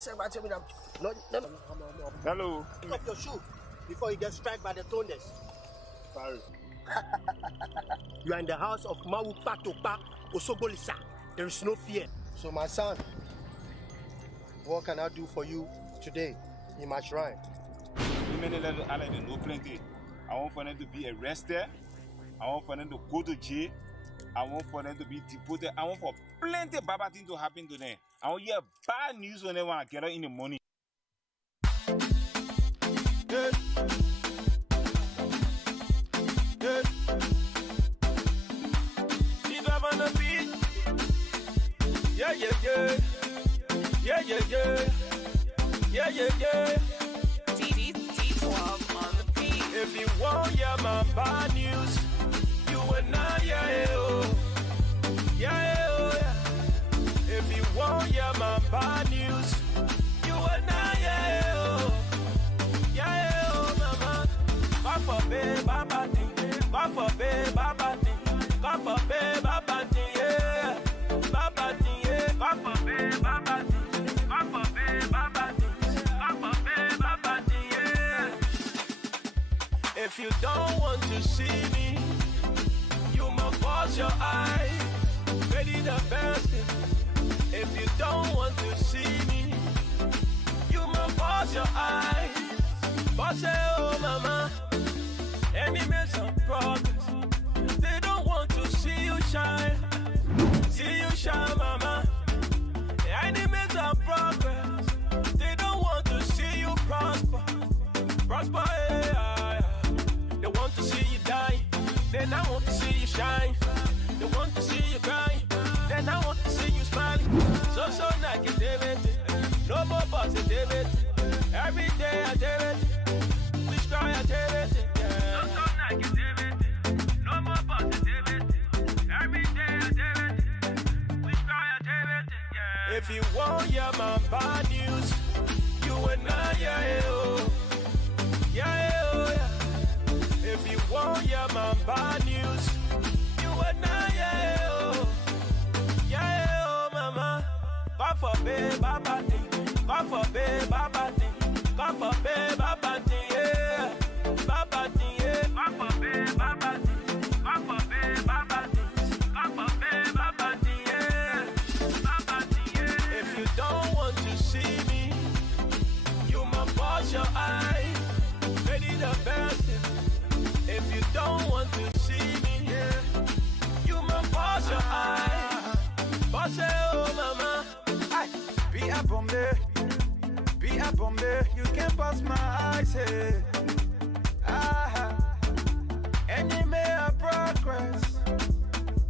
Hello. Pick up your shoe before you get struck by the thunders. Sorry. You are in the house of Mawu Patopa Osogolisa. There is no fear. So my son, what can I do for you today in my shrine? I know plenty. I want for them to be arrested. I want for them to go to jail. I want for them to be deported. I want for plenty bad things to happen to them. I want to hear bad news when they want to get out in the money. Yeah. Yeah. Keep up on the beat. Yeah, yeah, yeah. Yeah, yeah, yeah. Yeah, yeah, yeah. T12 on the beat. If you want, yeah, my bad news, you and I, yeah, oh. Yeah, oh, yeah. If you want, yeah, my bad news, you and I, yeah, oh. Yeah, oh, mama. Come for babe, baba thing. Come for babe, baba thing. Come for babe, baba thing, yeah. Baba thing, yeah. Come for babe, baba thing. Come for babe, baba thing. Come for babe, baba thing, yeah. If you don't want to see me, you must close your eyes. Ready the best thing. If you don't want to see me, you must close your eyes. But say, oh mama, enemies of progress, they don't want to see you shine. See you shine, mama. Enemies of progress, they don't want to see you prosper. Prosper, yeah. They want to see you die, then I want to see you shine. They want to see you cry, then I want to see you smiling. So negativity, no more positivity. Every day I do it, we try I do it, yeah. So negativity, no more positivity. Every day I do it, we try I do it, yeah. If you want, yeah, my bad news, you and I, yeah, oh. Yeah, oh, yeah. If you want, yeah, my bad news, you and I, yeah, oh. Yeah, oh, mama. Come for babe, baba thing. Come for babe, baba thing. Come for babe, baba thing, yeah. Baba thing, yeah. Come for babe, baba thing. Come for babe, baba thing. Come for babe, baba thing, yeah. Baba thing, yeah. If you don't want to see me, you must close your eyes. Ready the best thing. If you don't want to see me, yeah, you must close your eyes. But say, oh mama, be a Bombay, you can't pass my eyes, hey. Enemy of progress,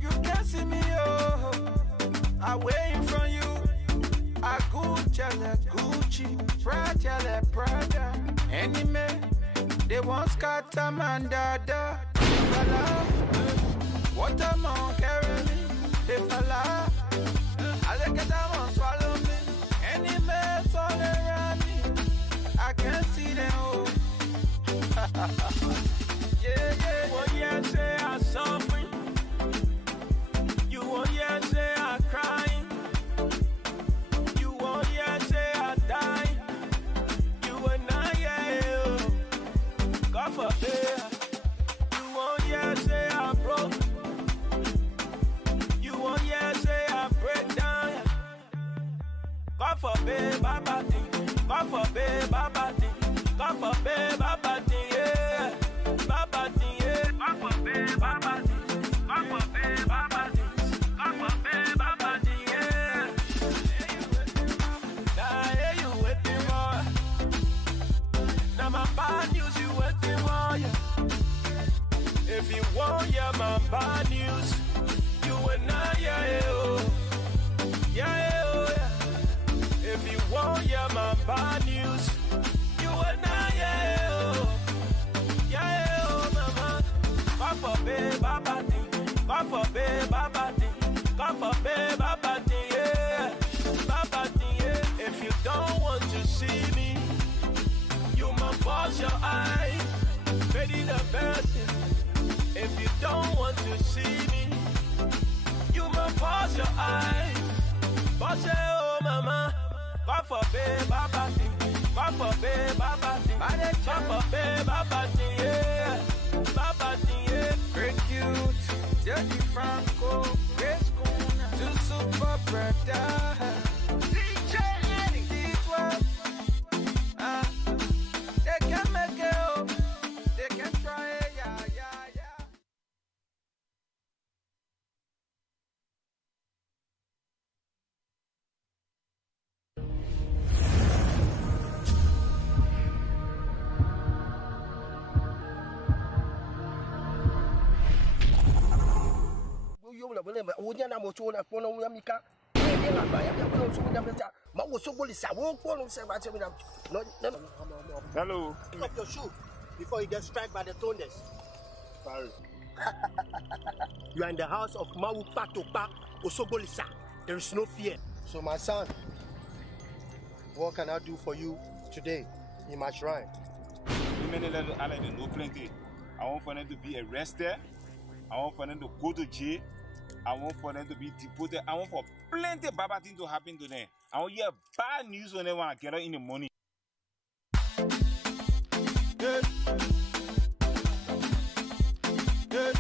you can't see me, oh. I waiting from you, I Gucci, Prada. Enemy, they want scatter man, dada. What am I carrying? If Allah, I look at them and swallow me. Any mess all around me, I can't see them all. Yeah, yeah. You want yeah say I'm suffering. You want yeah say I'm crying. You want yeah say I'm dying. You and I, yeah, oh. God forbid. You want yeah say I'm broke. You want yeah say I break down. Come for babe, baba thing. Come for babe, baba thing. Come for babe, baba thing, yeah. Baba thing, yeah. Come for babe, baba thing. Come for babe, baba thing. Come for babe, baba thing, yeah. Now hey, you waiting for. Now my bad news you waiting for, yeah. If you want, yeah, my bad news, you and I, yeah, oh. Yeah, oh, yeah. If you want, yeah, my bad news, you and I, yeah, oh. Yeah, oh, mama. Come for babe, baba thing. Come for babe, baba thing. Come for babe, baba thing, yeah. Baba thing, yeah. If you don't want to see me, you must close your eyes. Ready the best thing. If you don't want to see me, you must close your eyes. But say, oh mama, God forbid, Baba thing. God forbid, Baba thing. God forbid, Baba thing, yeah. Baba thing, yeah. Break you to Jackie Franco, Grace Kuna, to Super Brother. DJ Eddie, D12. They can make it up. They can try it, yeah, yeah, yeah. Hello. Pick up your shoe before you get struck by the thunders. Sorry. You are in the house of Mawu Patopa Osogolisa. There is no fear. So my son, what can I do for you today in my shrine? Lrtn know plenty. I want for them to be arrested. I want for them to go to jail. I want for them to be deported. I want for plenty bad things to happen to them. I want to hear bad news when they want to get out in the money. Yeah. Yeah.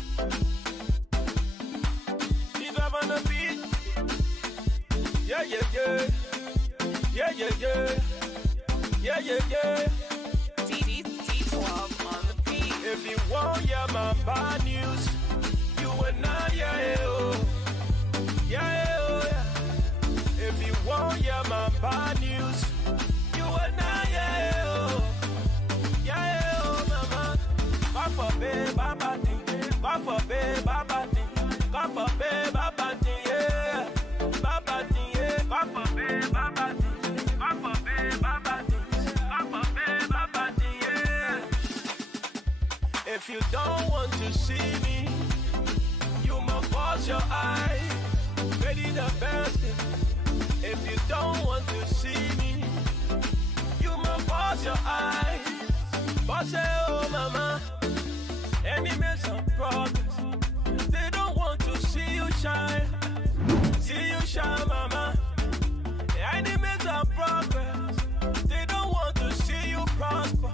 Keep up on the beat. Yeah, yeah, yeah. Yeah, yeah, yeah. Yeah, yeah, yeah. T12 on the beat. If you want, yeah, my bad news, you and I, yeah, oh. Yeah, oh, yeah. If you want, yeah, my bad news, you and I, yeah, oh. Yeah, oh, mama. God forbid, Baba thing. God forbid, Baba thing. God forbid, Baba thing, yeah. Baba thing, yeah. God forbid, Baba thing. God forbid, Baba thing. God forbid, Baba thing, yeah. If you don't want to see me, you must close your eyes. Ready the best thing. If you don't want to see me, you must close your eyes. Boss say, oh mama, enemies of progress. They don't want to see you shine. See you shine, mama. Enemies of progress. They don't want to see you prosper.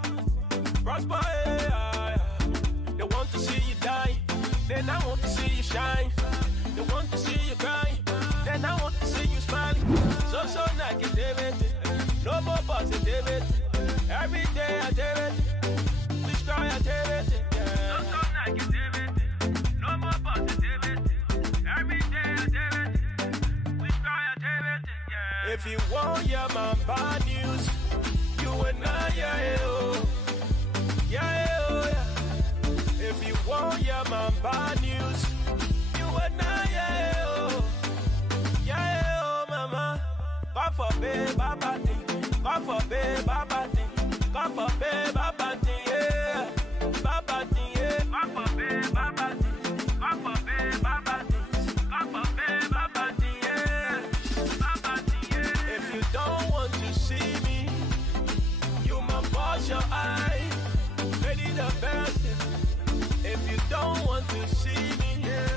Prosper, yeah. They want to see you die. Then I want to see you shine. They want to see you cry. Then I want to see you smile. So negativity. No more positivity. Every day I do it. Destroy activity. Yeah. So negativity. No more positivity. Every day I do it. Destroy activity. Yeah. If you want, yeah, my bad news, you and I, yeah, oh. Yeah, oh, yeah. If you want, yeah, my bad news, you and I, yeah, oh. Yeah, oh, mama. God forbid, Baba thing. God forbid, Baba thing. God forbid, Baba thing, yeah. Baba thing, yeah. God forbid, Baba thing. God forbid, Baba thing. God forbid, Baba thing, yeah. Baba thing, yeah. If you don't want to see me, you must close your eyes. Ready the best thing. If you don't want to see me, yeah,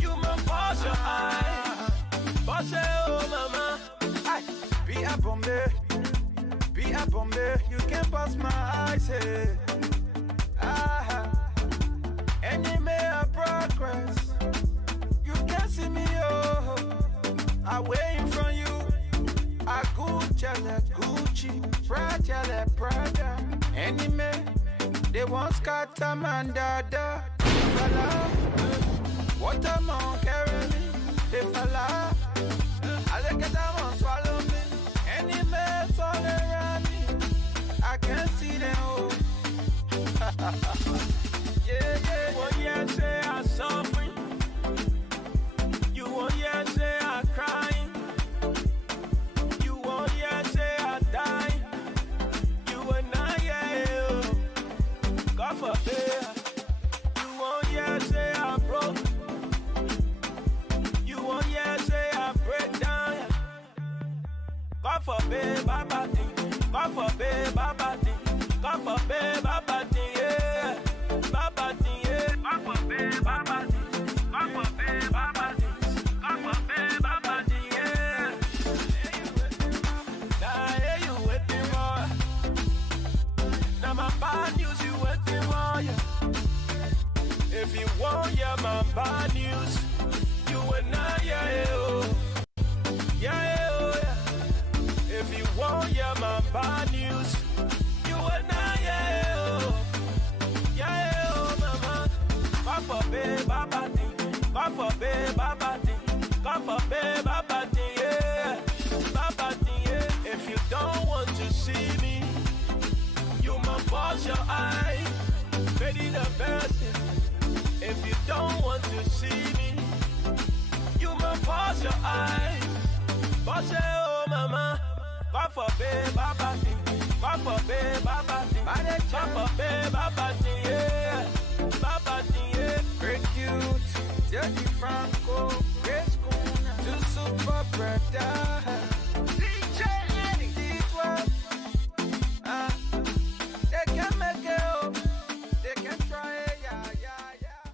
you must close your eyes. Boss say, oh mama, I be up on me. Be up on me, you can't pass my eyes, hey. Enemy of progress, you can't see me, oh. I waiting from you, I Gucci, Prada. Enemy, they want scatter man, dada. What am I carrying me? They fella, I look at them and swallow me. Enemies all around me, I can't see them, oh. Yeah, yeah. You won't yet say I'm suffering. You won't yet say I'm crying. You won't yet say I'm dying. You and I, yeah, oh. God forbid. You won't yet say I'm broke. You won't yet say I break down. If you want hear my bad news, you will not hear oh. Yeah, oh, yeah. If you want hear my bad news, you will not hear oh. Yeah, oh, mama. God forbid, Baba thing. God forbid, Baba thing. God forbid, Baba thing, yeah. Baba thing, yeah. If you don't want to see me, you must wash your eyes. Ready the best. If you don't want to see me, you must wash your eyes. Wash it, oh mama. God forbid, Baba thing. God forbid, Baba thing. God forbid, Baba thing, yeah. Baba thing, yeah. Great cute, Jackie Franco, Great Schooner, two super brother. DJ Eddie, D12. They can make it up. They can try it, yeah, yeah, yeah.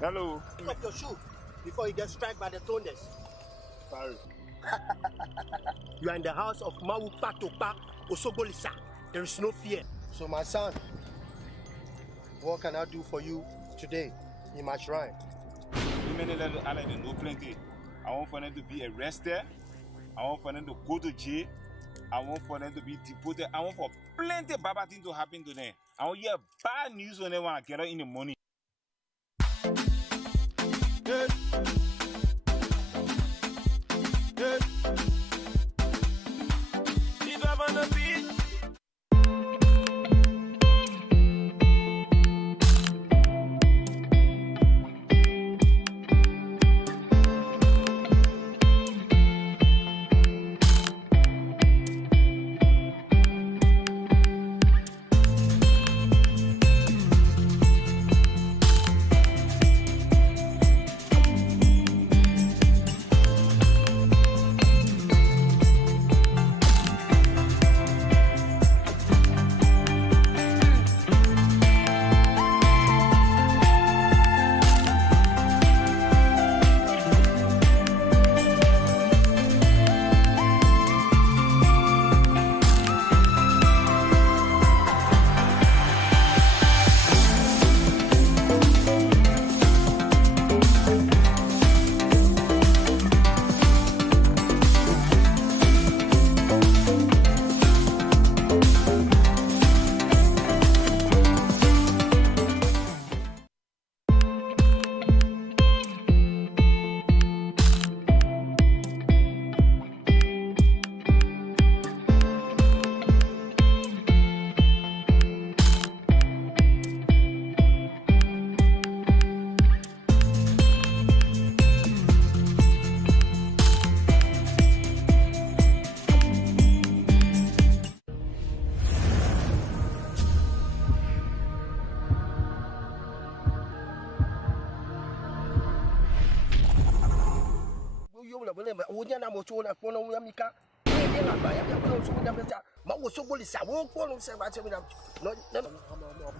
Hello. Pick up your shoe before you get struck by the thunders. Sorry. You are in the house of Mawu Patopa Osogolisa. There is no fear. So my son, what can I do for you today in my shrine? Lrtn know plenty. I want for them to be arrested. I want for them to go to jail. I want for them to be deported. I want for plenty bad things to happen to them. I want to hear bad news when they want to get out in the morning. Yeah. Yeah. Keep up on the beat.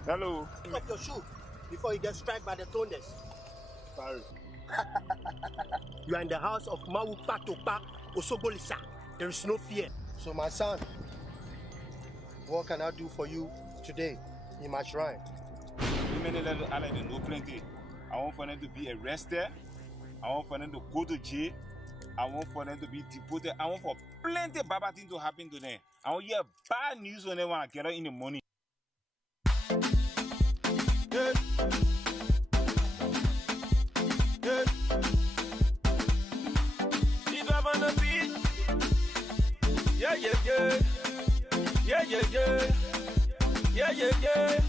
Hello. Pick up your shoe before you get struck by the thunders. Sorry. You are in the house of Mawu Patopa Osogolisa. There is no fear. So my son, what can I do for you today in my shrine? Lrtn know plenty. I want for them to be arrested. I want for them to go to jail. I want for them to be deported. I want for plenty bad things to happen to them. I want to hear bad news when they want to get out in the morning. Yeah. Yeah. Keep up on the beat. Yeah, yeah, yeah. Yeah, yeah, yeah. Yeah, yeah, yeah.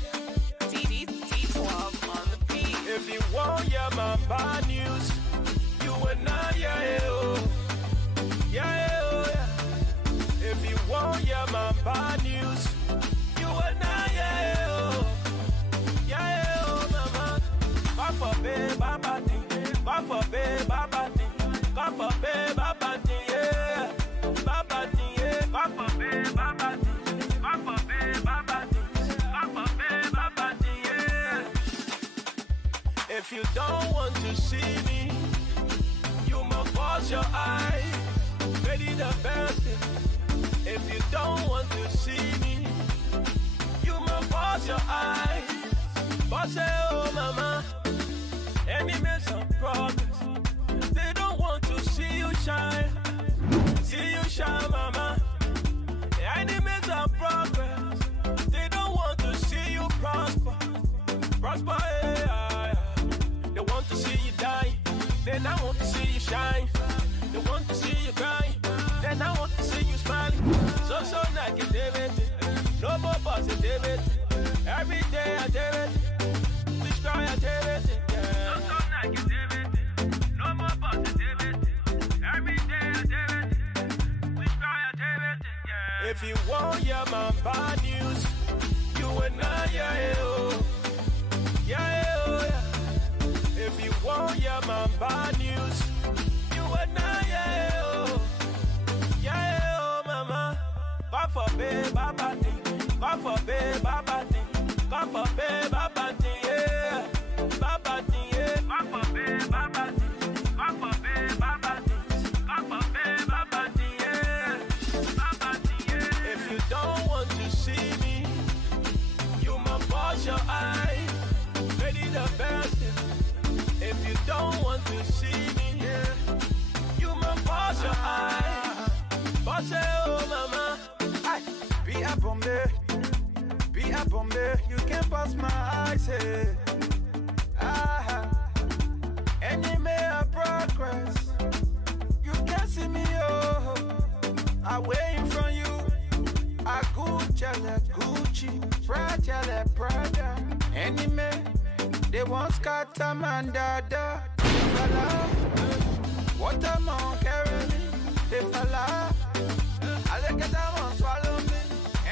D12 on the beat. If you want hear my bad news, you will not hear it oh. Yeah, oh, yeah. If you want hear my bad news, you will not hear it oh. Yeah, oh, mama. God forbid, Baba thing. God forbid, Baba thing. God forbid, Baba thing. If you don't want to see me, you must wash your eyes. Ready the best. If you don't want to see me, you must wash your eyes. Boss, oh mama, enemies of progress. They don't want to see you shine. See you shine, mama. Enemies of progress. They don't want to see you prosper. Prosper, yeah. They want to see you die. They not want to see you shine. They want to see you grind. They not want to see you smiling. So negativity. No more positivity. Every day I do it. Which cry I do it. Yeah. So negativity. No more positivity. Every day I do it. Which cry I do it. Yeah. If you want hear my bad news, you and I, yeah, oh. Yeah, oh, yeah. If you want hear my bad news, you and I, yeah, oh. Yeah, oh, mama. God forbid, Baba thing. God forbid, Baba thing. God forbid, Baba thing, yeah. Baba thing, yeah. God forbid, Baba thing. God forbid, Baba thing. God forbid, Baba thing, yeah. Baba thing, yeah. If you don't want to see me, you must wash your eyes. Ready the best. If you don't want to see me, yeah, you must wash your eyes. Wash it, oh mama. Be a Bombay, you can pass my eyes, hey. Enemy of progress, you can see me, oh. I waiting from you. I Gucci, Prada. Enemy, they want scatter man, dada. What am I carrying? They fella. I look at them and swallow me.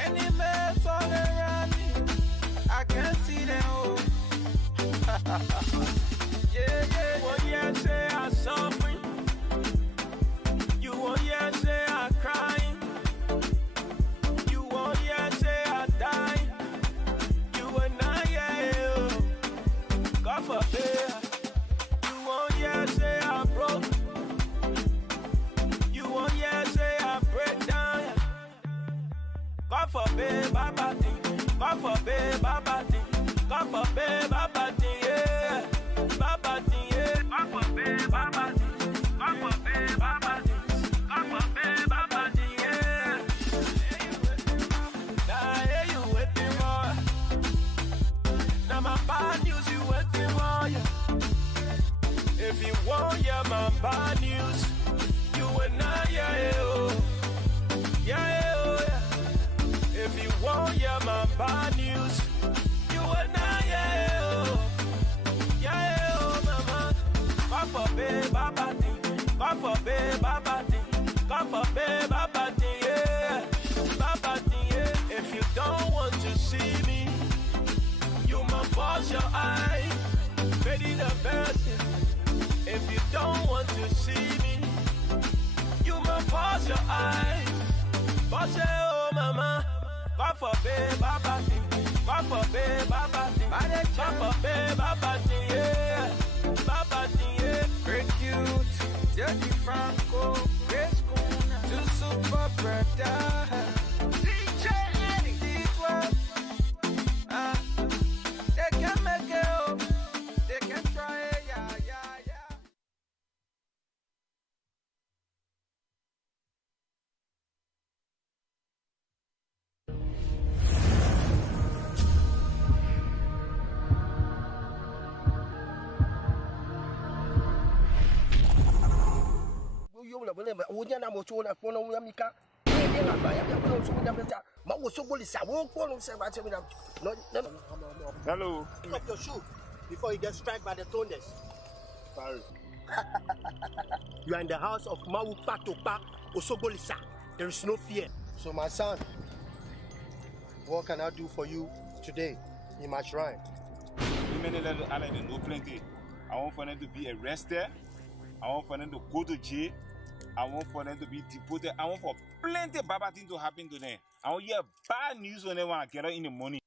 Any mess all around me, I can't see them all. Yeah. One year say I suffering. You 1 year say I crying. You 1 year say I dying. You and I, yeah. God forbid. You 1 year say I broke. You 1 year say I break down. God forbid, Baba thing. God forbid, Baba thing. God forbid, Baba thing, yeah. Baba thing, yeah. God forbid, Baba thing. God forbid, Baba thing. God forbid, Baba thing, yeah. Now hear you waiting more. Now my bad news you waiting more, yeah. If you want hear my bad news, you and I, yeah, oh. Yeah, oh, yeah. If you want hear my bad news, you and I, yeah, oh. Yeah, oh, mama. God forbid, Baba thing. God forbid, Baba thing. God forbid, Baba thing, yeah. Baba thing, yeah. If you don't want to see me, you must wash your eyes. Ready the best. If you don't want to see me, you must wash your eyes. Wash it, oh mama. God forbid, Baba thing. God forbid, Baba thing. God forbid, Baba thing, yeah. Baba thing, yeah. Great cute, Jackie Franco, Grace Kuna, two super brother. DJ Eddie, D12. They can make it up. They can try it, yeah. Hello. Pick up your shoe before you get struck by the thunders. Sorry. You are in the house of Mawu Patopa Osogolisa. There is no fear. So my son, what can I do for you today in my shrine? Lrtn know plenty. I want for them to be arrested. I want for them to go to jail. I want for them to be deported. I want for plenty bad things to happen to them. I want hear bad news when they want to get out in the morning.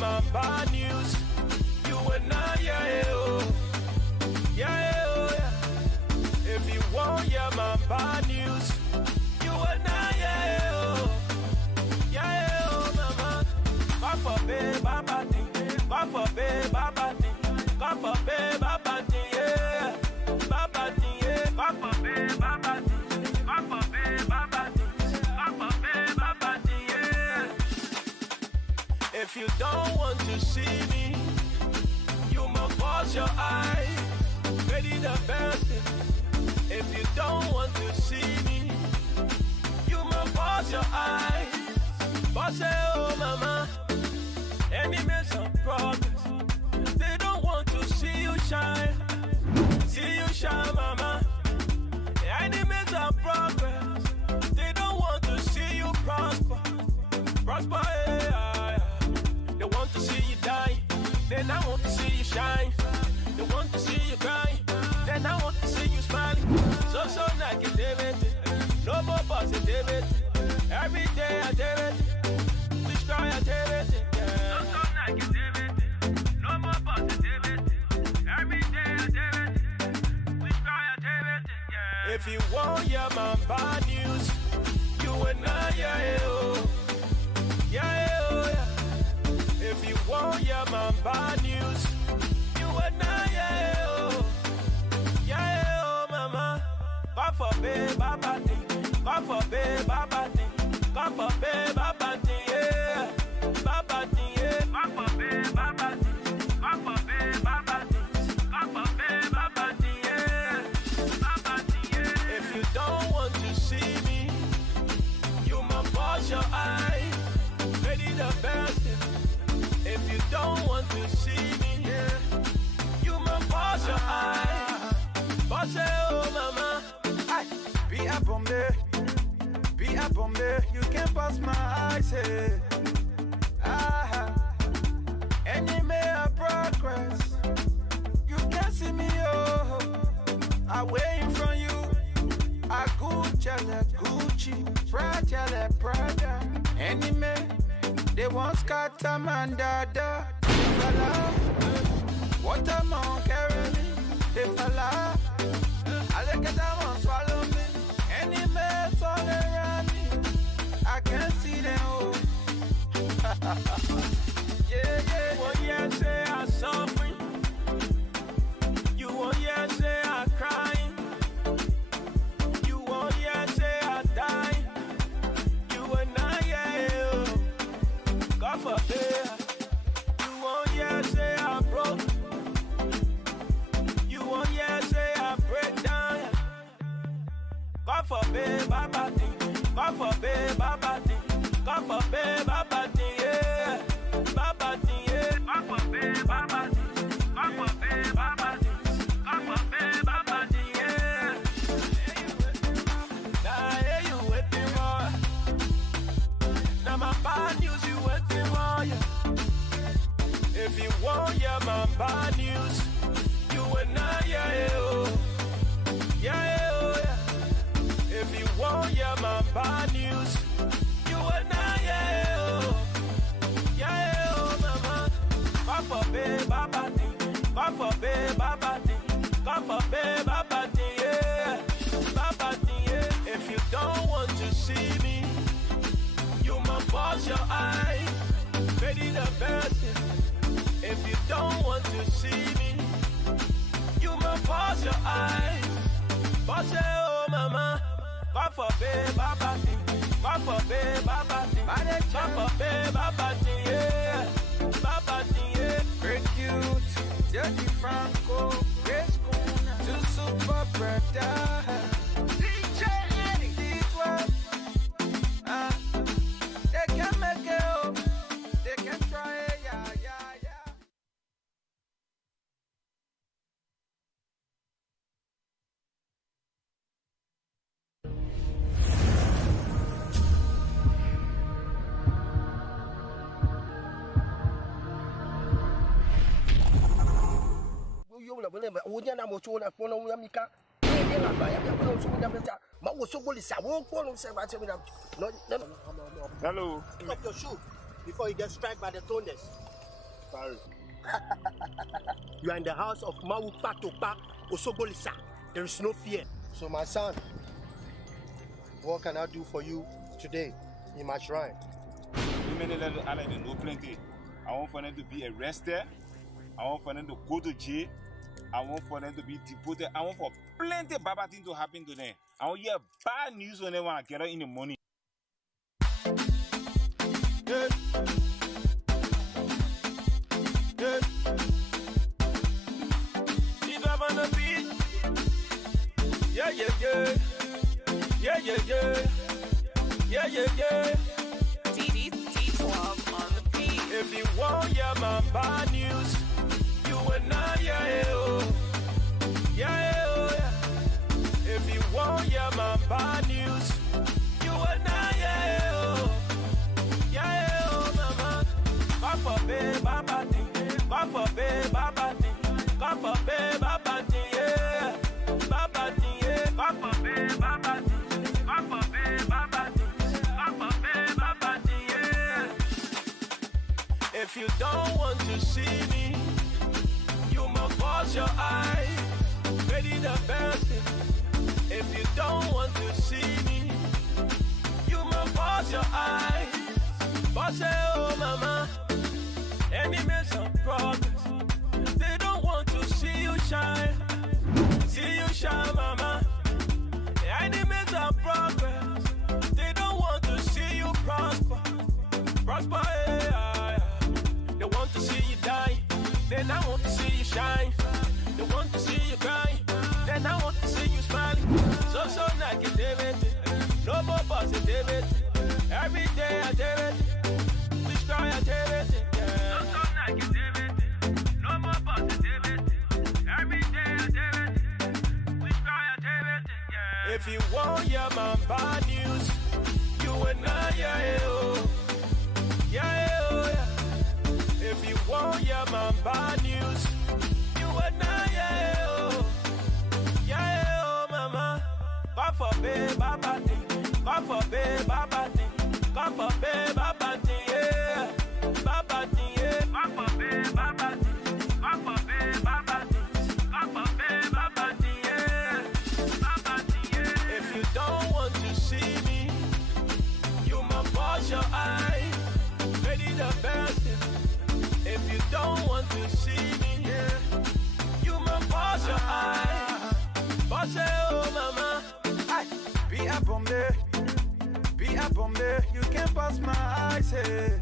my bad news, you and I, yeah, oh. Yeah, oh, yeah. If you want, yeah, my bad news, you and I, yeah, oh. Yeah, oh, mama. God forbid, Baba thing. God forbid, Baba thing. God forbid, Baba thing, yeah. Baba thing, yeah. God forbid, Baba thing. God forbid, Baba thing. God forbid, Baba thing, yeah. If you don't want to see me, you must close your eyes. Ready the best. If you don't want to see me, you must close your eyes. Boss, oh mama, enemies of progress. They don't want to see you shine. See you shine, mama. Enemies of progress. They don't want to see you prosper. Prosper, yeah. They want to see you die. They not want to see you shine. They want to see you cry. They not want to see you smiling. So negativity. No more positivity. Every day I do it. Which cry I do it. Yeah. So negativity. No more positivity. Every day I do it. Which cry I do it. Yeah. If you want, yeah, my bad news, you and I, yeah, oh. Yeah, oh, yeah. If you want, yeah, my bad news, you and I, yeah, oh. Yeah, oh, mama. God forbid, Baba thing. God forbid, Baba thing. God forbid, Baba thing, yeah. Baba thing, yeah. God forbid, Baba thing. God forbid, Baba thing. God forbid, Baba thing, yeah. Baba thing, yeah. If you don't want to see me, you must close your eyes. Ready the best. If you don't want to see me, yeah, you must close your eyes. Boss, oh mama, be a bombe, you can't pass my eyes, hey. Enemy of progress, you can't see me, oh. I waiting from you, I Gucci, Prada. Enemy, they want scatter man, dada. Fella, what a man carry me, they fella. I look at that one swallow me. Any mess all around me, I can't see them all. Yeah. One year say I suffering, you 1 year say I crying, you 1 year say I dying, you and I, yeah, God forbid. You 1 year say I broke, you 1 year say I break down. God forbid, Baba thing. God forbid, Baba thing. God forbid, Baba thing, yeah. Baba thing, yeah. God forbid, Baba thing. God forbid, Baba thing. God forbid, Baba thing, yeah. Now, hey, you waiting more. Now, my bad news, you waiting more, yeah. If you want, yeah, my bad news, you and I, yeah, oh. Yeah, oh, yeah. If you want, yeah, my bad news, you and I, yeah, oh. Yeah, oh, mama. God forbid, Baba thing. God forbid, Baba thing. God forbid, Baba thing, yeah. Baba thing, yeah. If you don't want to see me, you must close your eyes. Ready the best. If you don't want to see me, you must close your eyes. Boss, oh mama, God forbid, Baba thing. God forbid, Baba thing. God forbid, Baba thing, yeah. Baba thing, yeah. Very cute, Dirty Franco, Grace Kuna, two super brother. DJ Eddie, D12. They can make it up, they can try it, yeah. Hello. Pick up your shoe before you get struck by the thunders. Sorry. You are in the house of Mawu Patopa Osogolisa. There is no fear. So my son, what can I do for you today in my shrine? Women Lrtn know plenty. I want for them to be arrested. I want for them to go to jail. I want for them to be deported. I want for plenty bad things to happen to them. I want to hear bad news when they want to get out in the morning. Yeah. Yeah. Deep up on the beat. Yeah, yeah, yeah. Yeah, yeah, yeah. Yeah, yeah, yeah. T12 on the beat. If you want, yeah, my bad news. You and I, yeah, oh. Yeah, oh, yeah. If you want, yeah, my bad news. You and I, yeah, oh. Yeah, oh, mama. God forbid, Baba thing. God forbid, Baba thing. God forbid, Baba thing, yeah. Baba thing, yeah. God forbid, Baba thing. God forbid, Baba thing. God forbid, Baba thing, yeah. If you don't want to see me, you must wash your eyes. Ready the best. If you don't want to see me, you must wash your eyes. Boss, oh mama, enemies of progress. They don't want to see you shine. See you shine, mama. Enemies of progress. They don't want to see you prosper. Prosper, yeah. They want to see you die. They not want to see you shine. They want to see you cry. They not want to see you smiling. So negativity. No more positivity. Every day I do it. We try I do it. Yeah. So negativity. No more positivity. Every day I do it. We try I do it. Yeah. If you want, yeah, my bad news. You and I, yeah, oh. Yeah, oh, yeah. If you want, yeah, my bad news. You and I, yeah, oh. Yeah, oh, mama. God forbid, Baba thing. God forbid, Baba thing. God forbid, Baba thing, yeah. Baba thing, yeah. God forbid, Baba thing. God forbid, Baba thing. God forbid, Baba thing, yeah. Baba thing, yeah. If you don't want to see me, you must wash your eyes. Ready the best. If you don't want to see me, yeah, you must wash your eyes. Wash it, oh mama. Aye. Be a bombe, you can't pass my eyes, hey.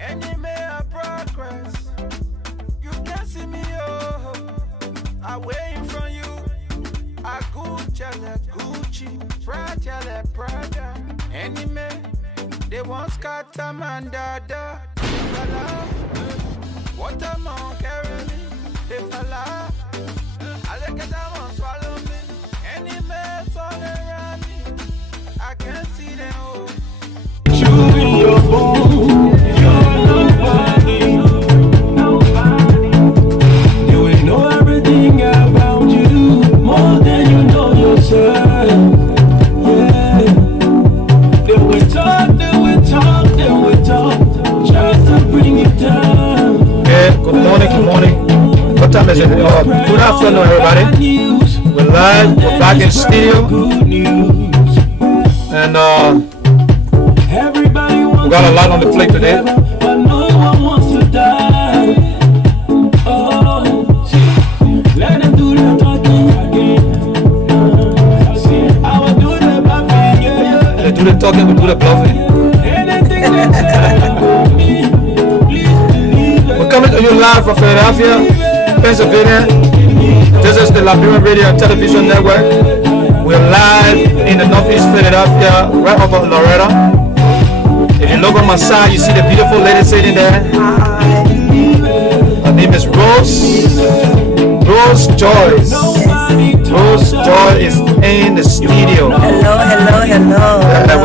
Enemy of progress, you can't see me, oh. I waiting from you. I Gucci, Prada. Enemy, they want scatter man, dada. What a man carry me, they fella. I look at that one swallow me. Any mess all around me, I can't see them all. You in your phone, you're nobody. You will know everything about you, more than you know yourself. Yeah. They will talk, just to bring you down. Yeah, good morning. What time is it? Good afternoon, everybody. We're live. We're back in studio, and we got a lot on the plate today. But no one wants to die. Let them do the talking again. I will do the bluffing, yeah. They do the talking, we do the bluffing. Anything they say about me, please believe it. We're coming to you live from Philadelphia, Pennsylvania. This is the Lrtn Radio and Television Network. We're live in the Northeast Philadelphia, right over Lrtn. If you look on my side, you see the beautiful lady sitting there. Her name is Rose Joyce. Rose Joy is in the studio. Hello.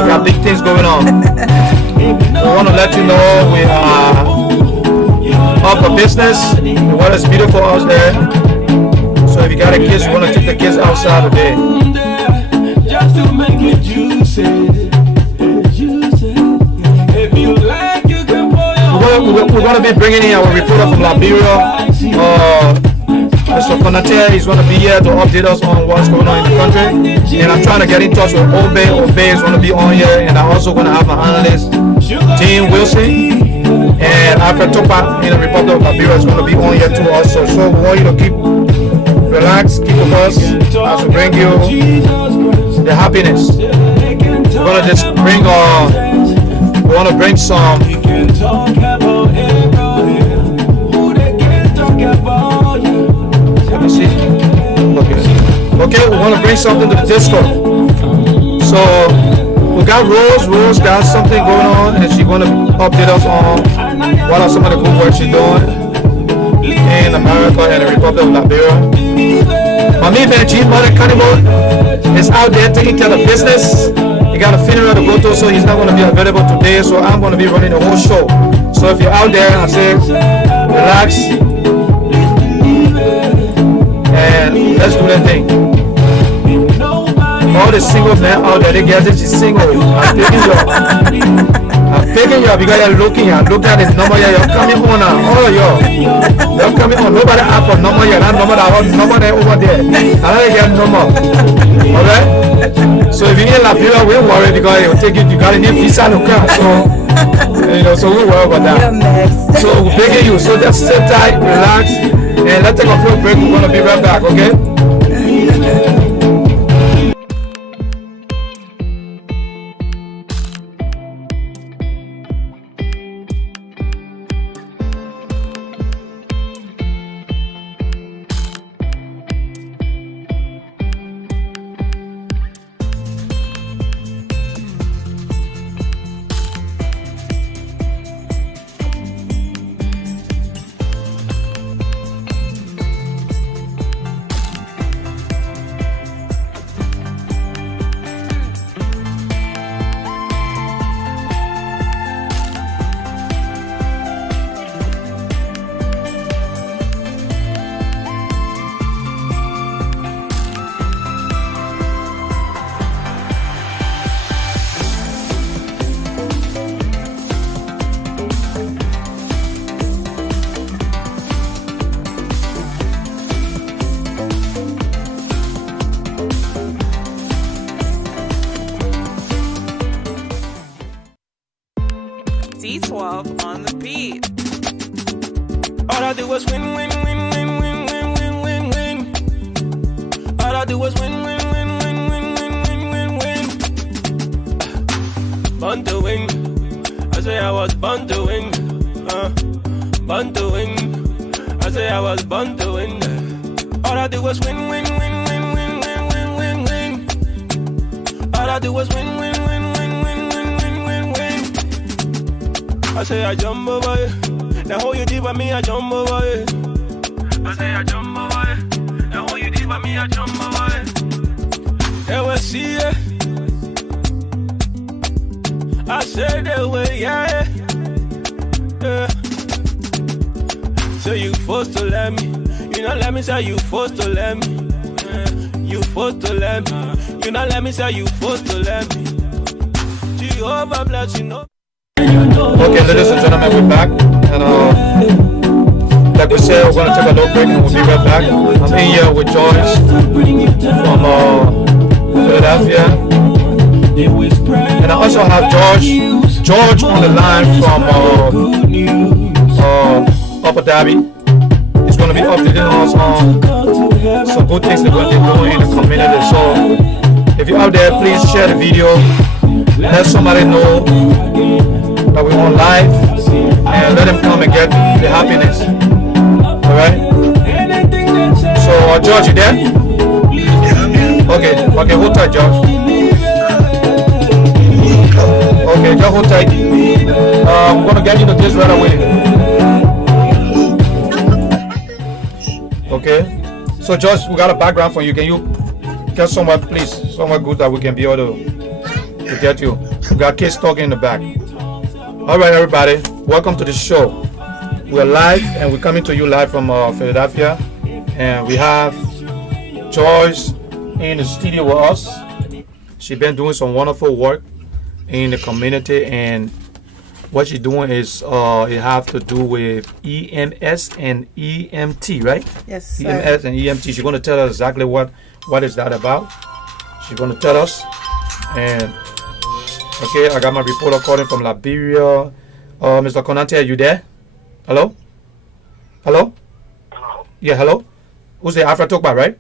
We got big things going on. We want to let you know we are up for business. The weather's beautiful out there. So if you got a kids, you want to take the kids outside today. Just to make it juicy. If you like, you can pour going to be bringing in our reporter from Liberia, Mr. Konaté. He's going to be here to update us on what's going on in the country. And I'm trying to get in touch with Obey. Obey is going to be on here. And I'm also going to have my analyst, Dean Wilson. And Alfred Topa in the Republic of Liberia is going to be on here too also. So we want you to keep relaxed, keep with us as we bring you the happiness. We're going to just bring we want to bring some let me see. Okay, we want to bring something to the Discord. So we got Rose got something going on, and she's going to update us on what are some of the good work she's doing in America and the Republic of Liberia. My man G Mother Cannibal is out there taking care of business. He got a funeral to go to, so he's not going to be available today. So I'm going to be running the whole show. So if you're out there, I say relax and let's do that thing. All the single men out there, they get this is single. I'm taking you because you're looking at the number here. You're coming on now. All of you're coming on. Nobody asked for number here. That number there over there. I don't get number. Alright? So if you're in Liberia, we don't worry because it will take you. You got a new visa to come. So we worry about that. So we're begging you. So just sit tight, relax, and let's take a quick break. We're gonna be right back. Okay? D12 on the beat. All I do is win, win, win, win, win, win, win, win, win. All I do is win, win, win, win, win, win, win, win, win. Born to win. I say I was born to win. Born to win. I say I was born to win. All I do was win, win, win, win, win, win, win, win, win. All I do was win, win, win, win, win, win, win, win, win. I say I jump over it. Now how you deal with me, I jump over it. I say I jump over it. Now how you deal with me, I jump over it. They will see it. I said they will, yeah. So you forced to let me. You not let me say you forced to let me. You forced to let me. You not let me say you forced to let me. Jehovah bless you, know. Okay, ladies and gentlemen, we're back. And like we said, we're going to take a little break and we'll be right back. I'm in here with Joyce from Philadelphia. And I also have George on the line from Upper Derby. He's going to be updating us on some good things they're going to be doing in the community. So if you're out there, please share the video. Let somebody know that we're on live and let them come and get the happiness. Alright? So George, you there? Okay, hold tight, George. Okay, just hold tight. I'm gonna get into this right away. Okay. So George, we got a background for you. Can you get somewhere, please? Somewhere good that we can be able to get you. We got kids talking in the back. Alright everybody, welcome to the show. We're live and we're coming to you live from Philadelphia. And we have Joyce in the studio with us. She's been doing some wonderful work in the community, and what she's doing is it have to do with EMS and EMT, right? Yes, sir. EMS and EMT. She's going to tell us exactly what is that about. She's going to tell us. And okay, I got my reporter calling from Liberia. Mr. Konante, are you there? Hello? Hello? Yeah, hello? Who's the Afra Tokba, right?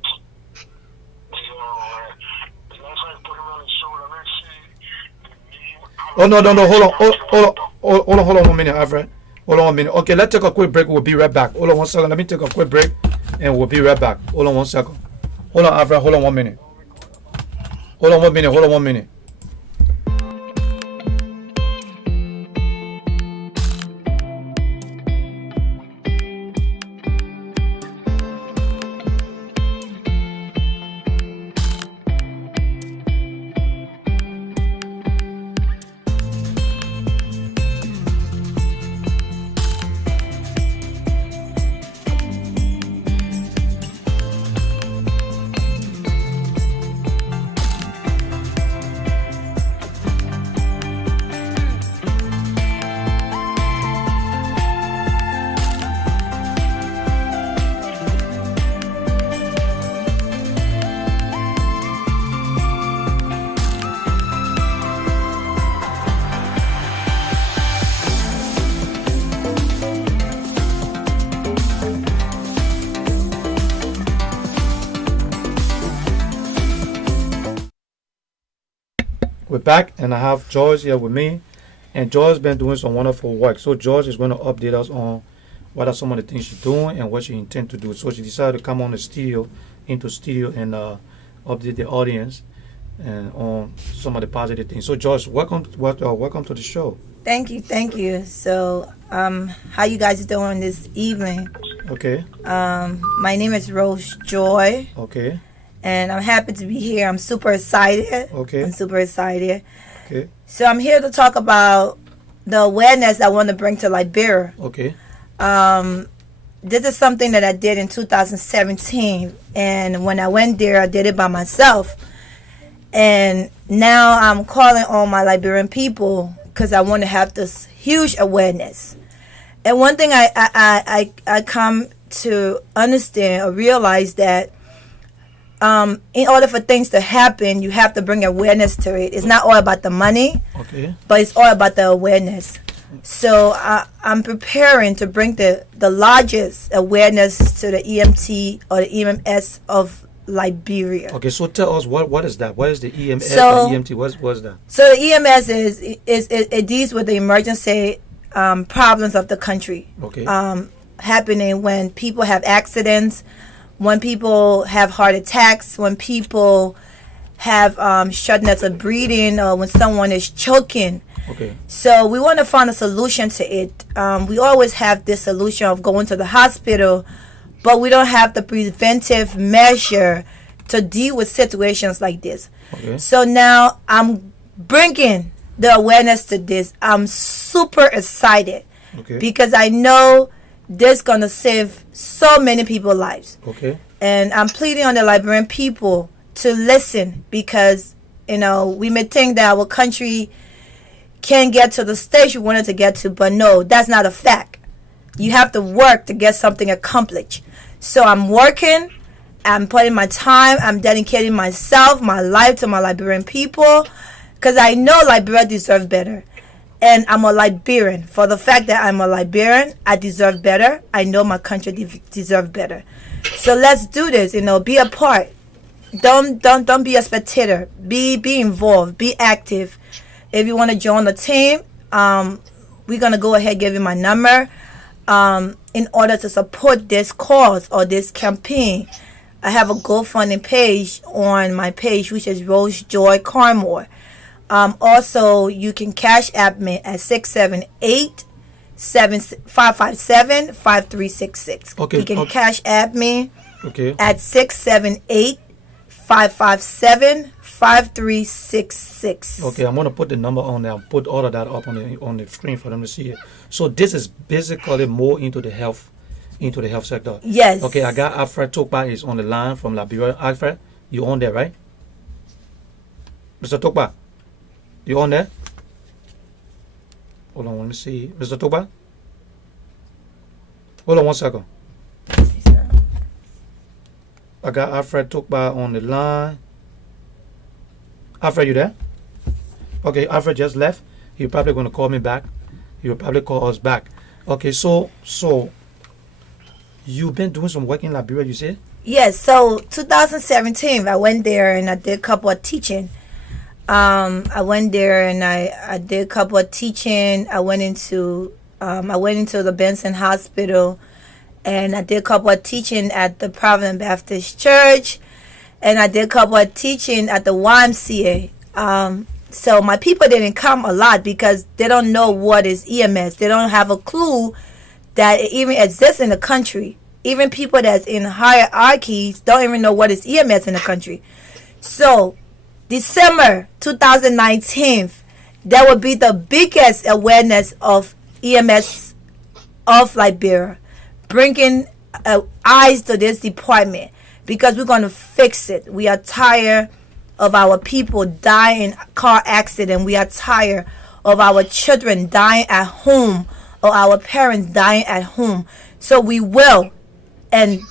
Oh, no, hold on 1 minute, Alfred. Hold on 1 minute. Okay, let's take a quick break. We'll be right back. Hold on 1 second. Let me take a quick break, and we'll be right back. Hold on 1 second. Hold on, Alfred. Hold on 1 minute. Hold on 1 minute. We're back, and I have George here with me, and George's been doing some wonderful work. So George is going to update us on what are some of the things she's doing and what she intends to do. So she decided to come on the studio, and update the audience and on some of the positive things. So George, welcome to the show. Thank you. So, how you guys doing this evening? Okay. My name is Rose Joy. Okay. And I'm happy to be here. I'm super excited. Okay. I'm super excited. Okay. So I'm here to talk about the awareness I want to bring to Liberia. Okay. This is something that I did in 2017, and when I went there, I did it by myself. And now I'm calling on my Liberian people because I want to have this huge awareness. And one thing I come to understand or realize that in order for things to happen, you have to bring awareness to it. It's not all about the money, okay, but it's all about the awareness. So I'm preparing to bring the largest awareness to the EMT or the EMS of Liberia. Okay, so tell us what is that? What is the EMS and EMT? What's that? So the EMS it deals with the emergency problems of the country. Okay. Happening when people have accidents, when people have heart attacks, when people have shortness of breathing, or when someone is choking. Okay. So we want to find a solution to it. We always have this solution of going to the hospital, but we don't have the preventive measure to deal with situations like this. Okay. So now I'm bringing the awareness to this. I'm super excited, okay, because I know this going to save so many people's lives. Okay. And I'm pleading on the Liberian people to listen, because, we may think that our country can get to the stage we wanted to get to, but no, that's not a fact. You have to work to get something accomplished. So I'm working, I'm putting my time, I'm dedicating myself, my life to my Liberian people, because I know Liberia deserves better. And I'm a Liberian. For the fact that I'm a Liberian, I deserve better. I know my country deserves better. So let's do this, be a part. Don't be a spectator. Be involved, be active. If you want to join the team, we're going to go ahead and give you my number in order to support this cause or this campaign. I have a GoFundMe page on my page, which is Rose Joy Carmore. Also, you can cash app me at 678-557-5366. Okay. You can cash app me at 678-557-5366. Okay, I'm gonna put the number on there. Put all of that up on the screen for them to see it. So this is basically more into the health sector. Yes. Okay, I got Alfred Tokpa is on the line from Liberia. Alfred, you on there, right? Mr. Tokpa, you on there? Hold on, let me see. Mr. Toba? Hold on 1 second. I got Alfred Toba on the line. Alfred, you there? Okay, Alfred just left. He's probably going to call me back. He will probably call us back. Okay, so you've been doing some work in Liberia, you said? Yes, so 2017, I went there and I did a couple of teaching. I went there and I did a couple of teaching. I went into the Benson Hospital and I did a couple of teaching at the Providence Baptist Church, and I did a couple of teaching at the YMCA. So my people didn't come a lot because they don't know what is EMS. They don't have a clue that it even exists in the country. Even people that's in hierarchies don't even know what is EMS in the country. So December 2019, that would be the biggest awareness of EMS of Liberia, bringing eyes to this department, because we're going to fix it. We are tired of our people dying in car accident. We are tired of our children dying at home or our parents dying at home. So we will, and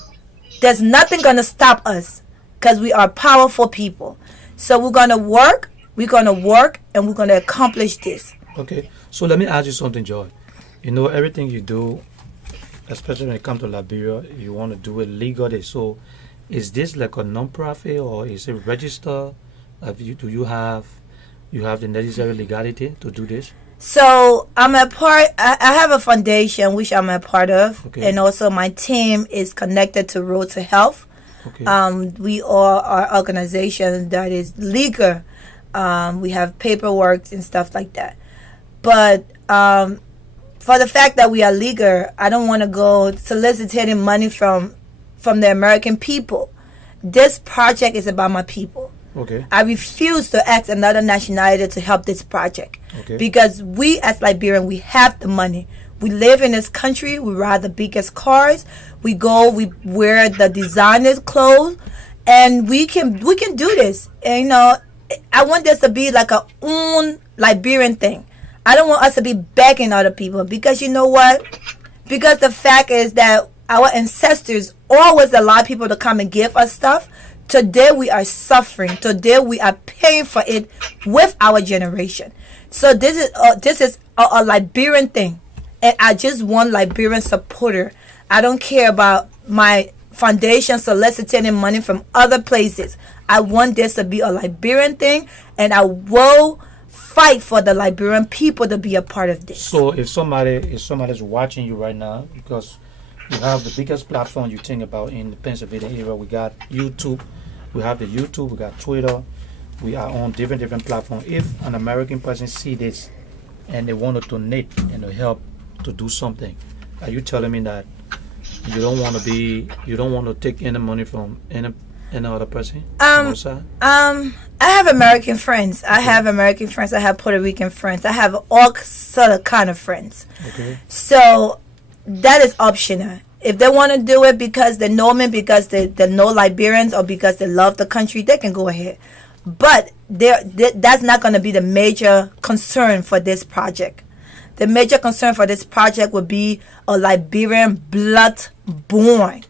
there's nothing going to stop us because we are powerful people. So we're going to work, and we're going to accomplish this. Okay, so let me ask you something, Joy. You know, everything you do, especially when it comes to Liberia, you want to do it legally. So is this like a non-profit or is it registered? Do you have the necessary legality to do this? So I'm a part. I have a foundation which I'm a part of, okay. And also my team is connected to Road to Health. Okay. We are our organization that is legal. We have paperwork and stuff like that. But for the fact that we are legal, I don't want to go soliciting money from the American people. This project is about my people. Okay. I refuse to ask another nationality to help this project. Okay. Because we as Liberians, we have the money. We live in this country. We ride the biggest cars. We wear the designer's clothes, and we can do this. And, you know, I want this to be like a own Liberian thing. I don't want us to be begging other people, because you know what? Because the fact is that our ancestors always allowed people to come and give us stuff. Today we are suffering. Today we are paying for it with our generation. So this is a Liberian thing, and I just want Liberian supporter. I don't care about my foundation soliciting money from other places. I want this to be a Liberian thing, and I will fight for the Liberian people to be a part of this. So if somebody's watching you right now, because you have the biggest platform you think about in the Pennsylvania area, we got YouTube, we have the YouTube, we got Twitter, we are on different platforms. If an American person see this and they want to donate and to help to do something, are you telling me that you don't want to take any money from any other person? I have American friends. I have Puerto Rican friends. I have all sort of kind of friends. Okay. So that is optional. If they want to do it because they know me, because they know Liberians, or because they love the country, they can go ahead. But that's not going to be the major concern for this project. The major concern for this project would be a Liberian blood-born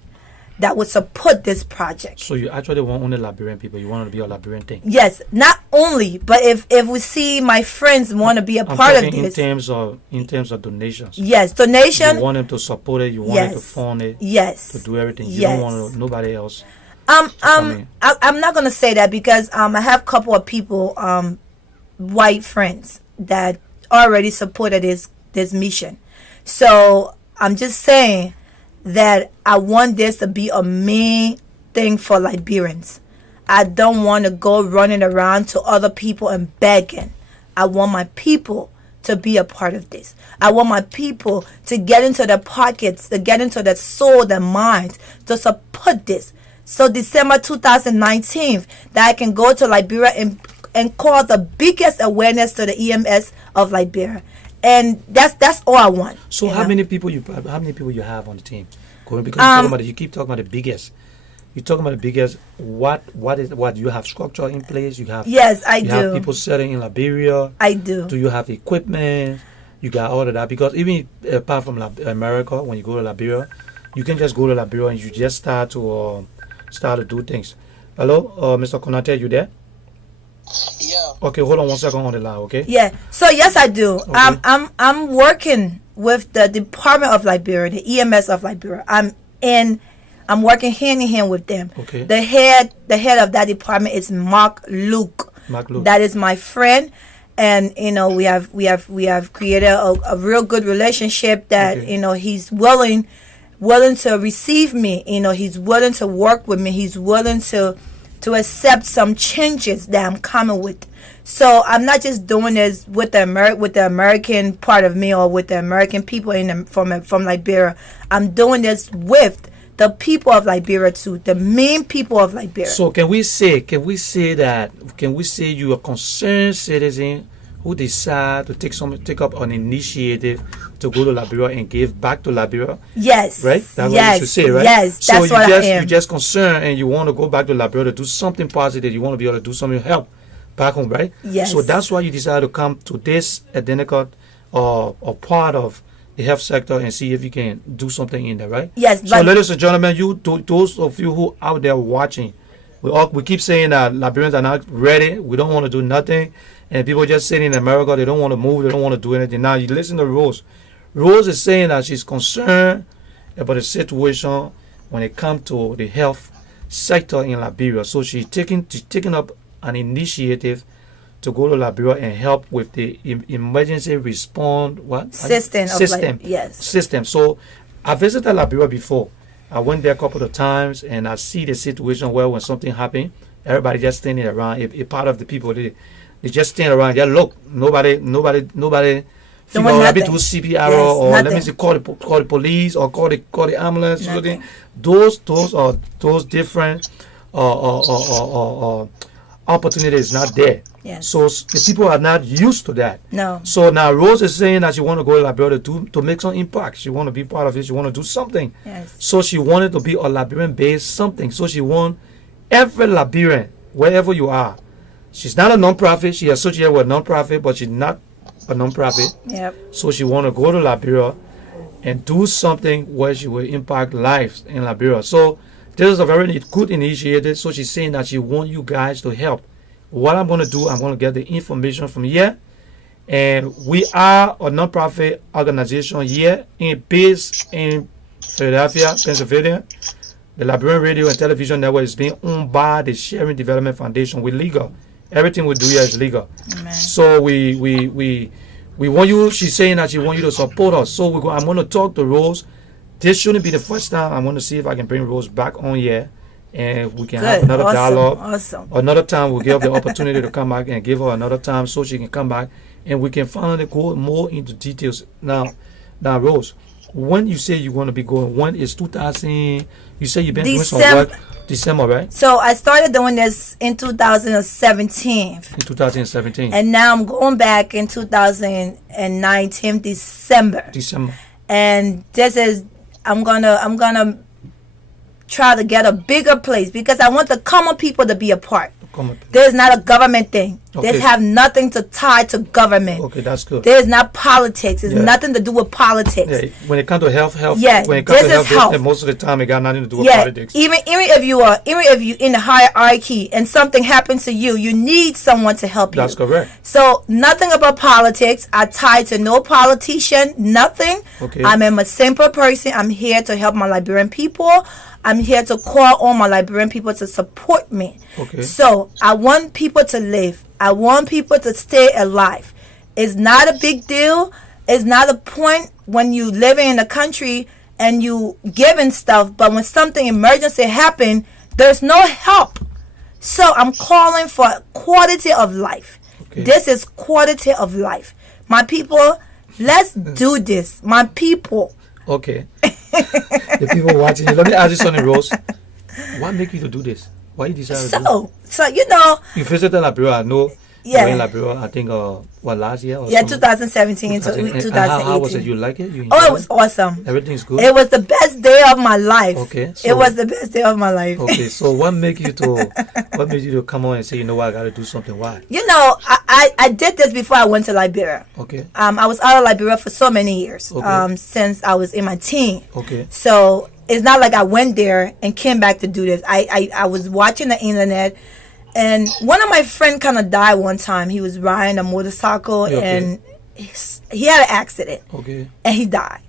that would support this project. So you actually want only Liberian people? You want it to be a Liberian thing? Yes, not only, but if we see my friends want to be a part of this, in terms of donations. Yes, donation. You want them to support it. You want them to fund it. Yes. To do everything. You Yes. don't want nobody else. I'm not gonna say that, because I have a couple of people, white friends, that already supported this mission. So I'm just saying that I want this to be a main thing for Liberians. I don't want to go running around to other people and begging. I want my people to be a part of this. I want my people to get into their pockets, to get into their soul, their minds, to support this. So December 2019, that I can go to Liberia and call the biggest awareness to the EMS of Liberia. And that's all I want. So how many people you have on the team? Because you keep talking about the biggest. You're talking about the biggest. What you have structure in place? You have Yes, I do. You have people selling in Liberia. I do. Do you have equipment? You got all of that because even apart from America, when you go to Liberia, you can just go to Liberia and you just start to do things. Hello, Mr. Konate, you there? Yeah. Okay, hold on 1 second on the line, okay? Yeah. So yes, I do. Okay. I'm working with the Department of Liberia, the EMS of Liberia. I'm working hand in hand with them. Okay. The head of that department is Mark Luke. Mark Luke. That is my friend, and we have created a real good relationship. That Okay. he's willing to receive me. He's willing to work with me. He's willing to accept some changes that I'm coming with. So I'm not just doing this with the American part of me or with the American people from Liberia. I'm doing this with the people of Liberia too, the main people of Liberia. So can we say you are a concerned citizen who decide to take up an initiative to go to Liberia and give back to Liberia? Yes. Right? That's yes. what you should say, right? Yes, so that's what I am. You're just concerned and you want to go back to Liberia to do something positive. You want to be able to do something to help back home, right? Yes. So that's why you decided to come to this identical or part of the health sector and see if you can do something in there, right? Yes. So, ladies and gentlemen, those of you who out there watching, we keep saying that Liberians are not ready. We don't want to do nothing, and people just sitting in America. They don't want to move. They don't want to do anything. Now you listen to Rose. Rose is saying that she's concerned about the situation when it comes to the health sector in Liberia. So she's taking up an initiative to go to Liberia and help with the emergency response system. So I visited Liberia before. I went there a couple of times and I see the situation where when something happens, everybody just standing around. A part of the people they just stand around. Just look. Nobody. Figure out to do CPR or nothing. Let me say call the police or call the ambulance. Something. Those different opportunities not there. Yes. So the people are not used to that. No. So now Rose is saying that she want to go to Liberia to make some impact. She want to be part of it. She want to do something. Yes. So she wanted to be a Liberian-based something. So she want every Liberian, wherever you are. She's not a non-profit. She associated with a non-profit, but she's not a non-profit. Yep. So she want to go to Liberia and do something where she will impact lives in Liberia. So this is a very good initiative. So she's saying that she want you guys to help. What I'm going to do, I'm going to get the information from here. And we are a non-profit organization here based in Philadelphia, Pennsylvania. The Liberian Radio and Television Network is being owned by the Sharing Development Foundation. We're legal. Everything we do here is legal. Amen. So we want you, she's saying that she wants you to support us. So I'm going to talk to Rose. This shouldn't be the first time. I'm going to see if I can bring Rose back on here. And we can have another dialogue. Awesome. Another time we'll give the opportunity to come back and give her another time so she can come back and we can finally go more into details. Now Rose, when you say you want to be going, when is 2000? You say you've been doing some work December, right? So I started doing this in 2017. In 2017. And now I'm going back in 2019 December. And this is I'm gonna try to get a bigger place because I want the common people to be a part. There's not a government thing. Okay. This have nothing to tie to government. Okay, that's good. There's not politics. It's nothing to do with politics. Yeah, when it comes to health. Yeah, when it comes to health, health. most of the time it got nothing to do with Yeah, politics. even if you in the hierarchy and something happens to you, you need someone to help you. That's correct. So nothing about politics. I tie to no politician. Nothing. Okay. I'm a simple person. I'm here to help my Liberian people. I'm here to call on my Liberian people to support me. Okay. So I want people to live. I want people to stay alive. It's not a big deal. It's not a point when you living in a country and you giving stuff, but when something emergency happen, there's no help. So I'm calling for quality of life. Okay. This is quality of life. My people, let's do this. My people. Okay. The people watching, let me ask you something, Rose. What make you to do this? Why you decided to do this? So you know, you visited Liberia. I know Yeah. You were in Liberia, I think, last year or Yeah, something? 2017 to 2018. How was it? You like it? You Oh, enjoy it was awesome. Everything's good? It was the best day of my life. Okay. It was the best day of my life. Okay, so what made you to come on and say, you know what, I got to do something? Why? You know, I did this before I went to Liberia. Okay. I was out of Liberia for so many years. Okay. Since I was in my teen. Okay. So it's not like I went there and came back to do this. I was watching the internet, and one of my friends kind of died one time. He was riding a motorcycle, and he had an accident. Okay. And he died.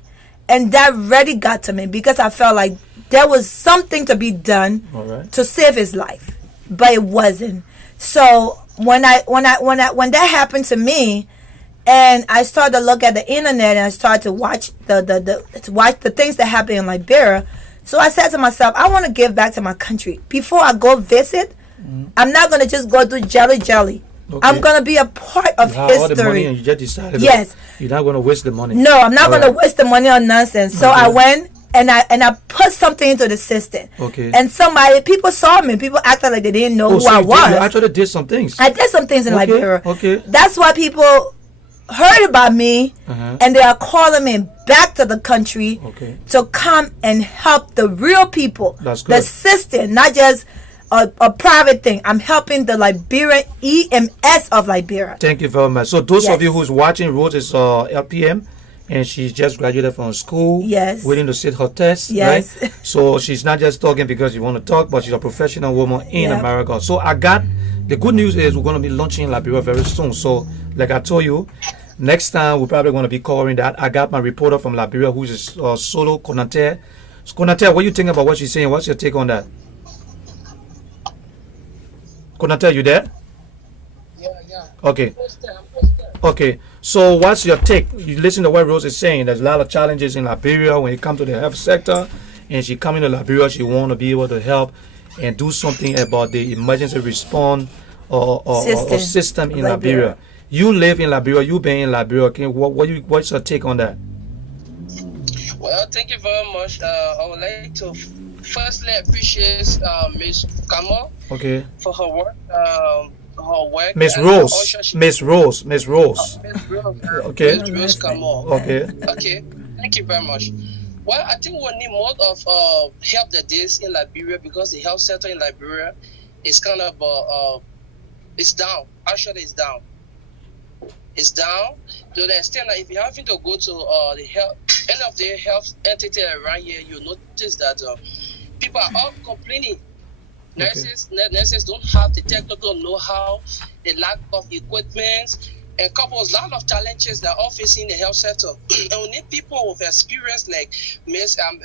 And that really got to me because I felt like there was something to be done to save his life, but it wasn't. So when that happened to me, and I started to look at the internet and I started to watch the things that happen in Liberia, so I said to myself, I want to give back to my country. Before I go visit, I'm not going to just go do jelly. Okay. I'm going to be a part of history. All the money and you just decided you're not going to waste the money. No, I'm not going to waste the money on nonsense. So I went and I put something into the system. Okay. And people saw me. People acted like they didn't know who I was. You actually did some things. I did some things in Liberia. Okay. That's why people heard about me, and they are calling me back to the country to come and help the real people. That's good. The system, not just a private thing. I'm helping the Liberian EMS of Liberia. Thank you very much. So those of you who's watching, Rose is LPM, and she just graduated from school. Yes. Waiting to sit her test. Yes. Right? So she's not just talking because you want to talk, but she's a professional woman in America. So the good news is we're going to be launching in Liberia very soon. So like I told you, next time we're probably going to be covering that. I got my reporter from Liberia who's a solo Konate. So, Konate, what do you think about what she's saying? What's your take on that? Konate, you there? Yeah. Okay. Okay. So what's your take? You listen to what Rose is saying. There's a lot of challenges in Liberia when it comes to the health sector. And she coming to Liberia, she want to be able to help and do something about the emergency response or system in Liberia. You live in Liberia. You've been in Liberia. What's your take on that? Well, thank you very much. I would like to firstly appreciate Miss Kamo for her work. Miss Rose. Okay. Miss Rose Kamo. Okay. Okay. Thank you very much. Well, I think we need more of help than this in Liberia because the health sector in Liberia is kind of it's down. Actually, it's down. It's down to the extent that if you're having to go to the any of the health entity around here, you notice that people are all complaining. Nurses don't have the technical know-how, the lack of equipment, and couples a lot of challenges that are facing the health sector. And we need people with experience like Miss Kamo.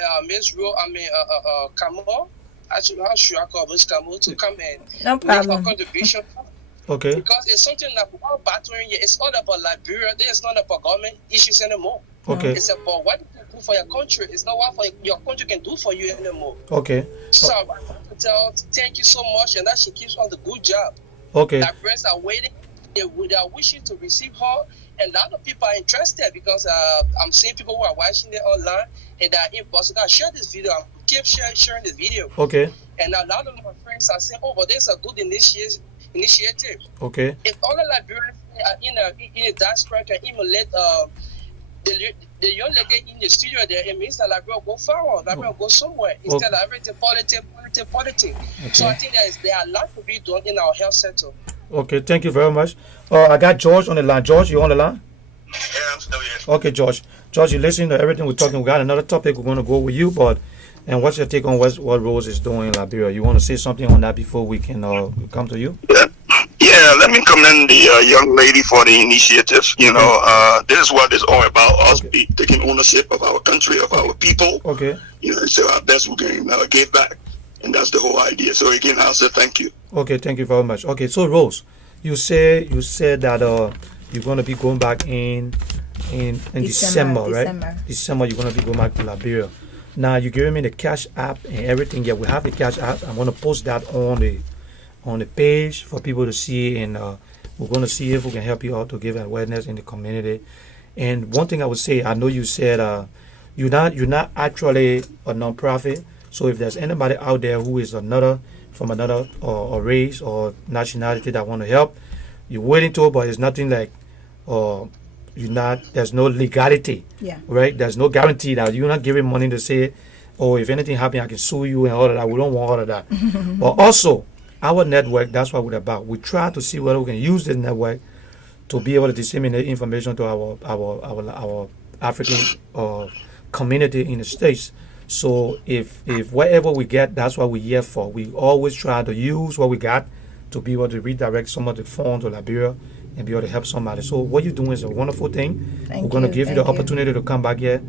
Actually, how should I call Miss Kamo to come and make a contribution? Okay. Because it's something that we're all battling here. It's all about Liberia. It's not about government issues anymore. Okay. It's about what you can do for your country. It's not what your country can do for you anymore. Okay. So I want to tell thank you so much, and that she keeps on the good job. Okay. Liberians are waiting. They are wishing to receive her, and a lot of people are interested because I'm seeing people who are watching it online, and they're in Boston. I share this video. I keep sharing this video. Okay. And a lot of my friends are saying, "Oh, but there's a good initiative." Okay. If all the Liberians are in a diaspora can even let the young lady in the studio there, it means that Liberia will go forward. Liberia will go somewhere instead of everything politics. Okay. So I think there are a lot to be done in our health sector. Okay, thank you very much. I got George on the line. George, you on the line? Yeah, I'm still here. Okay, George. George, you listen to everything we're talking. We got another topic we're going to go with you, and what's your take on what Rose is doing in Liberia? You want to say something on that before we can come to you? Yeah, let me commend the young lady for the initiative. You know, this is what it's all about, us taking ownership of our country, of our people. Okay. You know, so our best we can give back. And that's the whole idea. So again, I'll say thank you. Okay, thank you very much. Okay, so Rose, you said that you're going to be going back in December, right? December, you're going to be going back to Liberia. Now, you're giving me the Cash App and everything. Yeah, we have the Cash App. I'm going to post that on the page for people to see, and we're going to see if we can help you out to give awareness in the community. And one thing I would say, I know you said you're not actually a nonprofit. So if there's anybody out there who is from another race or nationality that want to help, you're willing to, but it's nothing like, you're not. There's no legality. Yeah. Right. There's no guarantee that you're not giving money to say, oh, if anything happens, I can sue you and all of that. We don't want all of that. But also, our network, that's what we're about. We try to see whether we can use this network to be able to disseminate information to our African community in the States. So if whatever we get, that's what we're here for. We always try to use what we got to be able to redirect some of the funds to Liberia and be able to help somebody. So what you're doing is a wonderful thing. We're going to give you the opportunity to come back here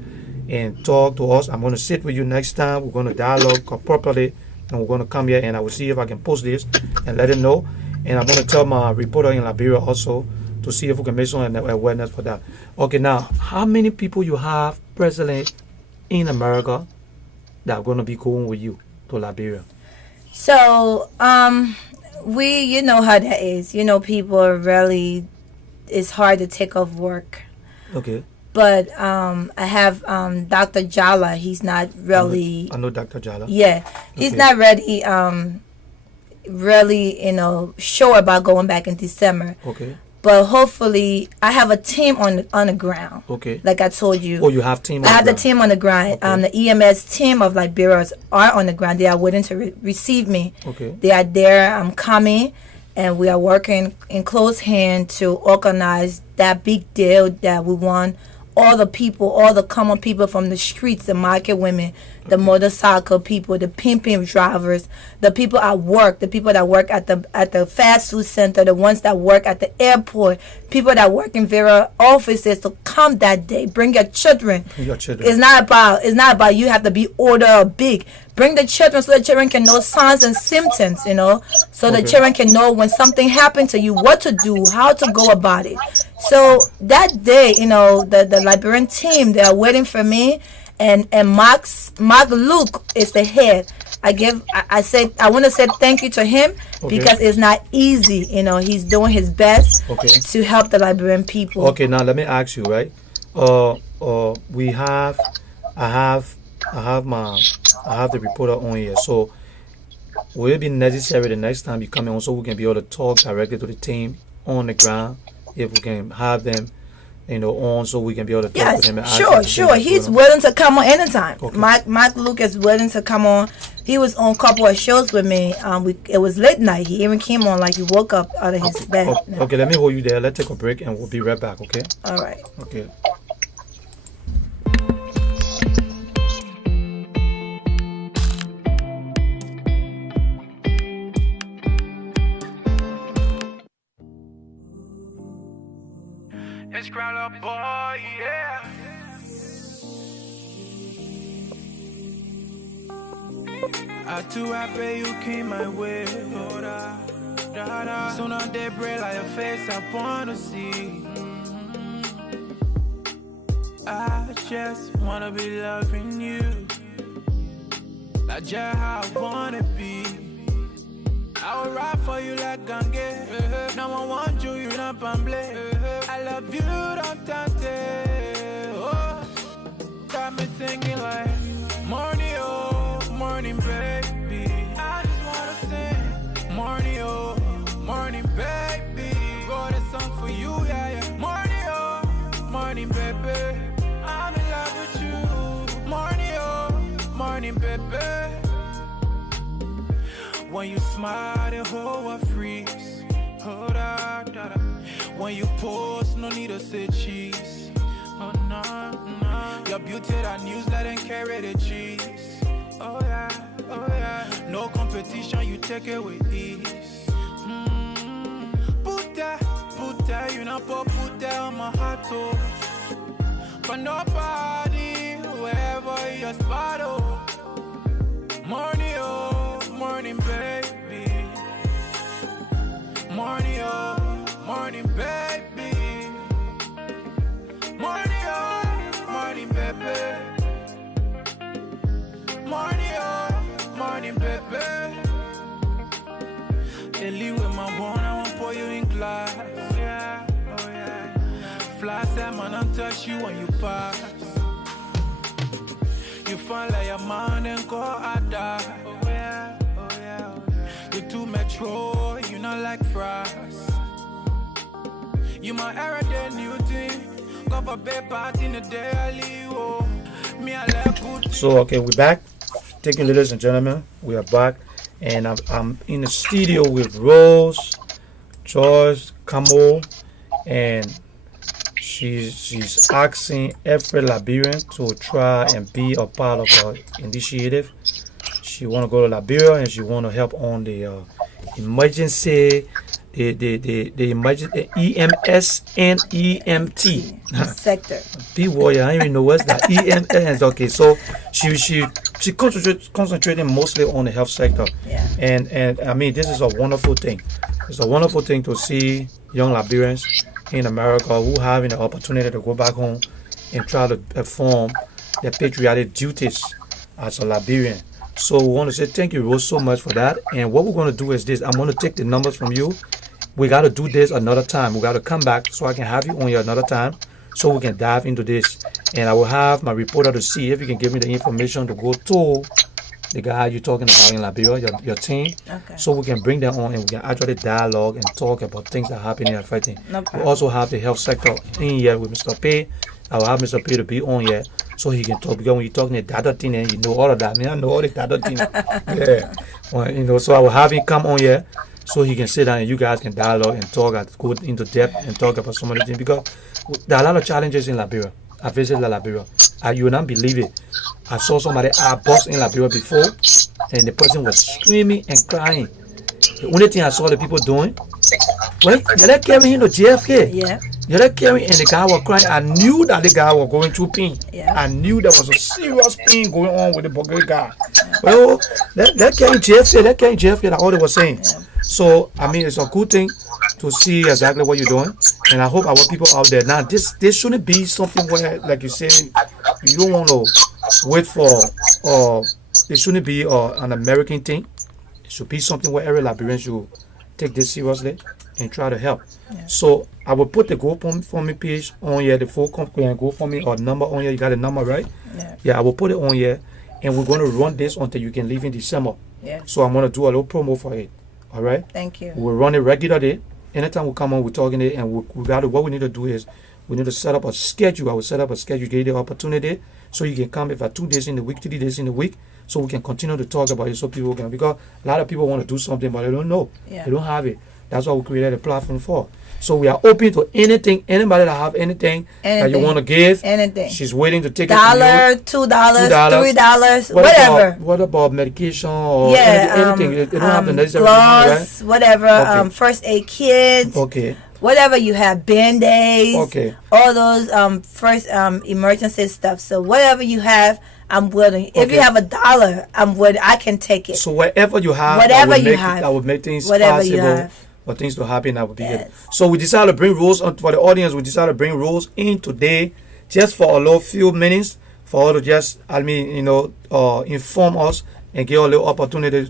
and talk to us. I'm going to sit with you next time. We're going to dialogue properly, and we're going to come here, and I will see if I can post this and let him know. And I'm going to tell my reporter in Liberia also to see if we can make some awareness for that. Okay, now, how many people you have presently in America that are going to be going with you to Liberia? So, you know how that is. You know, people are really, it's hard to take off work. Okay. But I have Dr. Jala. He's not really. I know Dr. Jala. Yeah, he's not ready. Really, sure about going back in December. Okay. But hopefully, I have a team on the ground. Okay. Like I told you. Oh, you have team. I have the team on the ground. Okay. The EMS team of Liberia are on the ground. They are waiting to receive me. Okay. They are there. I'm coming, and we are working in close hand to organize that big deal that we want. All the people, all the common people from the streets, the market women, the motorcycle people, the pimping drivers, the people at work, the people that work at the fast food center, the ones that work at the airport, people that work in various offices to come that day. Bring your children. It's not about you have to be older or big. Bring the children so the children can know signs and symptoms, so the children can know when something happened to you, what to do, how to go about it. So that day, the Liberian team, they are waiting for me, and Mark Luke is the head. I want to say thank you to him because it's not easy. He's doing his best to help the Liberian people. Okay, now let me ask you, right? I have the reporter on here. So will it be necessary the next time you come in, so we can be able to talk directly to the team on the ground? If we can have them, on, so we can be able to talk to them. And sure. He's willing to come on anytime. Okay. Mike Luke is willing to come on. He was on a couple of shows with me. It was late night. He even came on like he woke up out of his bed. Okay, let me hold you there. Let's take a break and we'll be right back. Okay. All right. Okay. It's Crown Up Boy, yeah. I too happy you came my way. Soon on day break like your face I wanna see. I just wanna be loving you, like just how I wanna be. I will ride for you like Gange. No one wants you, you're not pamble. I love you, don't tante. Oh, got me singing like morning, oh, morning, baby. I just wanna sing morning, oh, morning, baby. Wrote a song for you, yeah. Morning, oh, morning, baby. I'm in love with you. Morning, oh, morning, baby. When you smile, the whole world freeze. Oh, da, da, da. When you pose, no need to say cheese. Oh, no, no. Your beauty, that news, let them carry the cheese. Oh, yeah, oh, yeah. No competition, you take it with ease. Put that, you know, put that on my heart, oh. For nobody, wherever your spot, oh. Morning, oh, morning, baby. Morning, oh, morning, baby. Morning, oh, morning, baby. Morning, oh, morning, baby. They leave with my bone, I won't pour you in glass. Oh yeah, oh yeah. Fly salmon, I'll touch you when you pass. You find like a man and go out there. Oh yeah, oh yeah, oh yeah. You too metro, you not like fries. You my everyday new thing. Cover bed party in the daily. Oh, me I like good. So okay, we're back. Thank you, ladies and gentlemen. We are back, and I'm in the studio with Rose, George, Camo, and she's asking every Liberian to try and be a part of her initiative. She want to go to Liberia and she want to help on the emergency, the emergency EMS and EMT sector. Be warrior. I don't even know what's that. EMS. Okay, so she concentrating mostly on the health sector. Yeah. And I mean, this is a wonderful thing. It's a wonderful thing to see young Liberians in America who having the opportunity to go back home and try to perform their patriotic duties as a Liberian. So we want to say thank you, Rose, so much for that. And what we're going to do is this. I'm going to take the numbers from you. We got to do this another time. We got to come back so I can have you on here another time so we can dive into this. And I will have my reporter to see if you can give me the information to go to the guy you're talking about in Liberia, your team, Okay. so we can bring them on and we can actually dialogue and talk about things that are happening and affecting. No We problem. also have the health sector in here with Mr. P. I will have Mr. P to be on here so he can talk, because when you're talking the data thing and you know all of that. I mean, I know all the data thing. Yeah. Well, you know, so I will have him come on here so he can sit down and you guys can dialogue and talk and go into depth and talk about some of the things, because there are a lot of challenges in Liberia. I visited Liberia. You will not believe it. I saw somebody I bossed in Liberia before, and the person was screaming and crying. The only thing I saw the people doing, well, you're carrying him to JFK. Yeah. You're carrying, and the guy was crying. I knew that the guy was going through pain. Yeah. I knew there was a serious pain going on with the Bulgarian guy. Well, they're carrying JFK. They're carrying JFK, like all they were saying. Yeah. So, I mean, it's a good thing to see exactly what you're doing, and I hope our people out there now. This shouldn't be something where, like you say, you don't want to wait for, it shouldn't be an American thing. It should be something where every Liberian should take this seriously and try to help. Yeah. So I will put the GoFundMe page on here, the full company and GoFundMe or number on here. You got the number, right? Yeah. Yeah, I will put it on here, and we're going to run this until you can leave in December. Yeah. So I'm going to do a little promo for it. All right. Thank you. We'll run it regularly. Anytime we come on, we're talking it, and we got to. What we need to do is we need to set up a schedule. I will set up a schedule, give you the opportunity, so you can come if 2 days in the week, 3 days in the week, so we can continue to talk about it, so people can. Because a lot of people want to do something, but they don't know. Yeah. They don't have it. That's what we created a platform for. So we are open to anything. Anybody that have anything that you want to give, anything. she's waiting to take $1, it $2, $2, $3, whatever. What about medication or Yeah, anything? They don't have the necessary gloves, right? whatever. Okay. First aid kits. Okay. Whatever you have, band-aids. Okay. All those first emergency stuff. So whatever you have, I'm willing. If Okay. you have $1, I'm willing. I can take it. So wherever you have, Whatever you have. I would make things Whatever possible you have. for things to happen. That would be Yes. good. So we decided to bring Rose on for the audience. We decided to bring Rose in today, just for a little few minutes, for her to just, inform us and give her the opportunity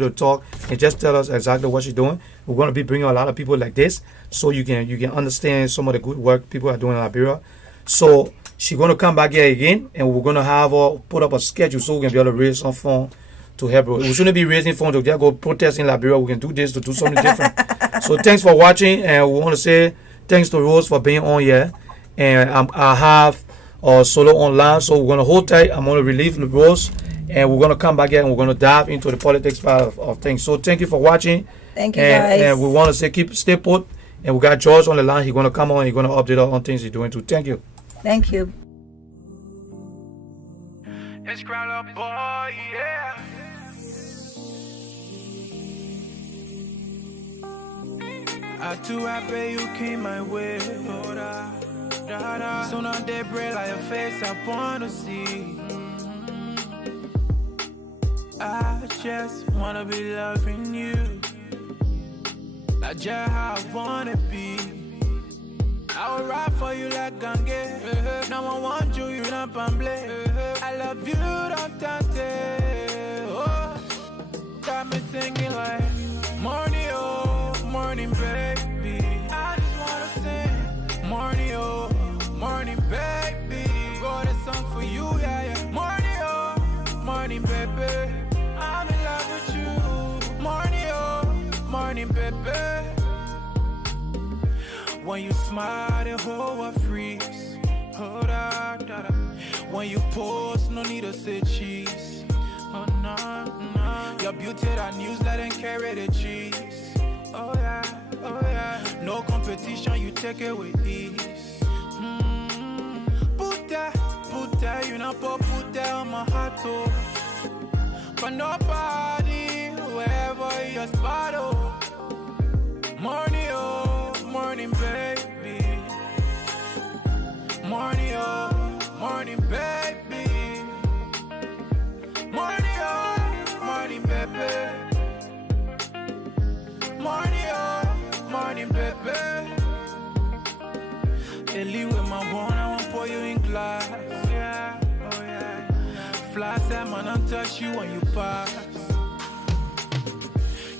to talk and just tell us exactly what she's doing. We're going to be bringing a lot of people like this, so you can understand some of the good work people are doing in Liberia. So she's going to come back here again, and we're going to have her put up a schedule so we can be able to raise some funds to help her. We shouldn't be raising funds to just go protest in Liberia. We can do this to do something different. So thanks for watching, and we want to say thanks to Rose for being on here. And I have Solo online, so we're going to hold tight. I'm going to relieve Rose, and we're going to come back here and we're going to dive into the politics part of things. So thank you for watching. Thank you, guys. And we want to say stay put. And we got George on the line. He's going to come on. He's going to update us on things he's doing too. Thank you. Thank you. It's Crowd Up Boy, yeah. I too happy you came my way. Soon on day break like your face, I wanna see. I just wanna be loving you. Like just how I wanna be. I will ride for you like Gange. Now I want you, you not pamble. I love you, don't touch it. Oh, got me singing like morning, oh, morning, baby. I just wanna sing morning, oh, morning, baby. Got a song for you, yeah, yeah. Morning, oh, morning, baby. I'm in love with you. Morning, oh, morning, baby. When you smile, the whole world freeze. Hold up, da, da. When you post, no need to say cheese. Oh no, no. Your beauty that newsletter and carry the cheese. Oh yeah, oh yeah. No competition, you take it with ease. Put that, you know, put that on my heart too. But nobody, wherever your spot, oh. Morning, baby. Morning, baby. Morning, baby. Morning, baby. Ellie with my bone, I won't pour you in glass. Yeah, oh yeah. Fly salmon and touch you when you pass.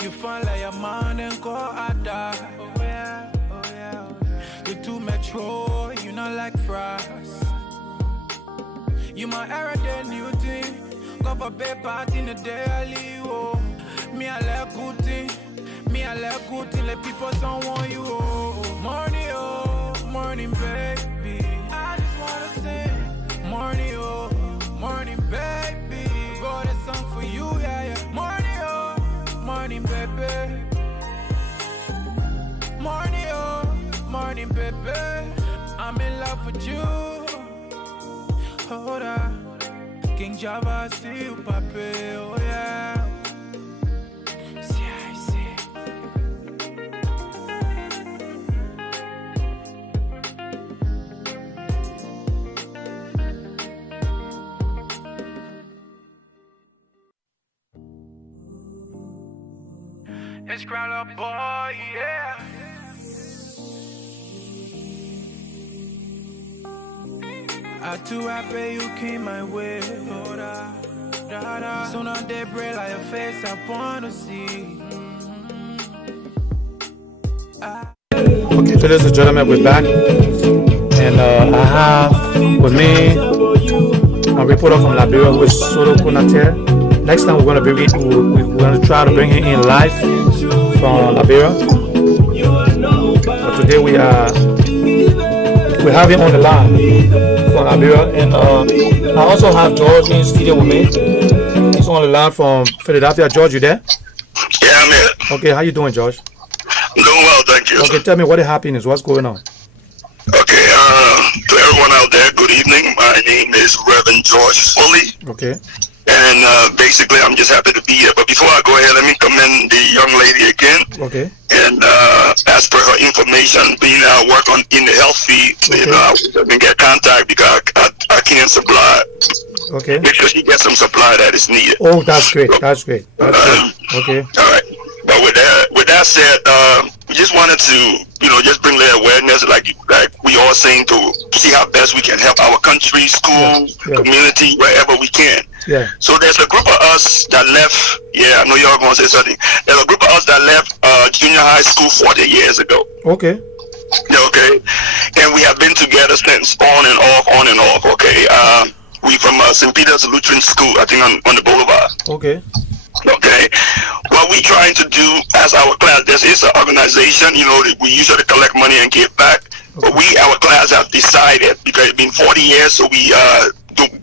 You find like a man and go out there. Oh yeah, oh yeah, oh yeah. You too metro, you not like fries. You my era, the new thing. Go for bed party in the daily, oh. Me I like good thing. Me I like good thing. Let people don't want you, oh. Morning, baby. I just wanna sing. Morning, baby. Got a song for you, yeah, yeah. Morning, baby. Morning, baby. I'm in love with you. Hold up. King Java, see you, papi. Oh, yeah. See, I see. It's Crown Up Boy, yeah. I too happy you came my way. Oh, da, da, da. Soon on day break like your face, I wanna see. Okay, ladies and gentlemen, we're back. And I have with me a reporter from Liberia who is Solo Kunater. Next time we're going to try to bring him in live from Liberia. But today we have him on the line from Liberia, and I also have George in studio with me. He's on the line from Philadelphia. George, you there? Yeah, I'm here. Okay, how you doing, George? I'm doing well, thank you. Okay, tell me what is happening. What's going on? Okay, to everyone out there, good evening. My name is Reverend George Foley. Okay. And basically, I'm just happy to be here. But before I go ahead, let me commend the young lady again. Okay. And as per her information, being I work in the health field, okay. I can get contact because I can't supply. Okay. Make sure she gets some supply that is needed. Oh, that's great. That's great. That's great. Okay. All right. But with that said, we just wanted to, just bring the awareness, like we all saying, to see how best we can help our country, school, community, wherever we can. Yeah. So there's a group of us that left. Yeah, I know y'all gonna say something. There's a group of us that left junior high school 40 years ago. Okay. Yeah, okay. And we have been together since, on and off. Okay. We from St. Peter's Lrtn School, I think on the Boulevard. Okay. Okay. What we trying to do as our class, this is an organization, we usually collect money and give back. Okay. But our class have decided, because it's been 40 years, so we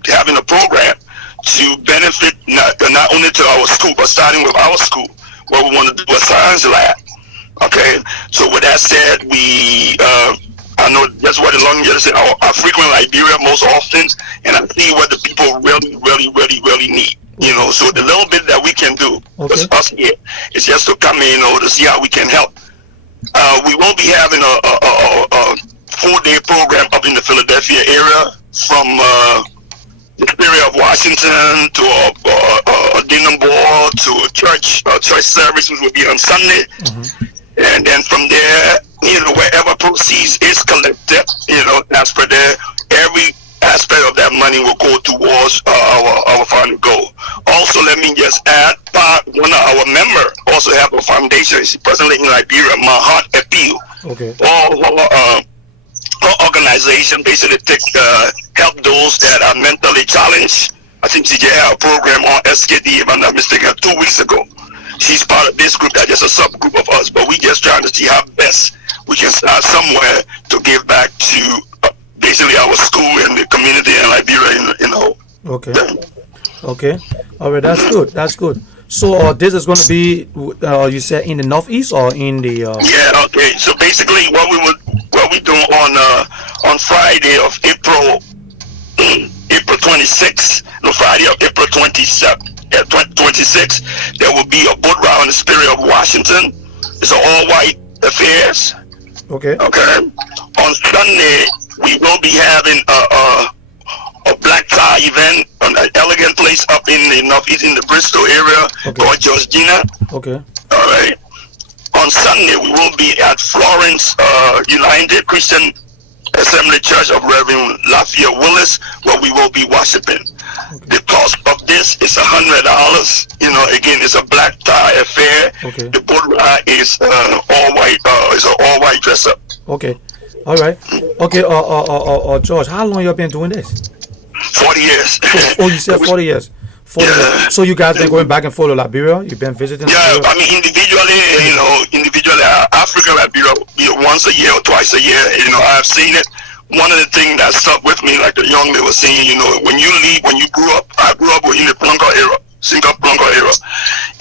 having a program to benefit not only to our school, but starting with our school, where we want to do a science lab. Okay. So with that said, I know that's what the long years say. I frequent Liberia most often, and I see what the people really need. So the little bit that we can do, okay, us here, is just to come in, to see how we can help. We won't be having a full-day program up in the Philadelphia area from the area of Washington to a dinner board to a church service, which will be on Sunday. Mm-hmm. And then from there, wherever proceeds is collected, as per there, every aspect of that money will go towards our final goal. Also, let me just add, one of our members also have a foundation. She's presently in Liberia, My Heart Appeal. Okay. Our organization basically help those that are mentally challenged. I think she just had a program on SKD, if I'm not mistaken, 2 weeks ago. she's part of this group. That's just a subgroup of us. But we just trying to see how best we can start somewhere to give back to basically our school and the community in Liberia in the whole. Okay. Okay. All right. That's good. That's good. So this is going to be, you said in the northeast or in the? Yeah. Okay. So basically, what we do on Friday of April 26th, no, Friday of April 26th, there will be a boat ride on the Spirit of Washington. It's an all-white affairs. Okay. Okay. On Sunday, we will be having a black tie event on an elegant place up in the northeast in the Bristol area called Georgina. Okay. All right. On Sunday, we will be at Florence United Christian Assembly Church of Reverend Lafayette Willis, where we will be worshiping. The cost of this is $100. You know, again, it's a black tie affair. Okay. The boat ride is all white. It's an all white dress up. Okay. All right. Okay. George, how long you been doing this? 40 years. Oh, you said 40 years. 40 years. So you guys been going back and forth to Liberia? You've been visiting? Yeah, Liberia? I mean individually, Africa, Liberia, once a year or twice a year. You know, I've seen it. One of the things that stuck with me, like the young lady was saying, you know, when you leave, when you grew up, I grew up in the Blanco era, Blanco era,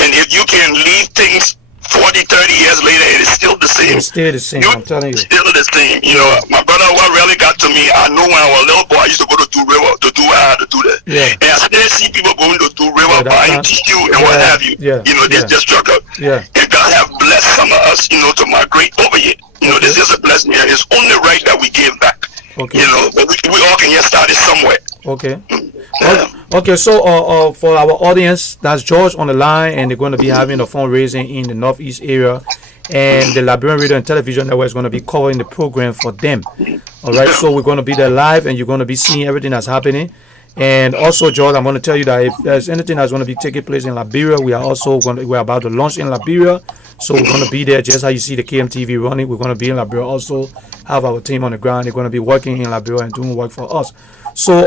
and if you can leave things 40, 30 years later, it is still the same. It's still the same, I'm telling you. Still the same. You know, my brother, what really got to me, I know when I was a little boy, I used to go to Do River to do what I had to do there. Yeah. And I still see people going to Do River, buying tissue and what have you. Yeah. You know, they just struck up. Yeah. And God have blessed some of us, you know, to migrate over here. You know, this is a blessing here. It's only right that we give back. Okay. You know, but we all can get started somewhere. Okay. Okay, so for our audience, that's George on the line, and they're going to be having a fundraising in the northeast area, and the Liberian Radio and Television Network is going to be covering the program for them. All right, so we're going to be there live, and you're going to be seeing everything that's happening. And also, George, I'm going to tell you that if there's anything that's going to be taking place in Liberia, we're about to launch in Liberia. So we're going to be there, just how you see the KMTV running. We're going to be in Liberia also, have our team on the ground. They're going to be working in Liberia and doing work for us. So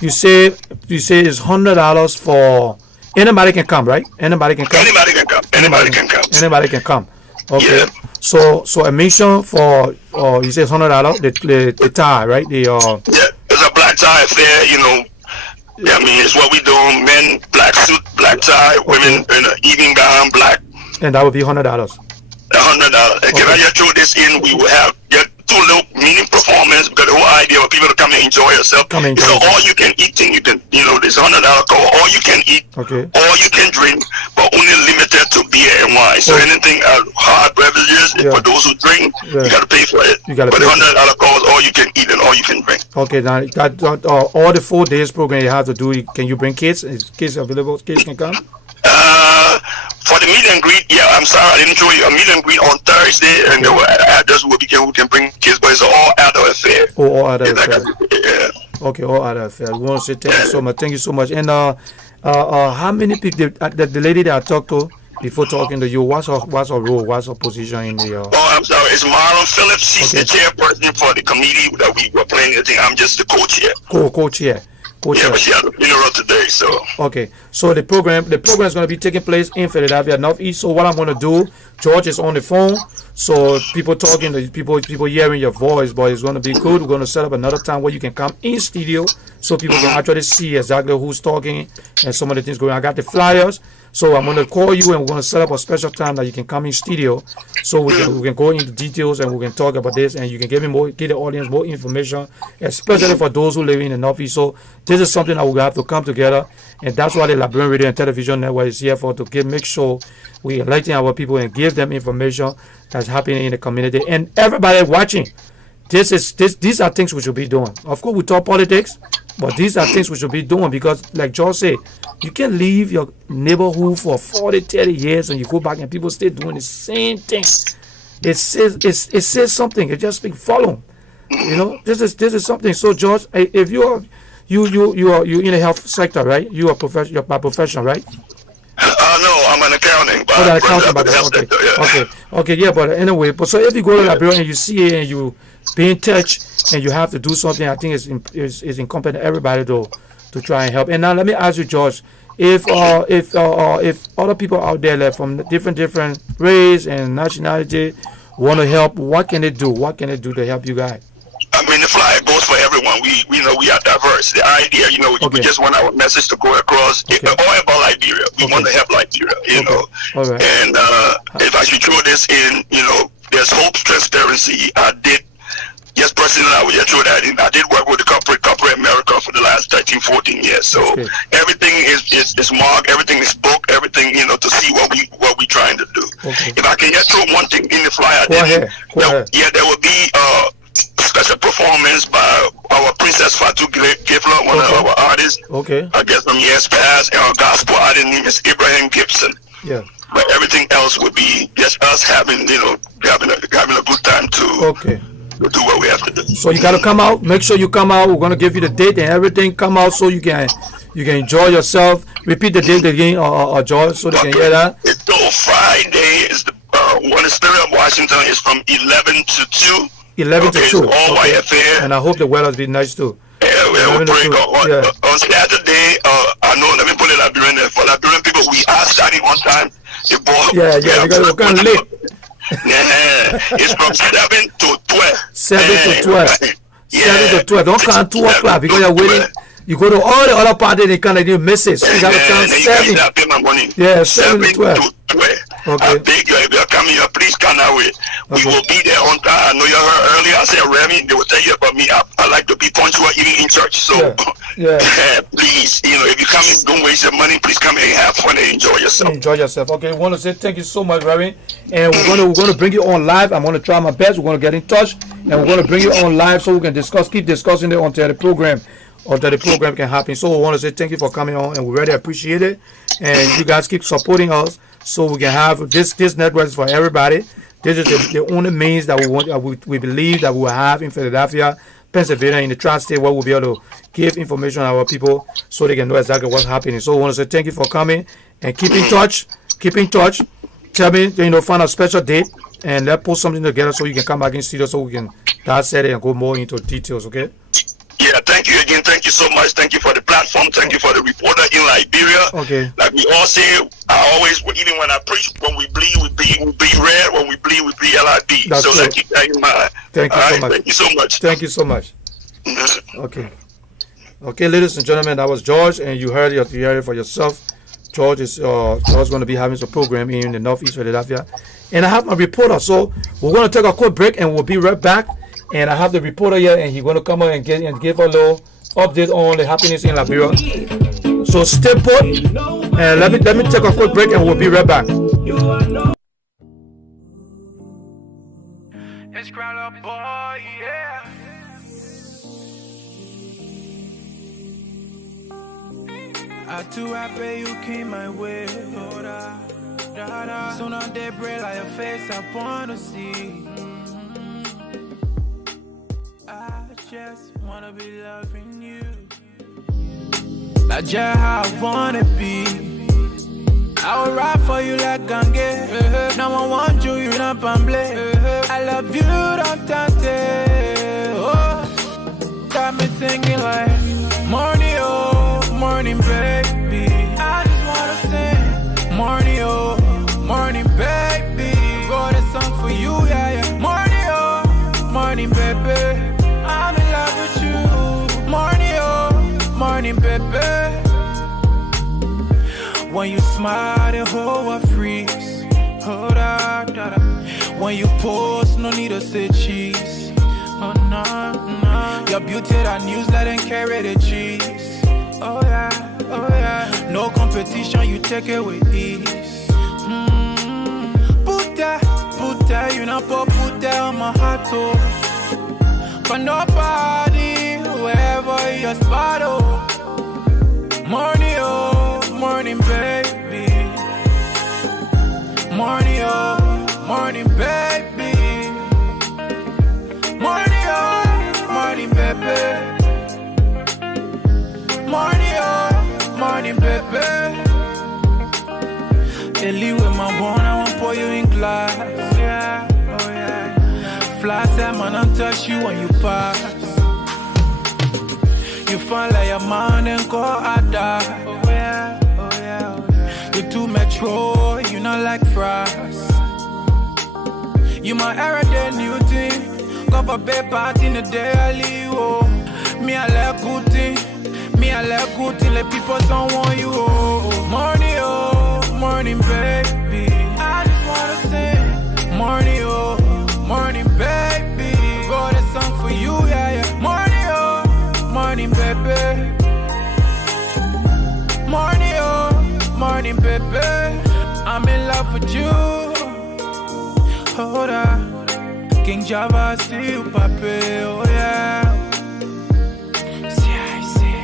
you say it's $100 for anybody can come, right? Anybody can come. Anybody can come. Anybody can come. Anybody can come. Okay. Yeah. So admission for you say $100 the tie, right? Yeah, it's a black tie affair. You know, I mean, it's what we do. Men black suit, black tie. Women in an evening gown, black. And that would be $100. $100. Can I just throw this in? We will have just two little mini performance because the whole idea for people to come and enjoy yourself. So all you can eat thing, you can, you know, this $100 call, all you can eat, all you can drink, but only limited to beer and wine. So anything hard beverages for those who drink, you got to pay for it. But the $100 calls, all you can eat and all you can drink. Okay, now all the 4 days program you have to do, can you bring kids? Is kids available? Kids can come? For the meet and greet, yeah, I'm sorry I didn't show you a meet and greet on Thursday, and there were adults who can bring kids, but it's an all adult affair. Oh, all adult affair. Yeah. Okay, all adult affair. We want to say thank you so much. Thank you so much. And how many people? The lady that I talked to before talking to you, what's her role? What's her position in the? Oh, I'm sorry. It's Marlon Phillips. She's the chairperson for the committee that we were planning. I think I'm just the co-chair. Co-chair. Yeah, but she had a funeral today, so. Okay, so the program is going to be taking place in Philadelphia Northeast. So what I'm going to do, George is on the phone, so people talking, people hearing your voice, but it's going to be good. We're going to set up another time where you can come in studio, so people can actually see exactly who's talking and some of the things going on. I got the flyers, so I'm going to call you and we're going to set up a special time that you can come in studio, so we can go into details and we can talk about this, and you can give the audience more information, especially for those who live in the Northeast. So this is something that we have to come together, and that's why the Liberian Radio and Television Network is here for, to make sure we enlighten our people and give them information that's happening in the community. And everybody watching, these are things we should be doing. Of course, we talk politics, but these are things we should be doing, because like George said, you can leave your neighborhood for 40, 30 years and you go back and people still doing the same thing. It says something. It just speaks follow. You know, this is something. So George, if you're in the health sector, right? You're by profession, right? No, I'm an accounting. Okay, yeah, but anyway, but so if you go to Liberia and you see it and you be in touch and you have to do something, I think it's incumbent on everybody to try and help. And now let me ask you, George, if other people out there like from different race and nationality want to help, what can they do? What can they do to help you guys? I mean, the flyer goes for everyone. We know we are diverse. The idea, we just want our message to go across. All about Liberia. We want to help Liberia, All right. And if I should throw this in, there's hope, transparency. I did, yes, President, I would throw that in. I did work with the corporate America for the last 13, 14 years. So everything is marked, everything is booked, everything, to see what we trying to do. If I can just throw one thing in the flyer, Go ahead. Yeah, there will be special performance by our Princess Fatu Gifler, one of our artists. I guess from years past, and our gospel artist name is Abraham Gibson. Yeah. But everything else would be just us having a good time to do what we have to do. So you gotta come out. Make sure you come out. We're gonna give you the date and everything. Come out so you can enjoy yourself. Repeat the date again, or George, so they can hear that. So Friday is the One Spirit of Washington is from 11 to 2. 11 to 2. It's all white affair. And I hope the weather's be nice too. Yeah, we're praying on Saturday. I know, let me put it Liberian. For Liberian people, we are starting on time. Because we're kind of late. It's from 7 to 12. 7 to 12. 7 to 12. Don't count 2 o'clock because you're waiting. You go to all the other parties, they kind of miss it. So you got to count 7. Yeah, 7 to 12. I beg you, if you're coming here, please come our way. We will be there on time. I know you heard earlier, I said, Remy, they will tell you about me. I like to be punctual even in church. So please, if you come in, don't waste your money. Please come here and have fun and enjoy yourself. Enjoy yourself. Okay, we want to say thank you so much, Remy. And we're going to bring you on live. I'm going to try my best. We're going to get in touch. And we're going to bring you on live so we can keep discussing it until the program can happen. So we want to say thank you for coming on, and we really appreciate it. And you guys keep supporting us so we can have this network for everybody. This is the only means that we believe that we will have in Philadelphia, Pennsylvania, in the tri-state, where we'll be able to give information to our people so they can know exactly what's happening. So we want to say thank you for coming and keep in touch. Keep in touch. Tell me, find a special date and let's put something together so you can come back in studio so we can dissect it and go more into details. Okay. Yeah, thank you again. Thank you so much. Thank you for the platform. Thank you for the reporter in Liberia. Okay. Like we all say, I always, even when I preach, when we bleed, we bleed red. When we bleed, LIB. That's so true. let's keep that in mind. Thank you so much. Thank you so much. Thank you so much. Okay. Okay, ladies and gentlemen, that was George, and you heard it for yourself. George is going to be having some program in the Northeast Philadelphia, and I have my reporter. So we're going to take a quick break, and we'll be right back. And I have the reporter here, and he's going to come out and give a little update on the happenings in Liberia. So stay put, and let me take a quick break, and we'll be right back. It's Crowder Boy, yeah. I too happy you came my way. Soon on day bread like your face, I wanna see. I just wanna be loving you. Like just how I wanna be. I will ride for you like Gange. No one wants you, you're not pamble. I love you, don't tante. Oh, got me singing like morning, oh, morning, baby. I just wanna sing morning, oh, morning, baby. Wrote a song for you, yeah, yeah. Morning, oh, morning, baby. I'm in love with you. Morning, oh, morning, baby. When you smile, the whole world freeze. Hold on, when you pose, no need to say cheese. Oh no, no. Your beauty, that news, let them carry the cheese. Oh yeah, oh yeah. No competition, you take it with ease. Put that, you know, put that on my heart, oh. But nobody, wherever your spot, oh. Morning, oh, morning, baby. Morning, oh, morning, baby. Morning, oh, morning, baby. Morning, oh, morning, baby. Ellie with my bone, I won't pour you in glass. Yeah, oh yeah. Fly time, man, I'll touch you when you pass. You find like a man and go I die. Oh yeah, oh metro, you not like fries. You my Lrtn new thing. Go for bed party in the daily, oh. Me I like good thing. Me I like good thing. Let people don't want you, oh. Morning, baby. I just wanna sing. Morning, baby. Got a song for you, yeah, yeah. Morning, baby. Morning, baby. I'm in love with you. Hold on. King Java, see you, papi, oh yeah. See, I see.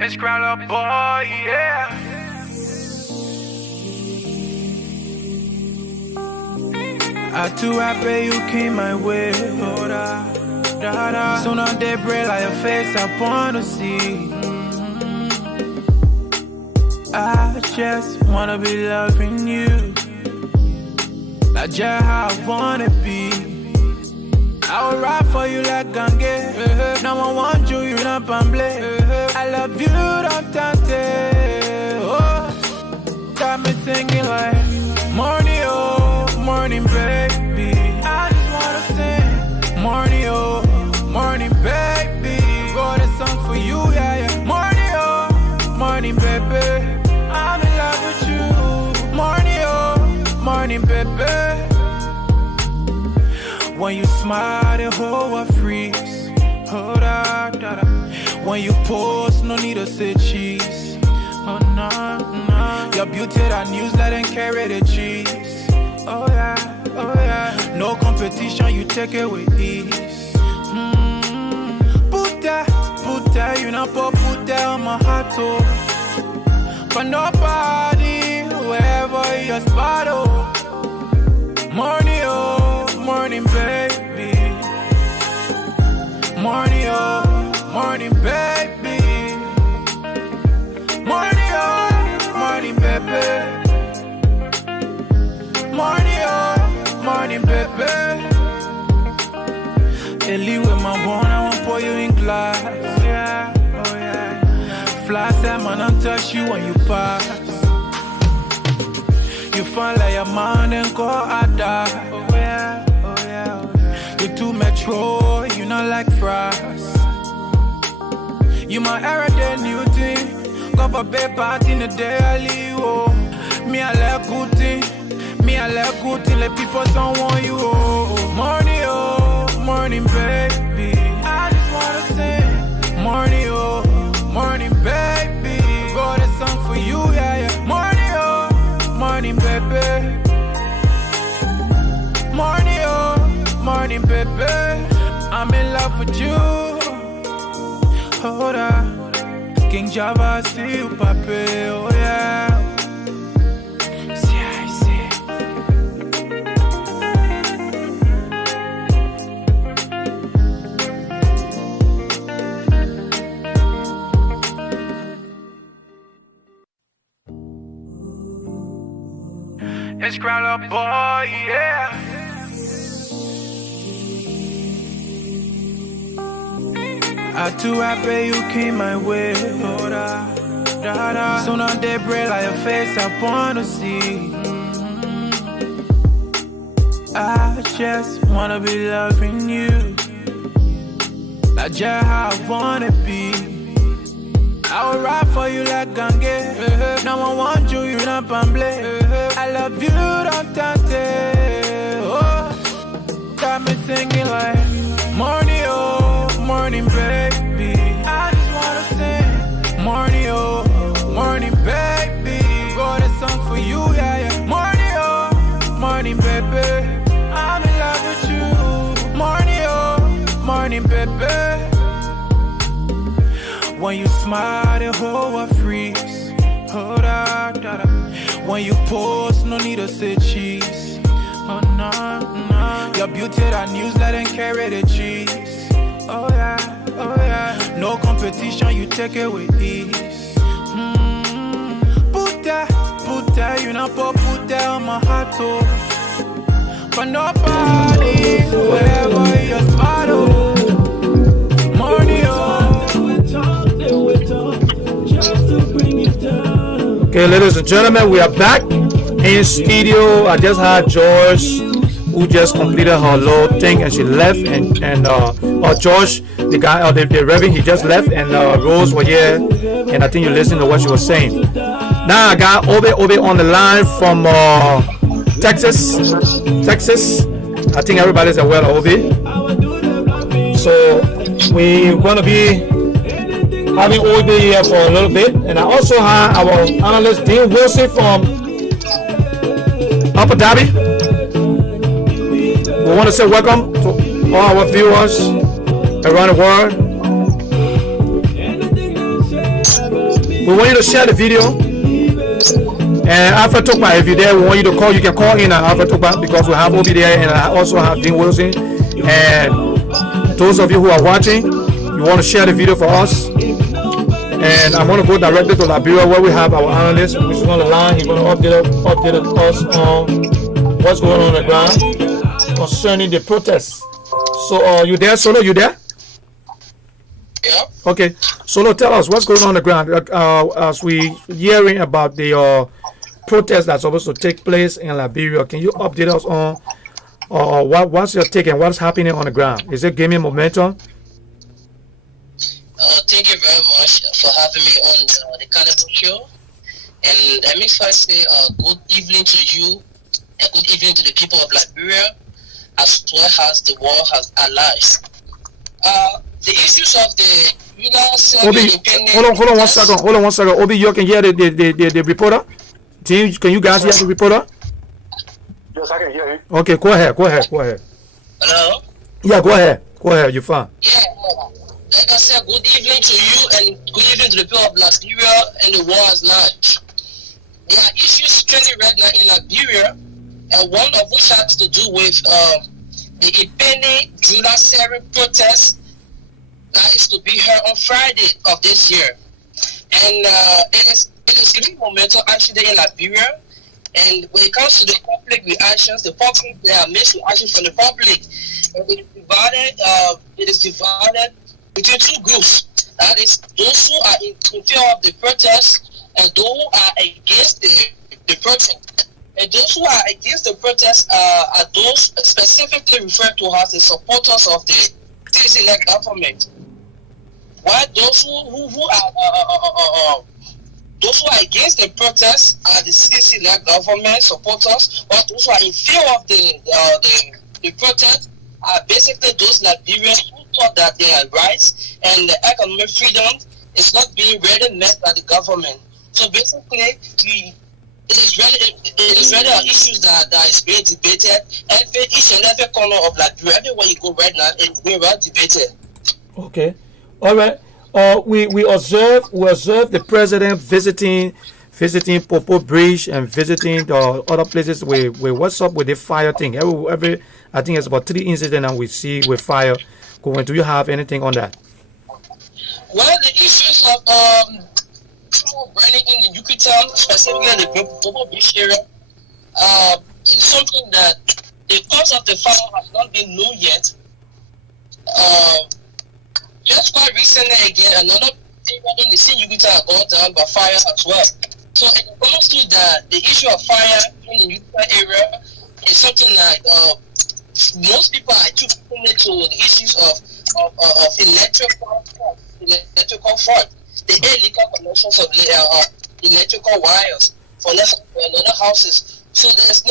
It's Crowler boy, yeah. I too happy you came my way. Oh, da. Soon on day break like your face, I wanna see. I just wanna be loving you. Like just how I wanna be. I will ride for you like Gange. No one wants you, you're not pamble. I love you, don't tante. Oh, got me singing like morning, baby. I just wanna sing. Morning, baby. Got a song for you, yeah, yeah. Morning, baby. I'm in love with you. Morning, baby. When you smile, the whole world freeze. Oh, da. When you pose, no need to say cheese. Oh, no. Your beauty, that news, let them carry the cheese. Oh yeah. No competition, you take it with ease. Put that, you not put that on my heart, oh. But nobody, wherever your spot, oh. Morning, baby. Morning, baby. Morning, baby. Morning, baby. Ellie with my one, I won't pour you in glass. Oh yeah. Fly time and I touch you when you pass. You find like your man and go out there. Oh yeah. You too metro, you not like fries. You my Lrtn new thing. Go for bed party in the daily, oh. Me I like good thing. Me I like good thing. Let people don't want you, oh. Morning, baby. I just wanna sing. Morning, baby. Got a song for you, yeah, yeah. Morning, baby. Morning, baby. I'm in love with you. Hold on. King Java, see you, papi, oh yeah. See, I see. It's Crowler boy, yeah. I too happy you came my way. Oh, da. Soon on day break like your face, I wanna see. I just wanna be loving you. Like just how I wanna be. I will ride for you like Gange. No one wants you, you're not pamble. I love you, don't tante. Oh, got me singing like morning, baby. I just wanna sing. Morning, baby. Got a song for you, yeah, yeah. Morning, baby. I'm in love with you. Morning, baby. When you smile, the whole world freeze. Oh, da. When you pose, no need to say cheese. Oh, no. Your beauty, that news, let them carry the cheese. Oh yeah. No competition, you take it with ease. Put tell you not put there on my heart, oh. For nobody, wherever you're smart, oh. Money, Okay, ladies and gentlemen, we are back in studio. I just had George, who just completed her little thing, and she left. And George, the guy, the Reverend, he just left, and Rose was here, and I think you listened to what she was saying. Now I got Obi on the line from Texas. I think everybody's aware of Obi. So we're gonna be having Obi here for a little bit, and I also have our analyst Dean Wilson from Abu Dhabi. We want to say welcome to all our viewers around the world. We want you to share the video. And Alpha Tokba, if you're there, we want you to call. You can call in at Alpha Tokba because we have Obi there, and I also have Dean Wilson. And those of you who are watching, you want to share the video for us. And I'm going to go directly to Liberia where we have our analyst, which is on the line. He's going to update us on what's going on the ground concerning the protests. So, you there, Solo? You there? Yeah. Okay. Solo, tell us what's going on the ground. As we hearing about the protests that's supposed to take place in Liberia, can you update us on what's your take and what's happening on the ground? Is it gaining momentum? Thank you very much for having me on the Cannibal Show. And let me first say good evening to you and good evening to the people of Liberia as well as the world has allies. The issues of the Obi, hold on 1 second. Hold on 1 second. Obi, you can hear the reporter? Can you guys hear the reporter? Yes, I can hear you. Okay, go ahead. Hello? Yeah, go ahead. You're fine. Yeah. Like I said, good evening to you and good evening to the people of Liberia and the world at large. There are issues trending right now in Liberia, and one of which has to do with the Ipeni Julasari protest that is to be held on Friday of this year. And it is giving momentum actually in Liberia. And when it comes to the public reactions, there are mixed reactions from the public. And it is divided between two groups. That is those who are in favor of the protest and those who are against the protest. And those who are against the protest are those specifically referred to as the supporters of the citizen-led government. While those who are against the protest are the citizen-led government supporters, while those who are in favor of the protest are basically those Liberians who thought that their rights and the economic freedom is not being really met by the government. So basically, it is really an issue that is being debated. Each and every corner of Liberia, everywhere you go right now, it's being well debated. Okay, all right. We observe the president visiting Popo Bridge and visiting the other places where what's up with the fire thing. Every I think it's about 3 incidents that we see with fire going. Do you have anything on that? Well, the issues of burning in the Yucatan, specifically the Popo Bridge area, is something that the cause of the fire has not been known yet. Just quite recently again, another area in the same Yucatan got down by fire as well. So it comes to the issue of fire in the Yucatan area is something like most people are too familiar to the issues of electrical fault. The illegal connections of electrical wires for another houses. So there's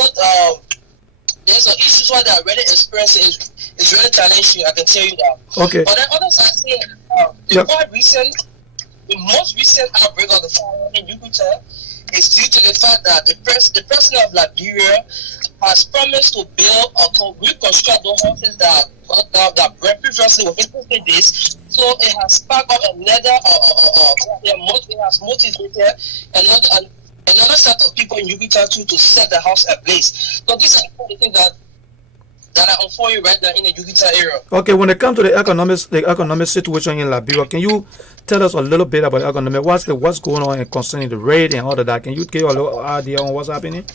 an issue where they are already experiencing is really challenging. I can tell you that. Okay. But then others are saying the most recent outbreak of the fire in Yucatan is due to the fact that the president of Liberia has promised to build or reconstruct those houses that previously were 50 days. So it has sparked up another, it has motivated another set of people in Yucatan to set the house ablaze. So these are the things that that are unfolding right now in the Yukita area. Okay, when it comes to the economic situation in Liberia, can you tell us a little bit about economic? What's going on concerning the rate and all of that? Can you give a little idea on what's happening?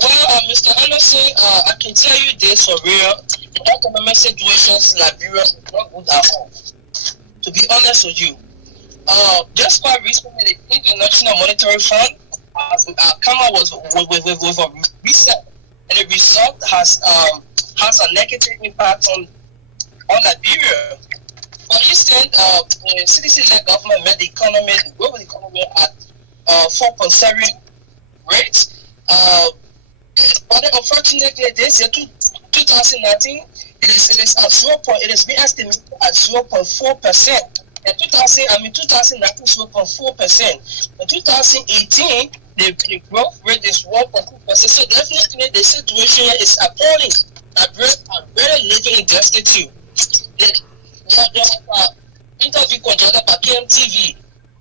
Well, Mr. Anderson, I can tell you this for real. The economic situation in Liberia is not good at all. To be honest with you, just quite recently, the International Monetary Fund come out with a reset, and the result has a negative impact on Liberia. For instance, the CDC-led government made the global economy at 4.7 rate. But unfortunately, this year, 2019, it is at 0. It is being estimated at 0.4%. In 2019, 0.4%. In 2018, the growth rate is 1.2%. So definitely, the situation is appalling. Liberia are really living in destitute. There was an interview conducted by KMTV,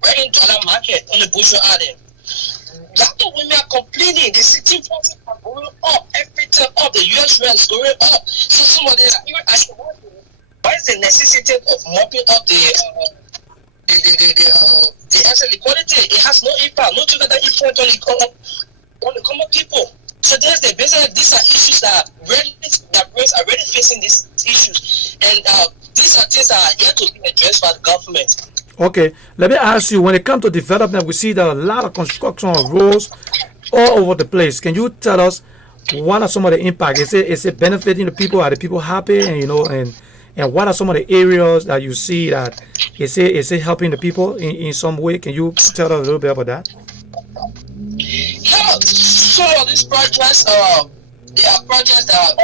right in dollar market on the Bushel Island. A lot of women are complaining. The city prices are going up. Everything up. The US rent is going up. So somebody is even asking, what is the necessity of mopping up the asset liquidity? It has no impact, no together impact on the common people. So there's the business. These are issues that are already facing these issues, and these are things that are yet to be addressed by the government. Okay, let me ask you, when it comes to development, we see that a lot of construction of roads all over the place. Can you tell us what are some of the impacts? Is it benefiting the people? Are the people happy? And and what are some of the areas that you see that is it helping the people in some way? Can you tell us a little bit about that? Yeah, some of these projects, they are projects that have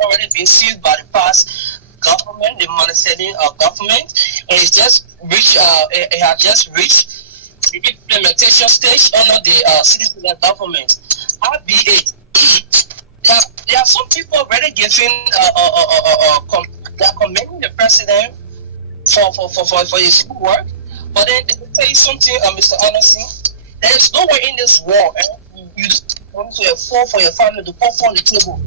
already been seized by the past government, the monetary government, and it has just reached the implementation stage under the citizen government. RBA. There are some people already getting they are commending the president for his good work, but then let me tell you something, Mr. Anderson. There is no way in this world you just want to afford for your family to put on the table.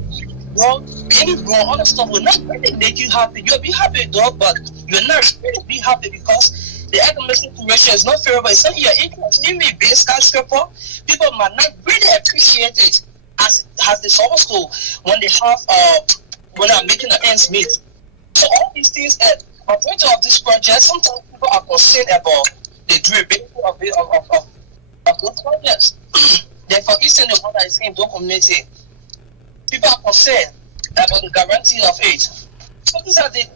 Well, being wrong, all the stuff will not really make you happy. You'll be happy, dog, but you'll not really be happy because the economic situation is not favorable. It's not your interest. Even a base skyscraper, people might not really appreciate it as the summer school when they have when they're making the ends meet. So all these things, majority of this project, sometimes people are concerned about the durability of those projects. Then for instance, the one that is in the community, people are concerned about the guarantee of aid. So these are the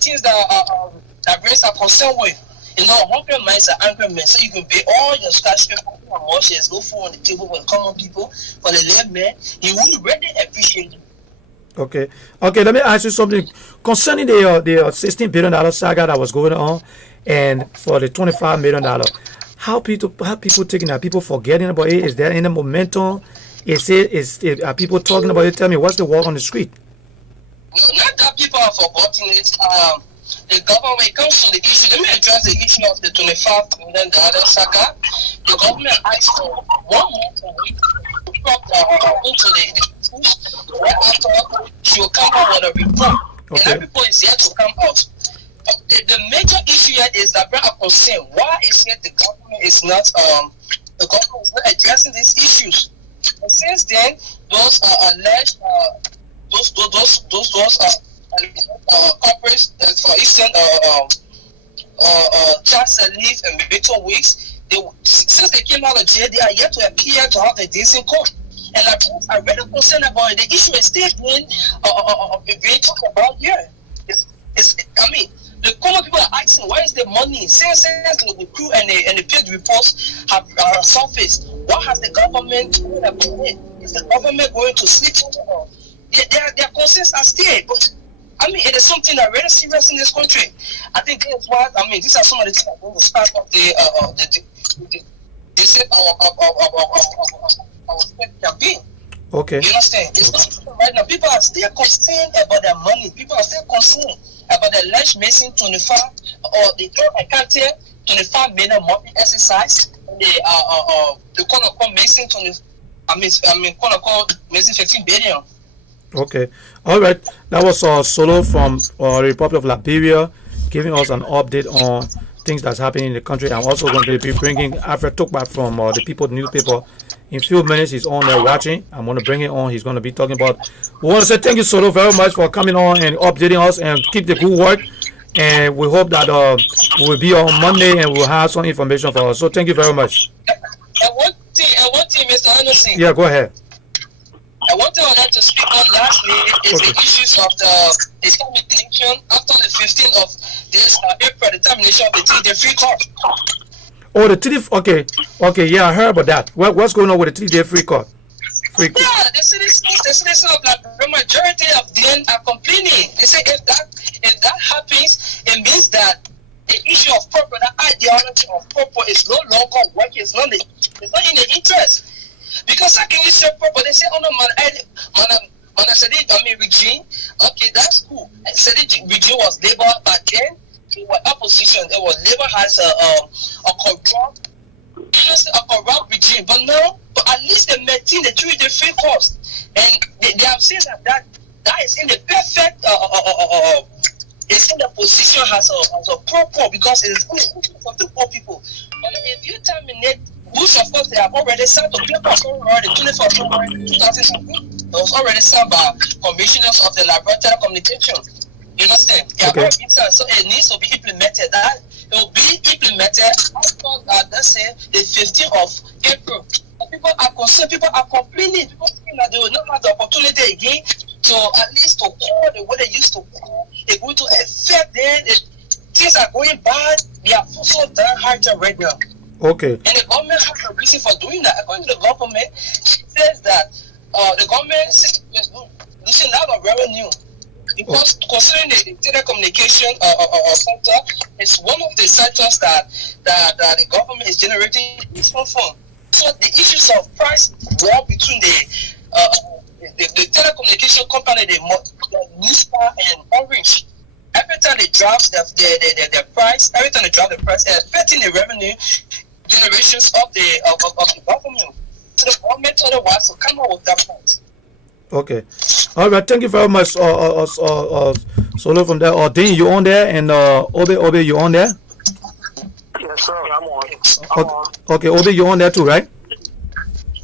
things that Brains are concerned with. You know, hungry minds are angry men. So you can pay all your skyscraper emotions, go for on the table for the common people, for the layman. You will really appreciate it. Okay. Let me ask you something concerning the $16 billion saga that was going on, and for the $25 million. How people taking that? People forgetting about it? Is there any momentum? Are people talking about it? Tell me, what's the word on the street? No, not that people are forgetting it. The government, when it comes to the issue, let me address the issue of the $25 million saga. The government asked for 1 month a week to drop into the right after she will come out with a report. Okay. And that report is yet to come out. The major issue here is that we are concerned. Why is it the government is not addressing these issues? And since then, those alleged corporates, for instance, tax relief and military weeks, since they came out of jail, they are yet to appear to have a decent court. And I'm really concerned about it. The issue is still being talked about here. The common people are asking, where is the money? Since the crew and the paid reports have surfaced, what has the government doing about it? Is the government going to sleep over? Their concerns are still, but it is something that really serious in this country. I think that's what these are some of the things that going to start up our campaign. Okay. You understand? It's not right now. People are still concerned about their money. People are still concerned about the alleged missing 25 or the I can't tell 25 million money exercise. The quote unquote missing quote unquote, raising 15 billion. Okay. All right. That was Solo from Republic of Liberia, giving us an update on things that's happening in the country. I'm also going to be bringing Alfred Tokba from the People newspaper. In a few minutes, he's on there watching. I'm going to bring it on. He's going to be talking about. We want to say thank you, Solo, very much for coming on and updating us, and keep the good work. And we hope that we'll be on Monday and we'll have some information for us. So thank you very much. And one thing, Mr. Anderson. Yeah, go ahead. And one thing I'd like to speak on lastly is the issues of the Islamic election after the 15th of this April, the termination of the three-day free court. Oh, the three. Okay, yeah, I heard about that. What's going on with the 3-day free court? Yeah, the citizens of the majority of them are complaining. They say if that happens, it means that the issue of purpose, the ideology of purpose is no longer working. It's not in the interest. Because how can you say purpose? They say, oh no, regime. Okay, that's cool. Regime was labor back then. It was opposition. It was labor has a corrupt regime. But now, at least they maintain the 3-day free course. And they have seen that is in the perfect it's in the position as a purpose because it's in the interest of the poor people. But if you terminate, which of course they have already signed the paper already, 24th February 2017, it was already signed by commissioners of the Lrtn communication. You understand? Okay. So it needs to be implemented. That it will be implemented after let's say the 15th of April. People are concerned, people are complaining, people think that they will not have the opportunity again to at least to call the way they used to call. They're going to affect them. Things are going bad. They are so downhearted right now. Okay. And the government has a reason for doing that. According to the government, it says that the government is losing a lot of revenue. Because concerning the telecommunication sector, it's one of the sectors that the government is generating its own fund. So the issues of price war between the telecommunication company, the Nispa and Orange, every time they drop the price, every time they drop the price, they're affecting the revenue generations of the government. So the government otherwise will come up with that price. Okay. All right. Thank you very much, Solo from there. Dean, you on there? And Obe, you on there? Yes, sir. I'm on. Okay, Obe, you on there too, right?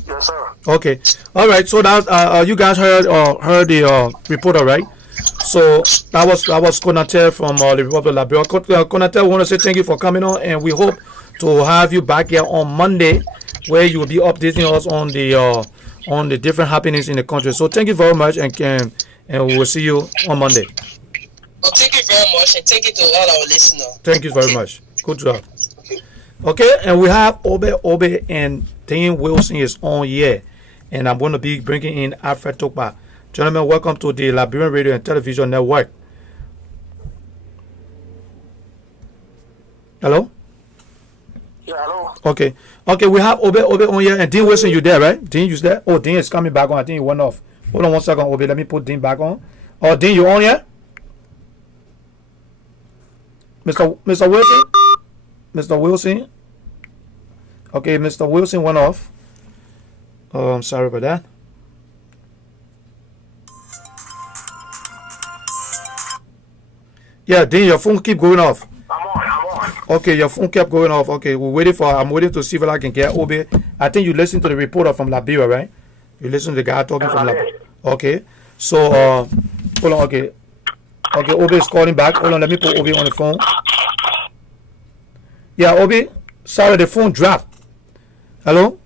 Yes, sir. Okay. All right. So that you guys heard the reporter, right? So that was Konatel from the Republic of Liberia. Konatel, we want to say thank you for coming on, and we hope to have you back here on Monday, where you will be updating us on the different happenings in the country. So thank you very much, and we will see you on Monday. Well, thank you very much, and thank you to all our listeners. Thank you very much. Good job. Okay, and we have Obe, and Dean Wilson is on here, and I'm going to be bringing in Alfred Tokba. Gentlemen, welcome to the Liberian Radio and Television Network. Hello? Yeah, hello. Okay, we have Obe on here, and Dean Wilson, you there, right? Dean, you there? Oh, Dean is coming back on. I think he went off. Hold on 1 second, Obe. Let me put Dean back on. Oh, Dean, you on here? Mr. Wilson? Mr. Wilson? Okay, Mr. Wilson went off. Oh, I'm sorry about that. Yeah, Dean, your phone keep going off. I'm on. Okay, your phone kept going off. Okay, I'm waiting to see if I can get Obe. I think you listened to the reporter from Liberia, right? You listened to the guy talking from Liberia. Okay. So hold on, okay, Obe is calling back. Hold on, let me put Obe on the phone. Yeah, Obe, sorry, the phone dropped. Hello?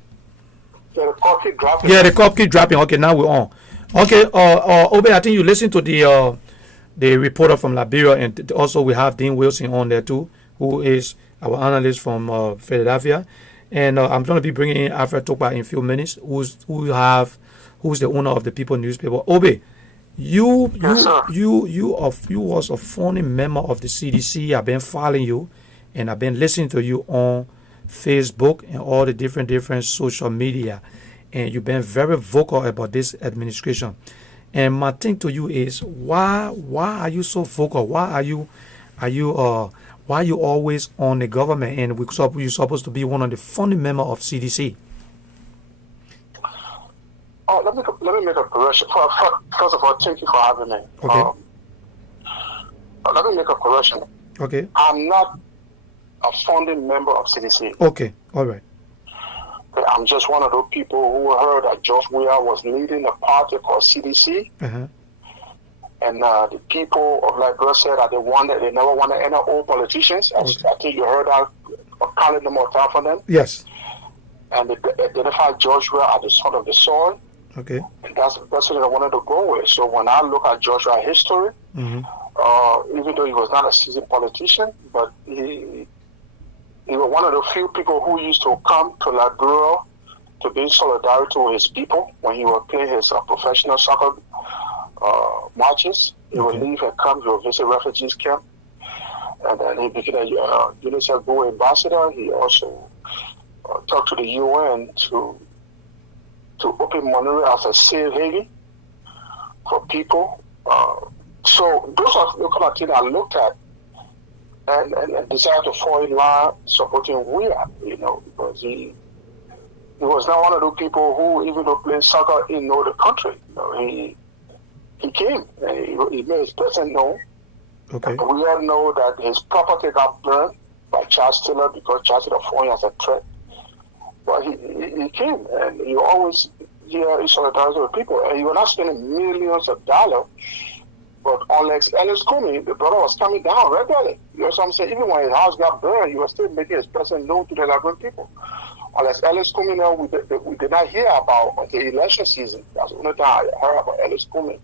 Yeah, the call keep dropping. Yeah, the call keep dropping. Okay, now we're on. Okay, Obe, I think you listened to the reporter from Liberia, and also we have Dean Wilson on there too, who is our analyst from Philadelphia. And I'm going to be bringing in Alfred Tokba in a few minutes, who's the owner of the People newspaper. Obe, you was a founding member of the CDC. I've been following you, and I've been listening to you on Facebook and all the different social media, and you've been very vocal about this administration. And my thing to you is, why are you so vocal? Why are you always on the government, and you're supposed to be one of the founding members of CDC? Oh, let me make a correction. First of all, thank you for having me. Okay. Let me make a correction. Okay. I'm not a founding member of CDC. Okay. All right. I'm just one of those people who heard that George Weah was leading a party called CDC. Uh-huh. And the people of Liberia said that they never wanted any old politicians. I think you heard that, calling them more time for them. Yes. And they identified George Weah as the son of the soil. Okay. And that's the person I wanted to go with. So when I look at George Weah's history, even though he was not a seasoned politician, but he was one of the few people who used to come to Liberia to be in solidarity with his people when he would play his professional soccer marches. He would leave and come, he would visit refugees camp. And then he became a UNICEF Go ambassador. He also talked to the UN to open Monterey as a safe haven for people. So those are the kind of things I looked at and decided to fall in line supporting Weah, because he was not one of those people who, even though playing soccer, he know the country. He came and he made his presence known. Okay. And we all know that his property got burned by Charles Taylor because Charles Taylor phoned as a threat. But he came, and he always in solidarity with people, and he was not spending millions of dollars. But unlike Ellis Comey, the brother was coming down regularly. You know what I'm saying? Even when his house got burned, he was still making his presence known to the Liberian people. Unless Ellis Comey, now we did not hear about the election season. That's the only time I heard about Ellis Comey.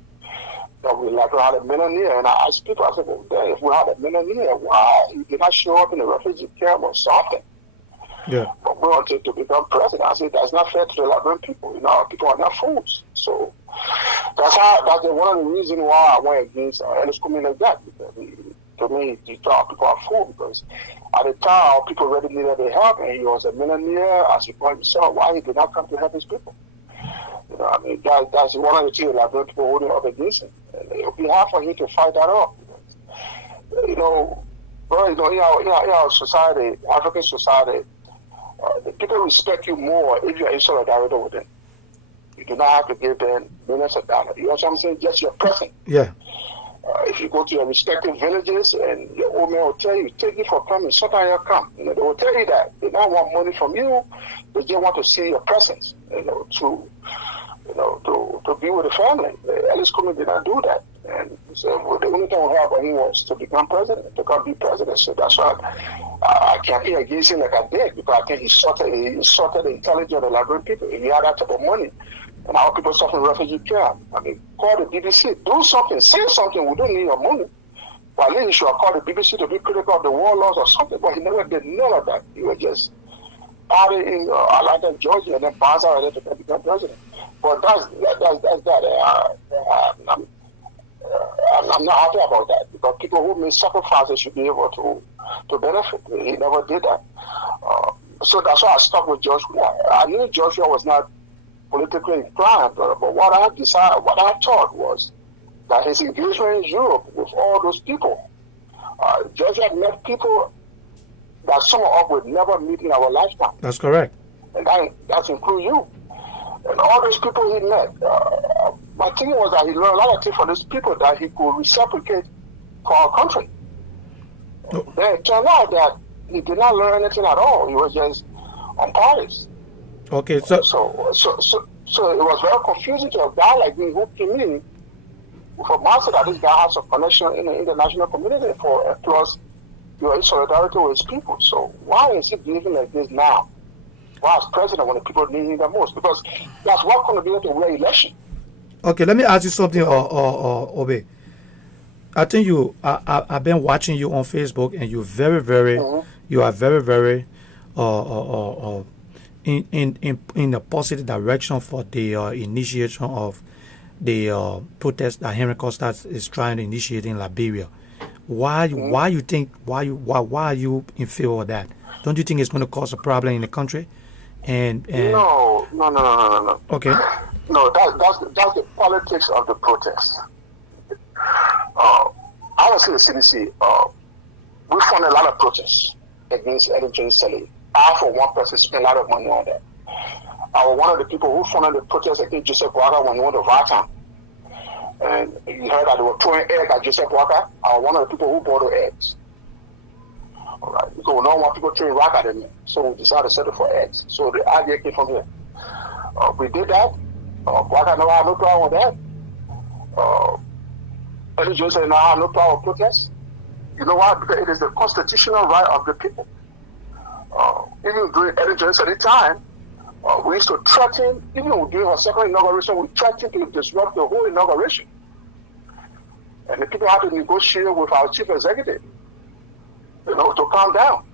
That we had a millionaire, and I asked people, I said, well, if we had a millionaire, why he did not show up in the refugee camp or something? Yeah. But we wanted to become president. I said, that's not fair to the Liberian people. People are not fools. So that's one of the reasons why I went against Ellis Comey like that. Because to me, he thought people are fools. Because at the time, people really needed their help, and he was a millionaire, as he called himself. Why he did not come to help his people? That's one of the things that Liberian people holding up against him. And it would be hard for him to fight that off. In our society, African society, the people respect you more if you're in solidarity with them. You do not have to give them millions of dollars. You know what I'm saying? Just your presence. Yeah. If you go to your respective villages and your old man will tell you, take it for coming, sometimes you'll come. They will tell you that. They don't want money from you, they just want to see your presence, to be with the family. Ellis Comey did not do that. And so the only thing we have for him was to become president, to come be president. So that's why I campaigned against him like I did, because I think he sorted the intelligence of the Liberian people. If he had that type of money, and our people suffering refugee camp, call the BBC, do something, say something. We don't need your money. Well, at least you should have called the BBC to be critical of the war laws or something, but he never did none of that. He was just party in Atlanta, Georgia, and then pass out and then become president. But that's that. I'm not happy about that, because people who make sacrifices should be able to benefit. He never did that. So that's why I stuck with George Weah. I knew George Weah was not politically inclined, but what I thought was that his engagement in Europe with all those people, George Weah met people that some of us would never meet in our lifetime. That's correct. And that's include you. And all those people he met, my thinking was that he learned a lot of things from these people that he could reciprocate for our country. Oh. Then it turned out that he did not learn anything at all. He was just on parties. Okay, so it was very confusing to a guy like me who came in with a mindset that this guy has a connection in the international community plus you are in solidarity with his people. So why is he behaving like this now? Why as president when the people need him the most? Because that's what going to be able to win election. Okay, let me ask you something, Obe. I think I've been watching you on Facebook, and you're very, very, you are very, very, in a positive direction for the initiation of the protest that Henry Costa is trying to initiate in Liberia. Why are you in favor of that? Don't you think it's going to cause a problem in the country? And No. Okay. No, that's the politics of the protest. I would say the CDC, we fund a lot of protests against Lrtn Selly. I, for one person, spend a lot of money on that. I was one of the people who funded the protest against Joseph Walker when he went to Lrtn. And you heard that they were throwing eggs at Joseph Walker. I was one of the people who bought the eggs. All right, because we don't want people throwing rock at them. So we decided to settle for eggs. So the idea came from here. We did that. Walker never had no problem with that. Eddie Johnson never had no problem with protests. You know why? Because it is the constitutional right of the people. Even during Eddie Johnson's time, we used to threaten, even during our second inauguration, we threatened to disrupt the whole inauguration. And the people had to negotiate with our chief executive, to calm down.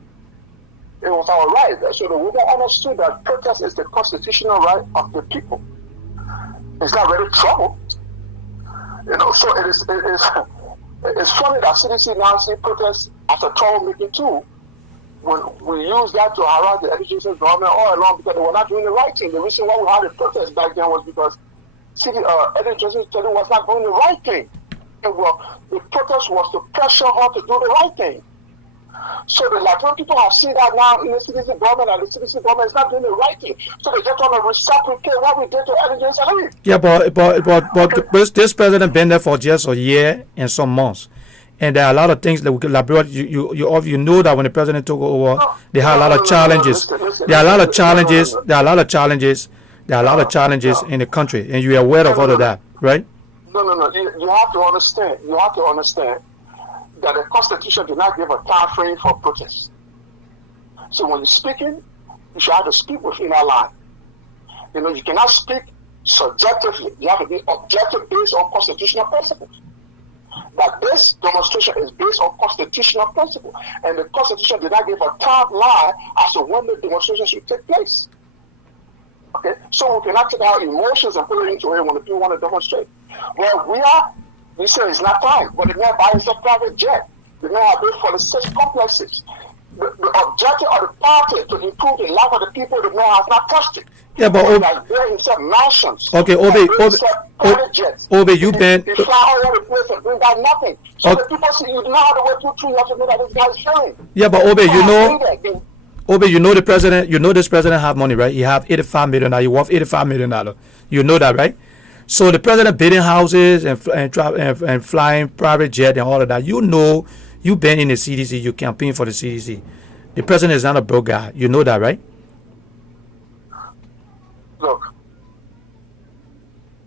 It was our right. So the women understood that protest is the constitutional right of the people. It's not really trouble. So it's funny that CDC now see protests as a troublemaking tool when we use that to harass the education government all along because they were not doing the right thing. The reason why we had a protest back then was because education was not doing the right thing. And the protest was to pressure her to do the right thing. So the Lrtn people have seen that now in the CDC government, and the CDC government is not doing the right thing. So they just want to reciprocate what we did to education. Yeah, but this president been there for just a year and some months. And there are a lot of things that we could elaborate. You know that when the president took over, they had a lot of challenges. There are a lot of challenges. There are a lot of challenges. There are a lot of challenges in the country, and you are aware of all of that, right? No. You have to understand. You have to understand that the Constitution did not give a time frame for protest. So when you're speaking, you should have to speak within that line. You cannot speak subjectively. You have to be objective based on constitutional principles. That this demonstration is based on constitutional principle, and the Constitution did not give a timeline as to when the demonstration should take place. Okay, so we cannot take our emotions and put it into it when the people want to demonstrate. Well, we say it's not time, but the man buys a private jet. The man have built for the 6 complexes. The objective of the party to improve the life of the people, the man has not touched it. Yeah, but himself mansions. Okay, Obe, you been. He fly all over the place and bring back nothing. So the people see you know how to work through. You have to know that this guy is failing. Yeah, but Obe, you know the president. You know this president have money, right? He have $85 million. He worth $85 million. You know that, right? So the president building houses and flying private jet and all of that. You know, you been in the CDC. You campaign for the CDC. The president is not a broke guy. You know that, right? Look,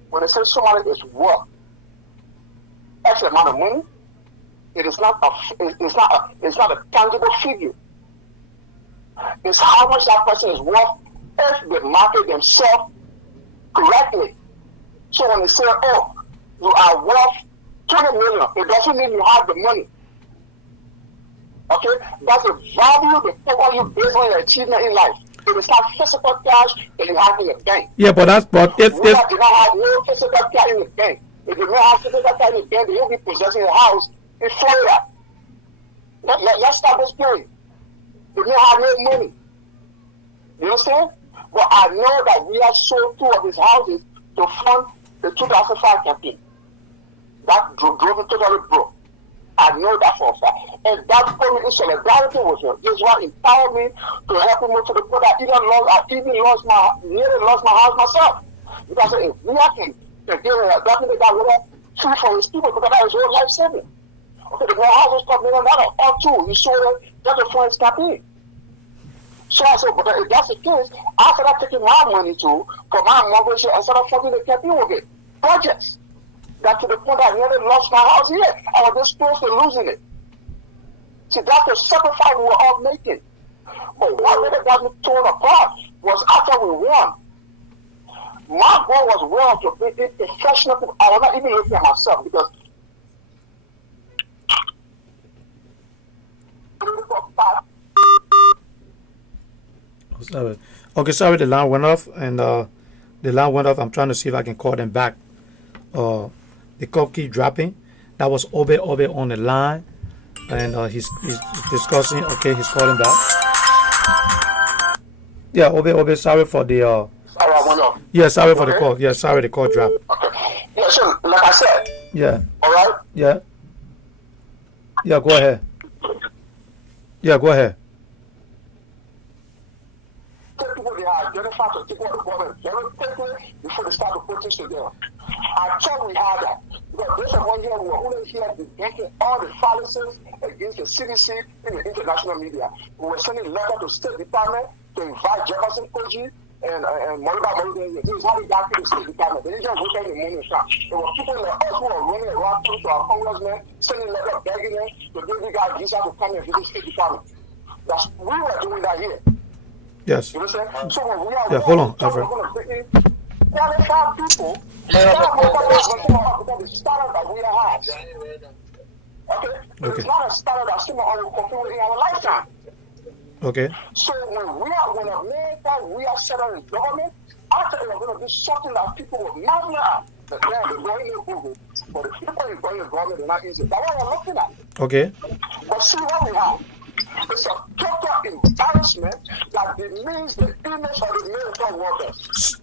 when they say somebody is worth X amount of money, it's not a tangible figure. It's how much that person is worth if they market themselves correctly. So when they say, "Oh, you are worth 20 million," it doesn't mean you have the money. Okay, that's the value the people you based on your achievement in life. It is not physical cash that you have in the bank. Yeah, but if you don't have no physical cash in the bank, if you don't have physical cash in the bank, you'll be possessing a house in Florida. Let's stop this playing. You don't have no money. You understand? But I know that we have sold 2 of his houses to fund the 2005 campaign. That drove him totally broke. I know that for a fact. And that put me in solidarity with him. This is what empowered me to help him to the point that nearly lost my house myself. Because if we can get definitely got rid of 2 for his people because that was whole life saving. Okay, the house was $1 million or 2. He sold it just to fund his campaign. So I said, but if that's the case, I started taking my money for my mortgage and started funding the campaign with it. Projects. That to the point that I nearly lost my house here. I was this close to losing it. See, that's the sacrifice we were all making. But what really got me torn apart was after we won. My goal was to be a professional people. I was not even looking at myself because Okay, sorry, the line went off, and I'm trying to see if I can call them back. The call keep dropping. That was Obe on the line, and he's discussing. Okay, he's calling back. Yeah, Obe, sorry for the. Sorry, I went off. Yeah, sorry for the call. Yeah, sorry, the call dropped. Okay. Yeah, so like I said. Yeah. All right. Yeah. Yeah, go ahead. Yeah, go ahead. People they are identified try to take out the government very quickly before they start to put things together. I thought we had that. Because this is one year we were only here debunking all the fallacies against the CDC in the international media. We were sending letters to State Department to invite Jefferson Koji and Moriba Moriba. This is how we got to the State Department. They just look at the money shop. There were people like us who were running around to our congressmen, sending letters begging them to give you guys visa to come and visit State Department. We were doing that here. Yes. You understand? So when we are hold on, Alfred. qualified people, the standard that we have. Okay? It's not a standard that someone will fulfill in our lifetime. Okay. So when America, we are settled in government, I think we're going to do something that people will marvel at. They're going to Google. But the people in government, they're not easy. That's what we're looking at. Okay. But see what we have. It's a total embarrassment that demeans the image of the military workers.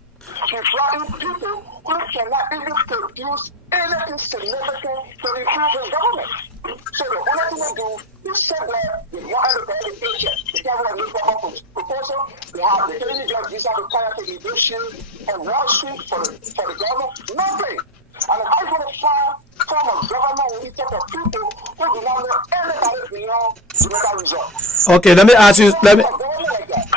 Employing people who cannot even produce anything significant to improve the government. So the only thing they do is sit there with one everybody the paycheck. They can't run a new government proposal. They can't just visa to come to negotiate on Wall Street for the government. Nothing. And how you going to find form of government when you talk of people who do not know anybody beyond the better result? Okay, let me ask you.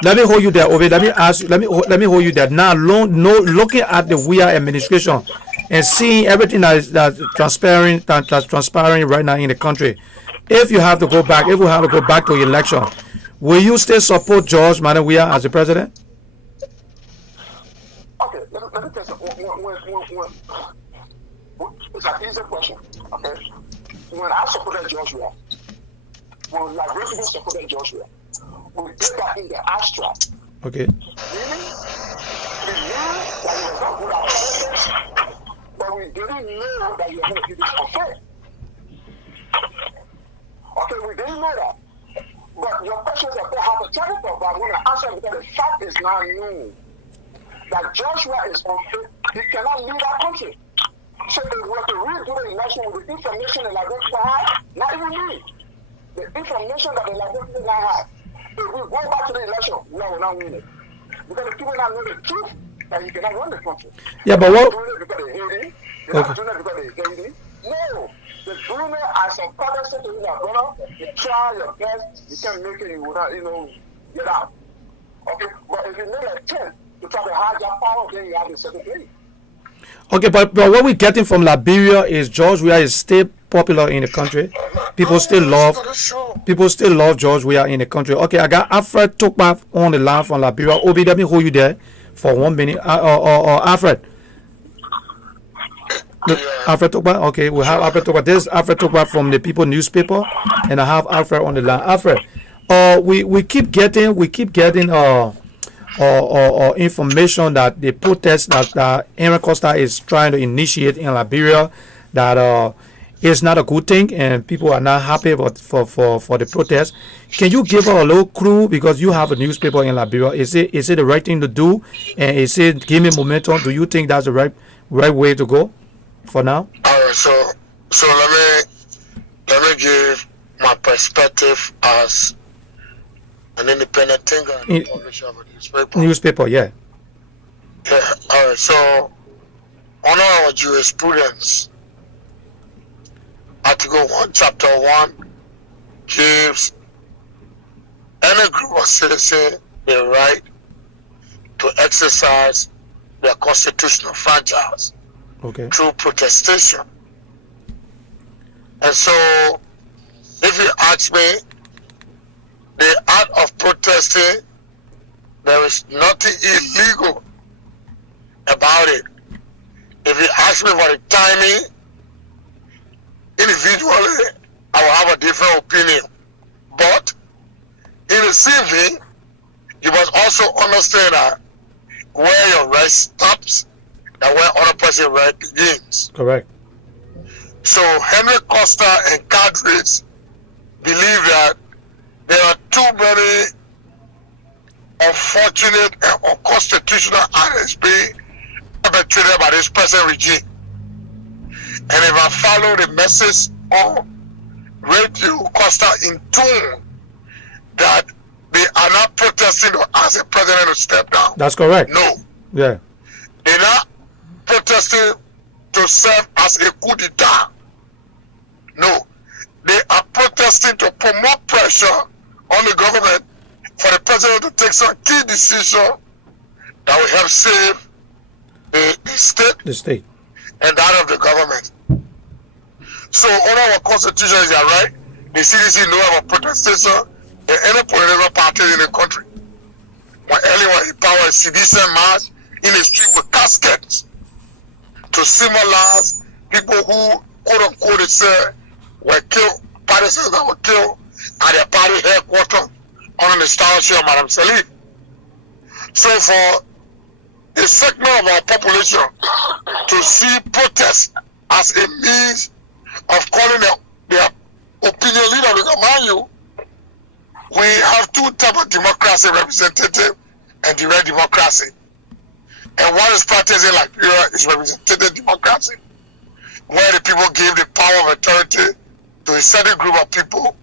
Let me hold you there, Obi. Let me ask you. Let me hold you there. Now, looking at the WIA administration and seeing everything that's transpiring right now in the country, if you have to go back, if we have to go back to election, will you still support George Madam WIA as the president? Okay, let me tell you something. It's an easy question. Okay, when I supported Joshua, when like people supported Joshua, we did that in the abstract. Okay. Meaning, we knew that he was not good at politics, but we didn't know that he was going to do this for fair. Okay, we didn't know that. But your questions are very hypothetical, but I'm going to answer because the fact is now known that Joshua is unfit. He cannot lead our country. So if we were to redo the election with the information the Liberia had, not even me, the information that the Liberia now have, if we go back to the election, no, we're not winning. Because the people now know the truth that you cannot run the country. Yeah, but what? They're doing it because they hate it. They're not doing it because they hate it. No. They're doing it as some father said to you, brother, you try your best, you can make it, you will not, get out. Okay? But if you make a 10 to try to hide your power, then you have to set the play. Okay, but what we're getting from Liberia is George Weah is still popular in the country. People still love George Weah in the country. Okay, I got Alfred Tokpa on the line from Liberia. Obi, let me hold you there for 1 minute. Alfred. Alfred Tokpa. Okay, we have Alfred Tokpa. This is Alfred Tokpa from the People newspaper, and I have Alfred on the line. Alfred, we keep getting information that the protest that Aaron Costa is trying to initiate in Liberia, that is not a good thing and people are not happy for the protest. Can you give us a little clue, because you have a newspaper in Liberia? Is it the right thing to do, and is it giving momentum? Do you think that's the right way to go for now? All right, so let me give my perspective as an independent thinker and publisher of a newspaper. Newspaper, yeah. Yeah, all right. So, on our jurisprudence, Article 1, Chapter 1 gives any group of citizens the right to exercise their constitutional franchise through protestation. And so, if you ask me, the act of protesting, there is nothing illegal about it. If you ask me for the timing, individually, I will have a different opinion. But in the same vein, you must also understand that where your right stops and where other person's right begins. Correct. So Henry Costa and cadres believe that there are too many unfortunate and unconstitutional acts being perpetrated by this present regime. And if I follow the message on Radio Costa in tune that they are not protesting to as a president to step down. That's correct. No. Yeah. They're not protesting to serve as a coup d'etat. No. They are protesting to promote pressure on the government for the president to take some key decision that will help save the state. The state. And that of the government. So under our constitution is that right. The CDC know about protestation in any political party in the country. When anyone in power, CDC march in the street with caskets to symbolize people who, quote unquote, they say were killed, partisans that were killed at their party headquarters under the statue of Madame Salih. So for a segment of our population to see protest as a means of calling their opinion leader to command you, we have two types of democracy, representative and direct democracy. And what is practiced in Liberia is representative democracy, where the people give the power of authority to a certain group of people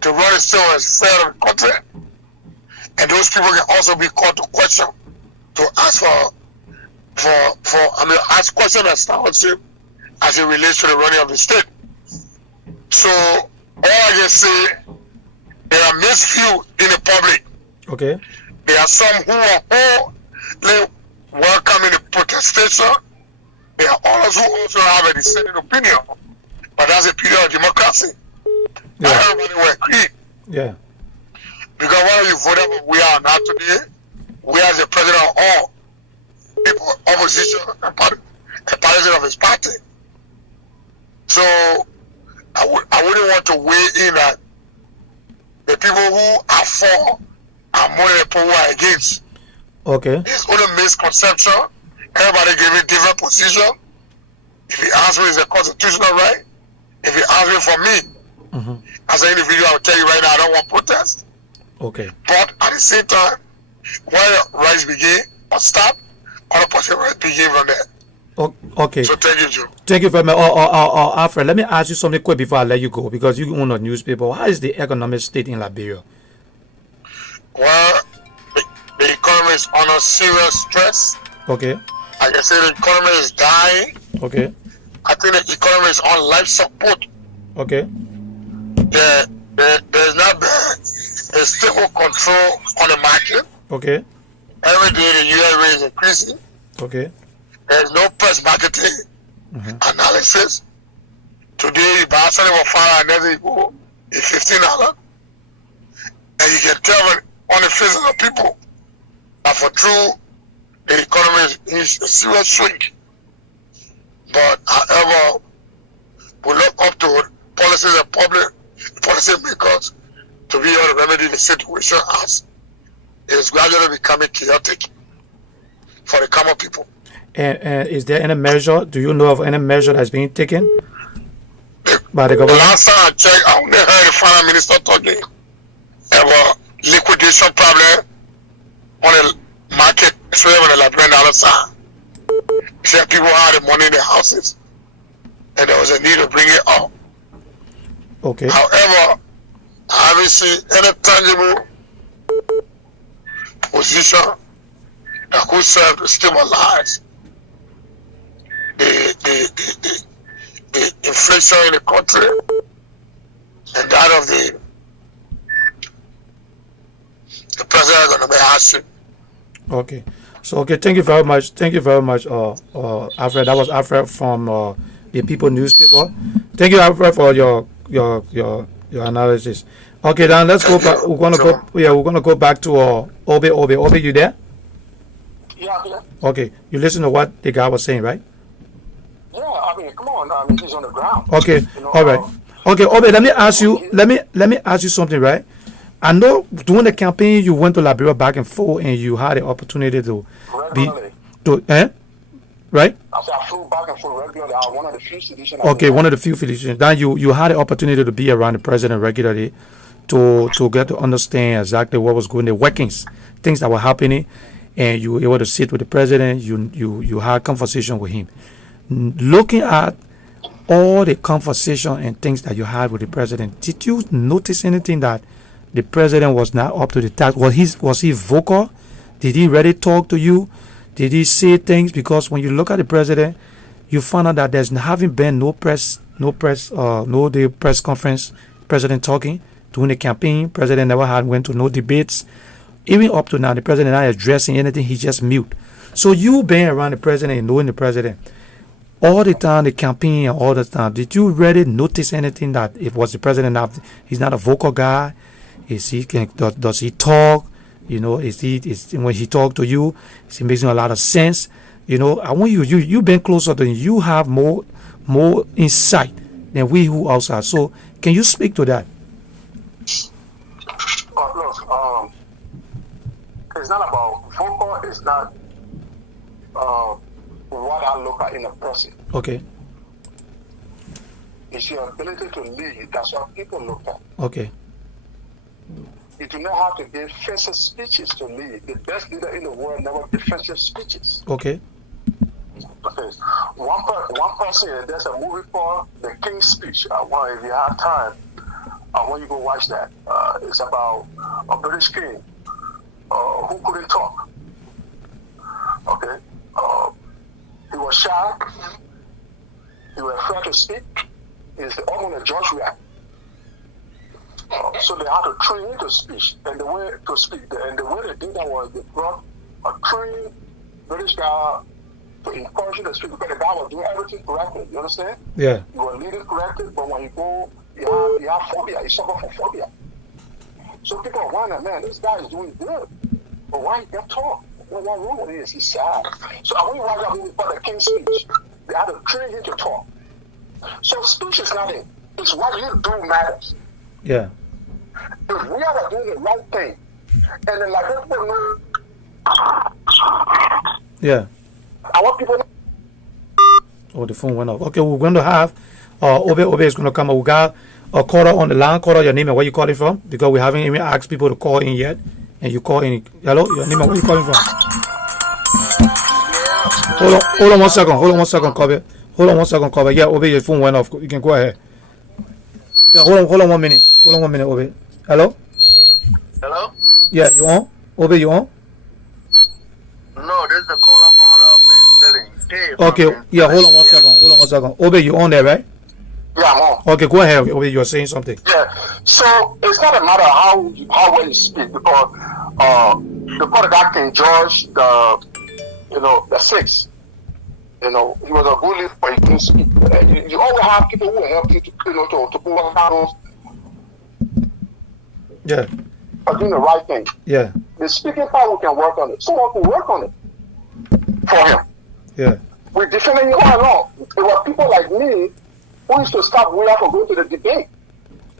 to run the state affairs of the country. And those people can also be called to question, to ask ask questions as scholarship as it relates to the running of the state. So all I can say, there are mixed few in the public. Okay. There are some who are wholly welcoming the protestation. There are others who also have a dissenting opinion. But that's a period of democracy. Yeah. Everybody will agree. Yeah. Because when you vote for we are now today, we are the president of all people, opposition, and president of his party. So I wouldn't want to weigh in that the people who are for are more than the people who are against. Okay. It's only misconception. Everybody giving different position. If you ask me, it's a constitutional right. If you ask me for me, as an individual, I will tell you right now, I don't want protest. Okay. But at the same time, where rights begin or stop, other person rights begin from there. Okay. So thank you, Joe. Thank you very much. Alfred, let me ask you something quick before I let you go, because you own a newspaper. How is the economic state in Liberia? Well, the economy is under serious stress. Okay. I can say the economy is dying. Okay. I think the economy is on life support. Okay. There's not been a stable control on the market. Okay. Every day the US rate is increasing. Okay. There's no press marketing analysis. Today you buy something for $5 and then you go $15. And you can tell on the faces of people that for true the economy is a serious shrink. But however, we look up to policies and public policy makers to be able to remedy the situation as it is gradually becoming chaotic for the common people. And is there any measure? Do you know of any measure that's being taken by the government? Last time I checked, I only heard the finance minister talking about liquidation problem on the market, especially on the Liberian dollar side. He said people had the money in their houses and there was a need to bring it up. Okay. However, I haven't seen any tangible position that could serve to stabilize the inflation in the country and that of the president going to be asking. Okay. So okay, thank you very much. Thank you very much, Alfred. That was Alfred from the People newspaper. Thank you, Alfred, for your analysis. Okay, then let's go back. We're gonna go back to Obe. Obe, you there? Yeah. Okay, you listen to what the guy was saying, right? Yeah, I mean, come on. I mean, he's on the ground. Okay, all right. Okay, Obe, let me ask you. Let me ask you something, right? I know during the campaign you went to Liberia back and forth, and you had the opportunity to right? I said I flew back and forth regularly. I was one of the few physicians. Okay, one of the few physicians. Then you had the opportunity to be around the president regularly, to get to understand exactly what was going, the workings, things that were happening, and you were able to sit with the president. You had conversation with him. Looking at all the conversation and things that you had with the president, did you notice anything that the president was not up to the task? Was he vocal? Did he really talk to you? Did he say things? Because when you look at the president, you find out that there's haven't been no press conference, president talking during the campaign. President never went to no debates. Even up to now, the president not addressing anything. He just mute. So you being around the president and knowing the president all the time, the campaign and all the time, did you really notice anything that it was the president? He's not a vocal guy. Does he talk? Is when he talk to you, is he making a lot of sense? I want you've been closer to him. You have more insight than we who outside. So can you speak to that? Look, it's not about vocal. It's not what I look at in a person. Okay. It's your ability to lead. That's what people look at. Okay. You do not have to give fancy speeches to lead. The best leader in the world never gives fancy speeches. Okay. Okay. One person, there's a movie called The King's Speech. If you have time, I want you to go watch that. It's about a British king who couldn't talk. Okay. He was shy. He was afraid to speak. He's almost a George React. So they had to train him to speak, and the way they did that was they brought a trained British guy to encourage him to speak, because the guy was doing everything correctly. You understand? Yeah. He was leading correctly, but when you go, he had phobia. He suffered from phobia. So people are wondering, man, this guy is doing good, but why he can't talk? What's wrong with this? He's sad. So I want you to watch that movie called The King's Speech. They had to train him to talk. So speech is nothing. It's what you do matters. Yeah. If we are doing the right thing, and then like people know. Yeah. I want people to know. Oh, the phone went off. Okay, we're going to have Obe is going to come. We got a caller on the line. Caller, your name and where you calling from? Because we haven't even asked people to call in yet. And you call in. Hello, your name and where you calling from? Hold on 1 second. Hold on 1 second, Kobe. Hold on 1 second, Kobe. Yeah, Obe, your phone went off. You can go ahead. Yeah, hold on 1 minute. Hold on 1 minute, Obe. Hello? Hello? Yeah, you on? Obe, you on? No, this is the caller from Ben Sterling. Okay, yeah, hold on 1 second. Hold on 1 second. Obe, you on there, right? Yeah, I'm on. Okay, go ahead, Obe, you're saying something. Yeah, so it's not a matter how well you speak, because the quarterback King George, the sixth, he was a bully, but he couldn't speak. You always have people who will help you to pull up panels. Yeah. Are doing the right thing. Yeah. The speaking power, we can work on it. Someone can work on it for him. Yeah. We're defending all along. There were people like me who used to stop Willa from going to the debate.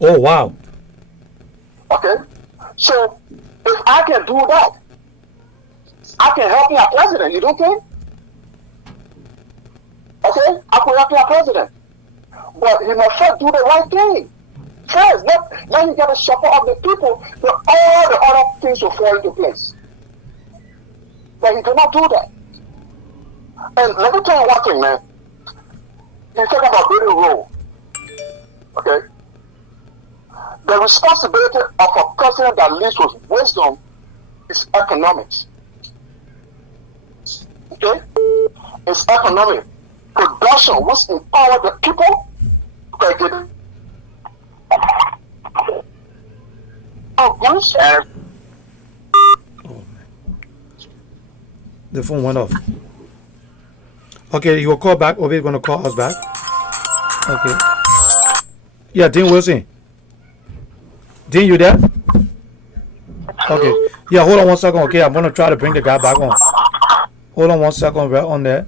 Oh, wow. Okay? So, if I can do that, I can help your president, you don't think? Okay? I can help your president. But he must first do the right thing. First, then you get the support of the people, then all the other things will fall into place. But he cannot do that. And let me tell you one thing, man. You talk about building a role. Okay? The responsibility of a president that leads with wisdom is economics. Okay? It's economic. Production which empower the people. Okay? The phone went off. Okay, you will call back. Obe is going to call us back. Okay. Yeah, Dean Wilson. Dean, you there? Okay. Yeah, hold on 1 second. Okay, I'm going to try to bring the guy back on. Hold on 1 second, right on there.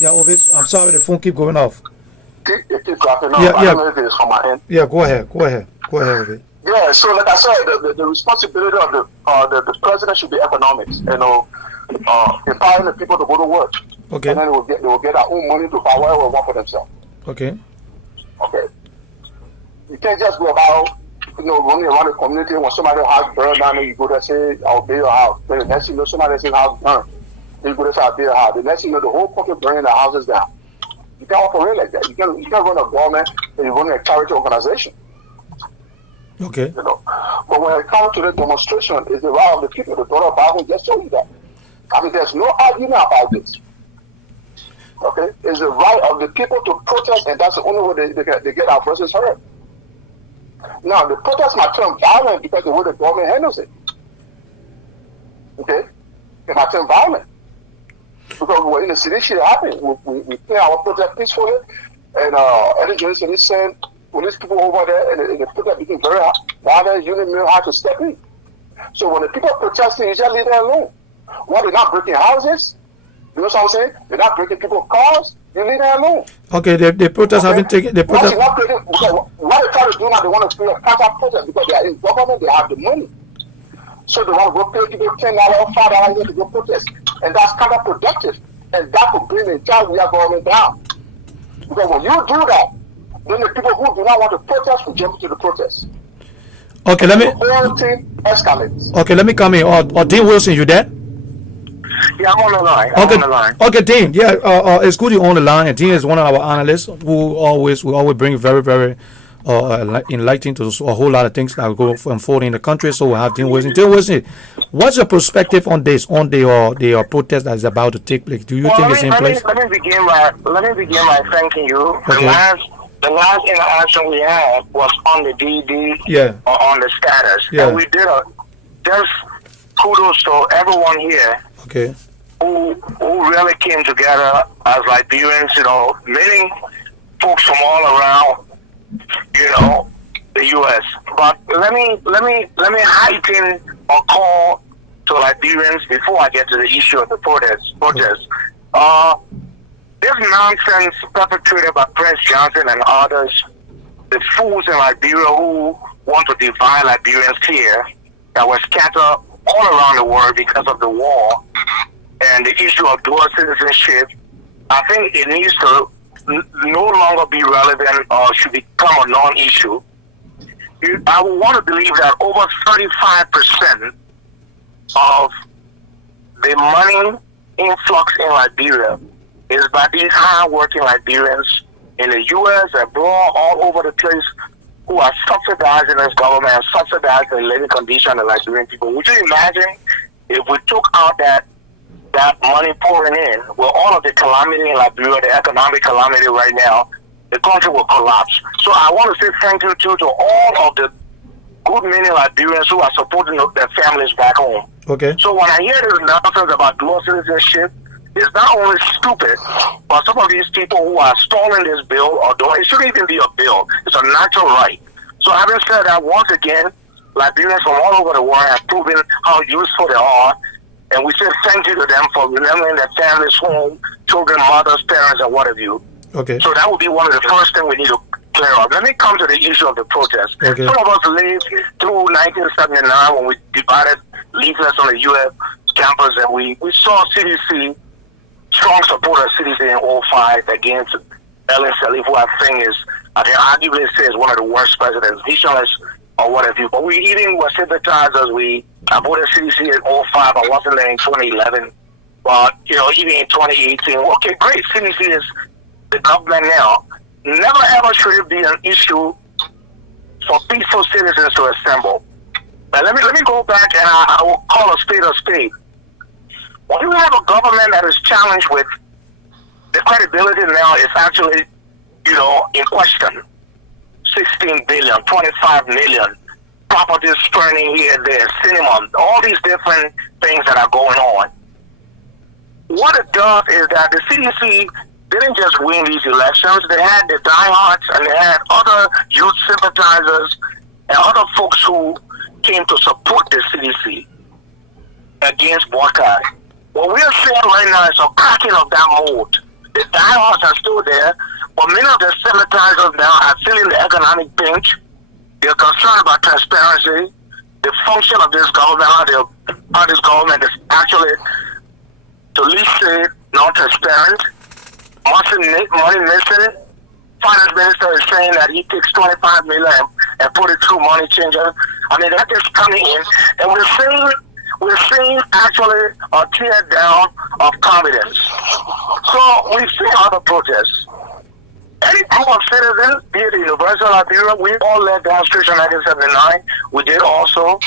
Yeah, Obe, I'm sorry, the phone keep going off. Keep dropping off. Yeah, I don't know if it's from my end. Yeah, go ahead, Obe. Yeah, so like I said, the responsibility of the president should be economics. Empowering the people to go to work. Okay. And then they will get their own money to buy whatever they want for themselves. Okay. Okay. You can't just go about, running around the community when somebody has burned down and you go there and say, I'll build your house. Then the next thing you know, somebody says house burned. Then you go there and say, I'll build your house. The next thing you know, the whole country burning the houses down. You can't operate like that. You can't run a government and you run a charity organization. Okay. You know, but when it comes to the demonstration, it's the right of the people. The daughter of Bible just told you that. I mean, there's no argument about this. Okay, it's the right of the people to protest, and that's the only way they get our voices heard. Now, the protest might turn violent because of the way the government handles it. Okay, it might turn violent because we're in the city. Shit happens. We play our protest peacefully, and Eddie Johnson is saying police people over there, and the protest became very violent. Union Mill had to step in. So when the people are protesting, you just leave them alone. Why they're not breaking houses? You know what I'm saying? They're not breaking people's cars. You leave them alone. Okay, the protest haven't taken the protest. What they try to do now, they want to create a counter-protest because they are in government, they have the money. So they want to go pay people $10 or $5 to go protest. And that's counterproductive. And that could bring the entire real government down. Because when you do that, then the people who do not want to protest will jump into the protest. Okay, let me. The whole thing escalates. Okay, let me come in. Or Dean Wilson, you there? Yeah, I'm on the line. Okay, Dean. Yeah, it's good you're on the line. And Dean is one of our analysts who always bring very, very enlightening to a whole lot of things that go unfolding in the country. So we'll have Dean Wilson. Dean Wilson, what's your perspective on this, on the protest that is about to take place? Do you think it's in place? Let me begin by thanking you. Okay. The last interaction we had was on the DD or on the status. Yeah. And we did just kudos to everyone here. Okay. Who really came together as Liberians, you know, many folks from all around, you know, the U.S. But let me heighten a call to Liberians before I get to the issue of the protest. This nonsense perpetrated by Prince Johnson and others, the fools in Liberia who want to divide Liberians here, that were scattered all around the world because of the war and the issue of dual citizenship, I think it needs to no longer be relevant or should become a non-issue. I would want to believe that over 35% of the money influx in Liberia is by these hard-working Liberians in the U.S., abroad, all over the place, who are subsidizing this government and subsidizing the living condition of Liberian people. Would you imagine if we took out that money pouring in, with all of the calamity in Liberia, the economic calamity right now, the country will collapse. So I want to say thank you to all of the good many Liberians who are supporting their families back home. Okay. So when I hear the nonsense about dual citizenship, it's not only stupid, but some of these people who are stalling this bill, although it shouldn't even be a bill, it's a natural right. So having said that, once again, Liberians from all over the world have proven how useful they are, and we say thank you to them for remembering their families home, children, mothers, parents, and what have you. Okay. So that would be one of the first things we need to clear up. Let me come to the issue of the protest. Okay. Some of us lived through 1979 when we divided leaflets on the U.S. campus, and we saw CDC, strong support of CDC in 05 against Ellen Sirleaf, who I think arguably says one of the worst presidents, visionless or what have you. But we even were sympathized as we voted CDC in 05. I wasn't there in 2011. But, you know, even in 2018, okay, great. CDC is the government now. Never ever should it be an issue for peaceful citizens to assemble. But let me go back and I will call a spade. When you have a government that is challenged with the credibility now is actually, you know, in question. 16 billion, 25 million, properties turning here, there, cinema, all these different things that are going on. What it does is that the CDC didn't just win these elections. They had the diehards and they had other youth sympathizers and other folks who came to support the CDC against boycott. What we're seeing right now is a cracking of that mold. The diehards are still there, but many of the sympathizers now are feeling the economic pinch. They're concerned about transparency, the function of this government, how this government is actually, to least say, non-transparent. Money missing. Finance minister is saying that he takes 25 million and put it through money changers. I mean, that is coming in, and we're seeing actually a tear down of confidence. So we see other protests. any group of citizens, be it the University of Liberia, we all led demonstration in 1979. We did also.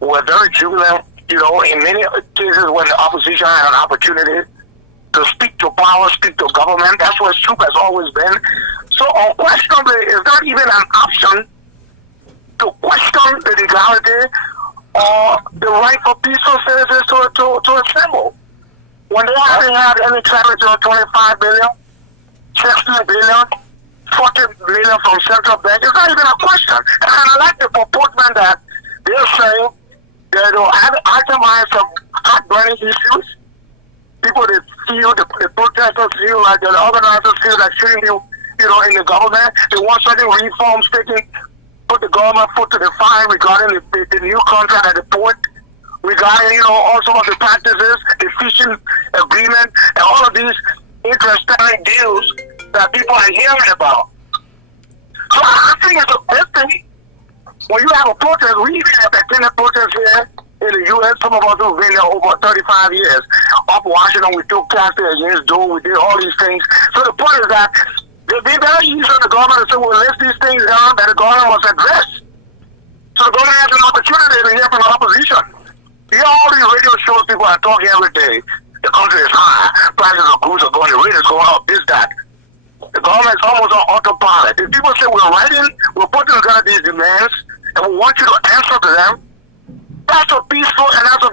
We were very jubilant, you know, in many cases when the opposition had an opportunity to speak to power, speak to government. That's what troop has always been. So unquestionably, it's not even an option to question the legality or the right for peaceful citizens to assemble. When they haven't had any clarity on 25 billion, 16 billion, 40 billion from central bank, it's not even a question. And I like the purportment that they're saying they don't have itemized some heart-burning issues. People, they feel, the protesters feel like, the organizers feel like shouldn't be, you know, in the government. They want certain reforms taken, put the government foot to the fire regarding the new contract at the port, regarding, you know, all some of the practices, the fishing agreement, and all of these interstellar deals that people are hearing about. So I think it's a best thing. When you have a protest, we even have attended protests here in the U.S. Some of us who've been there over 35 years. Up Washington, we took classes against Doe, we did all these things. So the point is that it'd be very easy for the government to say, well, list these things down that the government must address. So the government has an opportunity to hear from the opposition. You know, all these radio shows people are talking every day. The country is high, prices of goods are going, the rate is going up, this, that. The government is almost on autopilot. If people say we're putting together these demands, and we want you to answer to them, that's a peaceful and that's a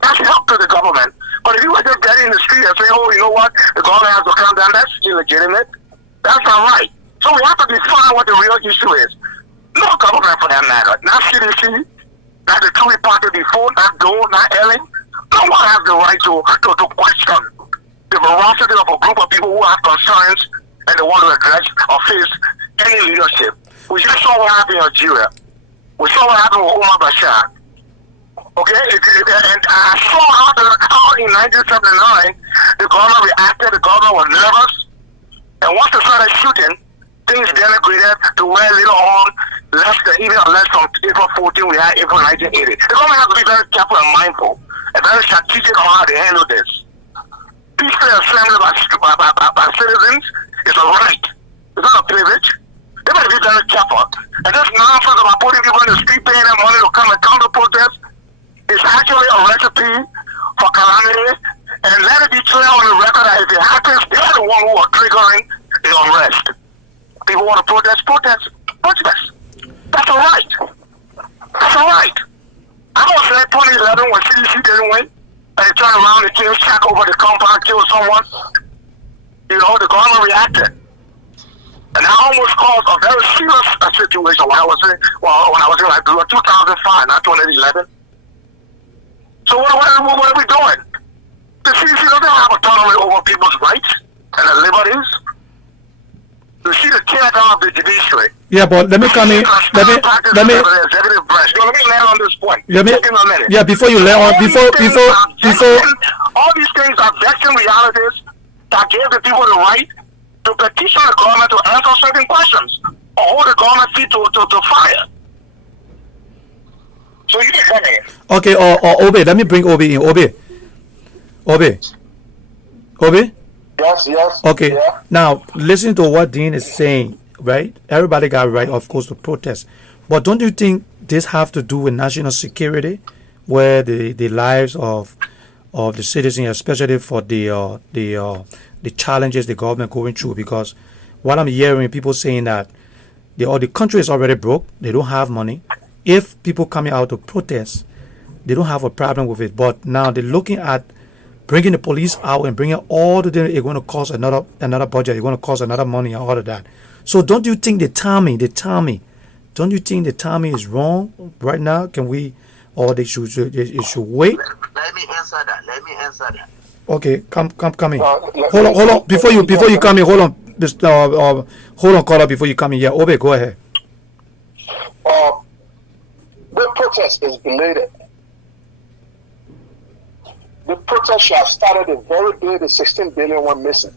that's help to the government. But if you were just getting in the street and say, oh, you know what, the government has to come down, that's illegitimate. That's not right. So we have to define what the real issue is. No government for that matter. Not CDC, not the TUI party before, not Doe, not Ellen. No one has the right to question the veracity of a group of people who have concerns and they want to address or face any leadership. We just saw what happened in Algeria. We saw what happened with Omar Bashar. Okay, and I saw how in 1979 the government reacted. The government was nervous, and once they started shooting, things denigrated to where later on, even less from April 14, we had April 1980. The government has to be very careful and mindful, and very strategic on how they handle this. Peaceful assembly by citizens is a right. It's not a privilege. They better be very careful. And this nonsense about putting people in the street, paying them money to come and counter protest, is actually a recipe for calamity. And let it be clear on the record that if it happens, they're the one who are triggering the unrest. People want to protest. That's a right. That's a right. I was there 2011 when CDC didn't win, and they turned around and killed, shot over the compound, killed someone. You know, the government reacted. And that almost caused a very serious situation when I was in like 2005, not 2011. So what are we doing? The CDC doesn't have autonomy over people's rights and their liberties. You see the teardown of the judiciary. Yeah, but let me come in. Let me executive branch. Let me land on this point. Yeah, before you land on, before all these things are vexing realities that gave the people the right to petition the government to answer certain questions or hold the government feet to fire. So you can come in. Okay, or Obi, let me bring Obi in. Obi? Yes. Okay, yeah. Now listen to what Dean is saying, right? Everybody got a right, of course, to protest. But don't you think this have to do with national security, where the lives of the citizens, especially for the challenges the government going through? Because what I'm hearing, people saying that the country is already broke, they don't have money. If people coming out to protest, they don't have a problem with it. But now they're looking at bringing the police out and bringing all the things, it's going to cost another budget, it's going to cost another money and all of that. So don't you think the timing, don't you think the timing is wrong right now? Can we, or they should wait? Let me answer that. Okay, come in. Hold on. Before you come in, hold on. Hold on, caller. Before you come in, yeah, Obe, go ahead. The protest is belated. The protest should have started the very day the 16 billion went missing.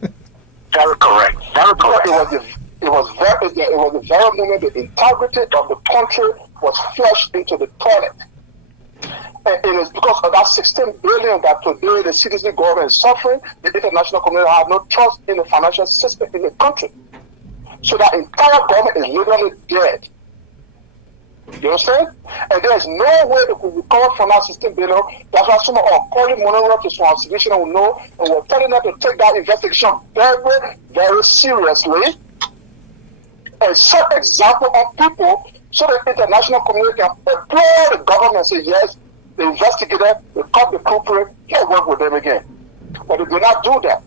Very correct. It was the very moment the integrity of the country was flushed into the toilet. And it is because of that 16 billion that today the citizen government is suffering. The international community have no trust in the financial system in the country. So that entire government is literally dead. You understand? And there's no way they could recover from that system below. That's why some of our calling Monroe to some investigation will know, and we're telling them to take that investigation very, very seriously and set example of people so that the international community can applaud the government and say, yes, they investigated, they caught the culprit, can't work with them again. But they do not do that.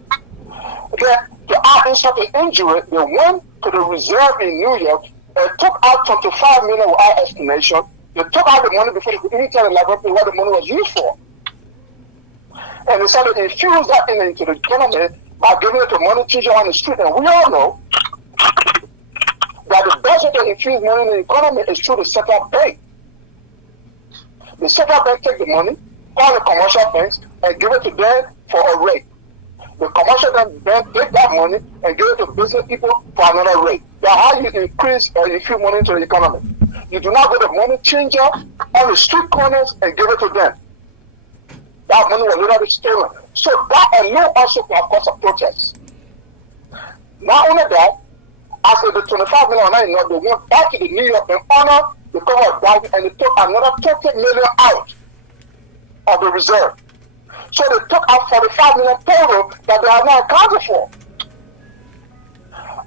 Again, to add insult to injury, they went to the reserve in New York and took out 25 million without estimation. They took out the money before they could even tell the laboratory what the money was used for. And they started to infuse that into the economy by giving it to money changer on the street. And we all know that the best way to infuse money in the economy is through the central bank. The central bank take the money, call the commercial banks, and give it to them for a rate. The commercial bank take that money and give it to business people for another rate. That's how you increase or infuse money into the economy. You do not go to money changer on the street corners and give it to them. That money was literally stolen. So that alone also can cause a protest. Not only that, after the 25 million, they went back to the New York and honor the cover of that, and they took another 20 million out of the reserve. So they took out 45 million total that they are not accounted for.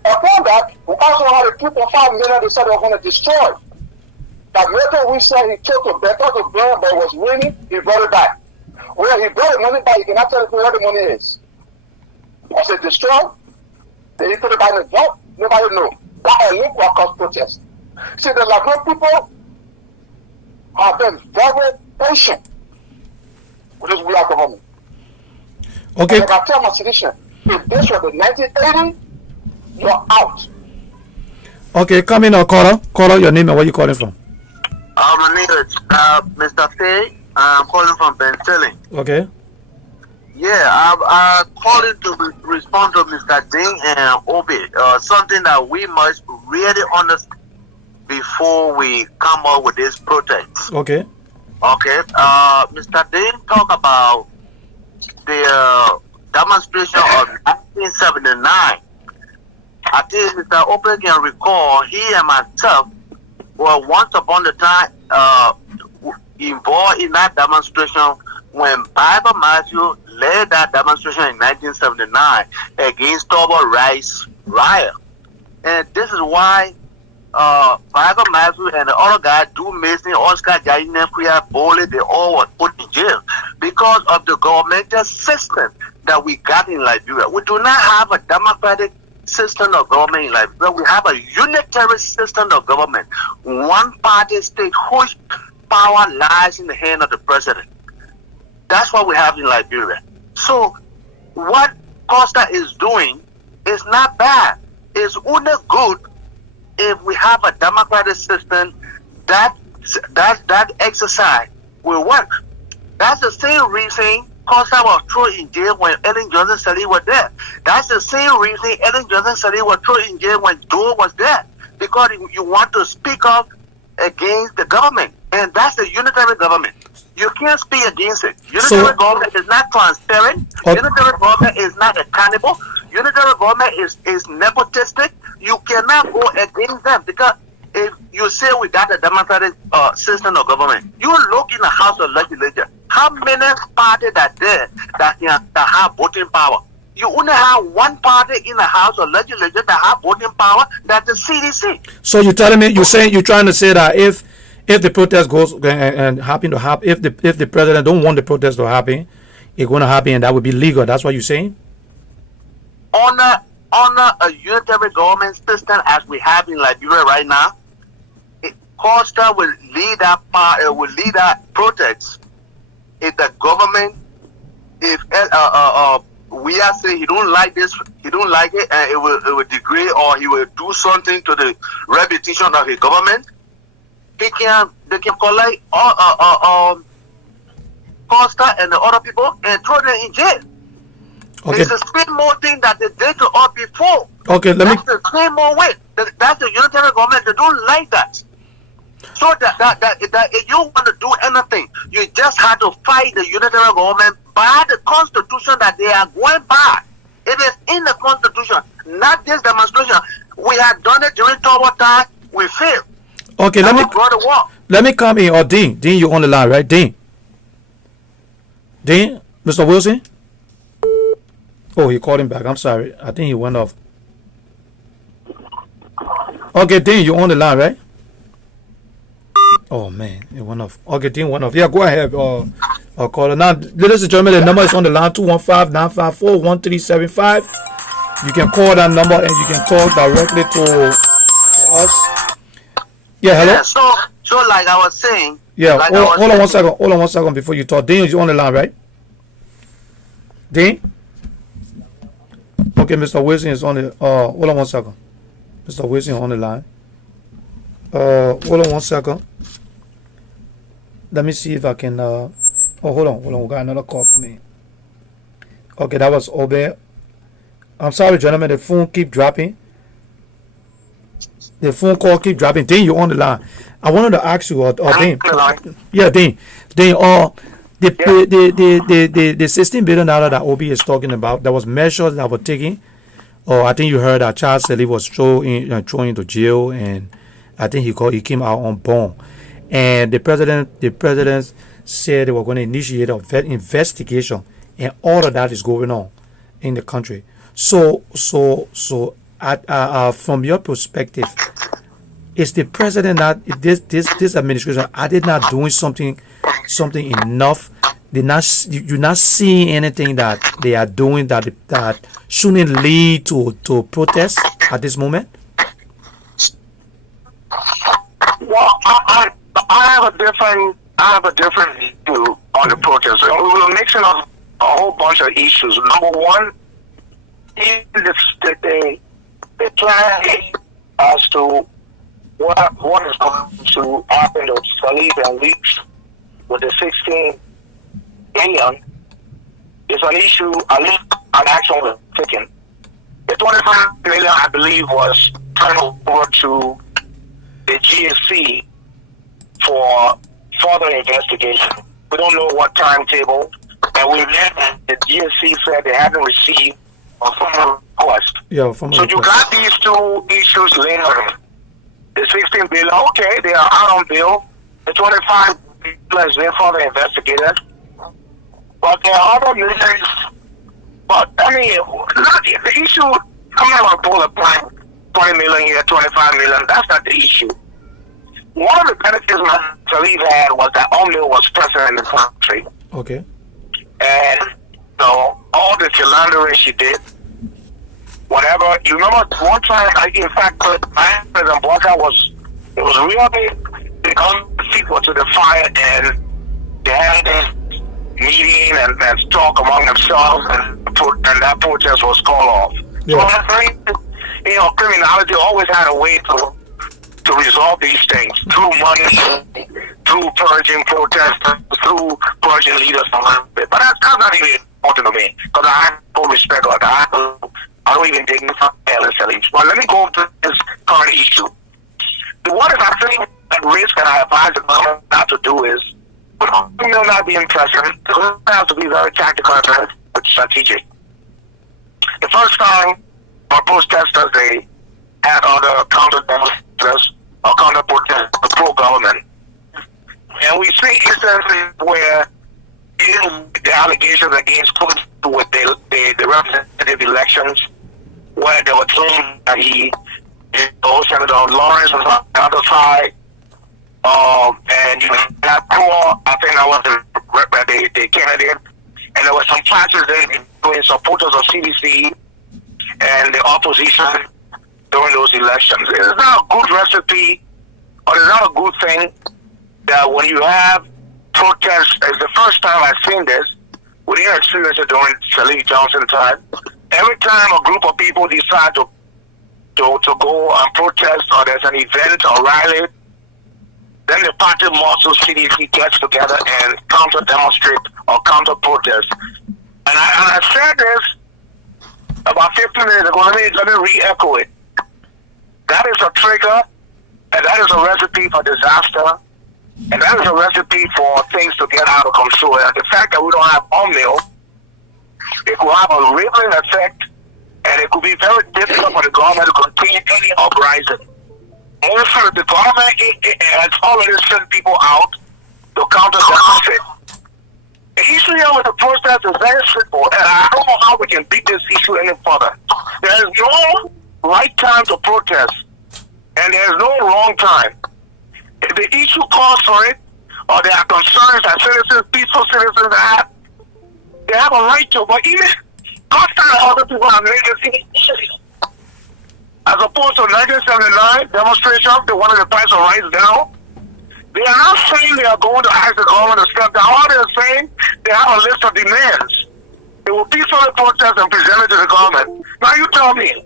Upon that, we also had a 2.5 million they said they were going to destroy. That later we said he took a better to burn, but it was raining, he brought it back. Well, he brought the money back, he cannot tell us where the money is. Was it destroyed? Did he put it back in the vault? Nobody knows. That alone will cause protest. See, the Liberia people have been very patient with this black government. Okay. And I tell my citizen, if this was the 1980s, you're out. Okay, come in, caller. Caller, your name and where you calling from? My name is Mr. Faye. I'm calling from Bentilling. Okay. Yeah, I'm calling to respond to Mr. Ding and Obi. Something that we must really understand before we come up with this protest. Okay. Okay. Mr. Ding talk about the demonstration of 1979. I think Mr. Obi can recall he and myself were once upon a time involved in that demonstration when Bible Matthew led that demonstration in 1979 against Turbo Rice riot. And this is why Bible Matthew and the other guy, Du Mason, Oscar Jaine, Priya Bowley, they all were put in jail because of the governmental system that we got in Liberia. We do not have a democratic system of government in Liberia. We have a unitary system of government. One party state whose power lies in the hand of the president. That's what we have in Liberia. So what Costa is doing is not bad. It's only good if we have a democratic system that exercise will work. That's the same reason Costa was thrown in jail when Ellen Johnson Sirleaf was there. That's the same reason Ellen Johnson Sirleaf was thrown in jail when Doe was there. Because you want to speak up against the government. And that's the unitary government. You can't speak against it. Unitary government is not transparent. Unitary government is not accountable. Unitary government is nepotistic. You cannot go against them because if you say we got a democratic system of government, you look in the House of Legislature, how many parties are there that have voting power? You only have one party in the House of Legislature that have voting power, that's the CDC. So you're telling me, you're trying to say that if the protest goes and happen to happen, if the president don't want the protest to happen, it's going to happen and that would be legal. That's what you're saying? Under a unitary government system as we have in Liberia right now, Costa will lead that protest if the government, if we are saying he don't like this, he don't like it, and it will degrade or he will do something to the reputation of the government. They can collect Costa and the other people and throw them in jail. Okay. It's the same more thing that they did to us before. Okay, that's the same more way. That's the unitary government. They don't like that. So that if you want to do anything, you just have to fight the unitary government by the constitution that they are going by. It is in the constitution, not this demonstration. We had done it during Tower time. We failed. Okay, let me come in. Or Dean, you on the line, right? Dean, Mr. Wilson. Oh, he called him back. I'm sorry. I think he went off. Okay, Dean, you on the line, right? Oh man, it went off. Okay, Dean went off. Yeah, go ahead. Caller. Now, ladies and gentlemen, the number is on the line: 215-954-1375. You can call that number and you can talk directly to us. Yeah, hello. Yeah, so like I was saying. Yeah, like hold on 1 second. Hold on 1 second before you talk. Dean, you on the line, right? Dean. Okay, Mr. Wilson is on the. Hold on 1 second. Mr. Wilson on the line. Hold on 1 second. Let me see if I can. Hold on. We got another call coming. Okay, that was Obed. I'm sorry, gentlemen. The phone keep dropping. The phone call keep dropping. Dean, you on the line. I wanted to ask you, Dean. Yeah, Dean. The $16 billion that OB is talking about, there was measures that were taken. I think you heard that Charles Selig was thrown into jail, and I think he came out on bond. And the president said they were going to initiate an investigation, and all of that is going on in the country. So from your perspective, is the president that this administration are they not doing something enough? You're not seeing anything that they are doing that shouldn't lead to protests at this moment? Well, I have a different view on the protest. So we were mixing up a whole bunch of issues. Number one, they plan as to what is going to happen to Salif and Leaks with the 16 billion is an issue, at least an actual thinking. The 25 million, I believe, was turned over to the GSC for further investigation. We don't know what timetable, and we read the GSC said they hadn't received a formal request. Yeah, so you got these two issues lingering. The 16 billion, okay, they are out on bill. The 25 billion is there for the investigators. But there are other millions. But, I mean, the issue, I'm not going to pull a blank 20 million here, 25 million. That's not the issue. One of the benefits Salif had was that Omni was president in the country. Okay. And, all the philandering she did, whatever. You remember one time, in fact, President Blocker it was really, they come people to the fire and they had this meeting and talk among themselves and that protest was called off. Yeah. So I think, criminality always had a way to resolve these things through money, through purging protesters, through purging leaders from it. But that's not even important to me because I have full respect for that. I don't even dignify LSLH. But let me go to this current issue. What is I think at risk and I advise the government not to do is will not be impressive. It has to be very tactical and strategic. The first time our protesters they had other counter demonstrators or counter protesters pro government. And we see instances where the allegations against Clinton with the representative elections where they were claiming that Senator Lawrence was on the other side. And that poor, I think that was the candidate. And there were some clashes there between supporters of CDC and the opposition during those elections. It's not a good recipe, or it's not a good thing that when you have protests, it's the first time I've seen this, we didn't experience it during Salif Johnson time. Every time a group of people decide to go and protest or there's an event or rally, then the party muscle CDC gets together and counter-demonstrate or counter-protest. And I said this about 15 minutes ago. Let me re-echo it. That is a trigger, and that is a recipe for disaster, and that is a recipe for things to get out of control. And the fact that we don't have Omnil, it will have a rippling effect, and and it could be very difficult for the government to contain any uprising. Also, the government has already sent people out to counter demonstrate. The issue here with the protest is very simple, and I don't know how we can beat this issue any further. There is no right time to protest, and there is no wrong time. If the issue calls for it, or there are concerns that citizens, peaceful citizens have, they have a right to, but even hostile other people have made this issue. As opposed to 1979 demonstration, they wanted the price of rice down. They are not saying they are going to ask the government to step down. All they are saying, they have a list of demands. They will peacefully protest and present it to the government. Now you tell me,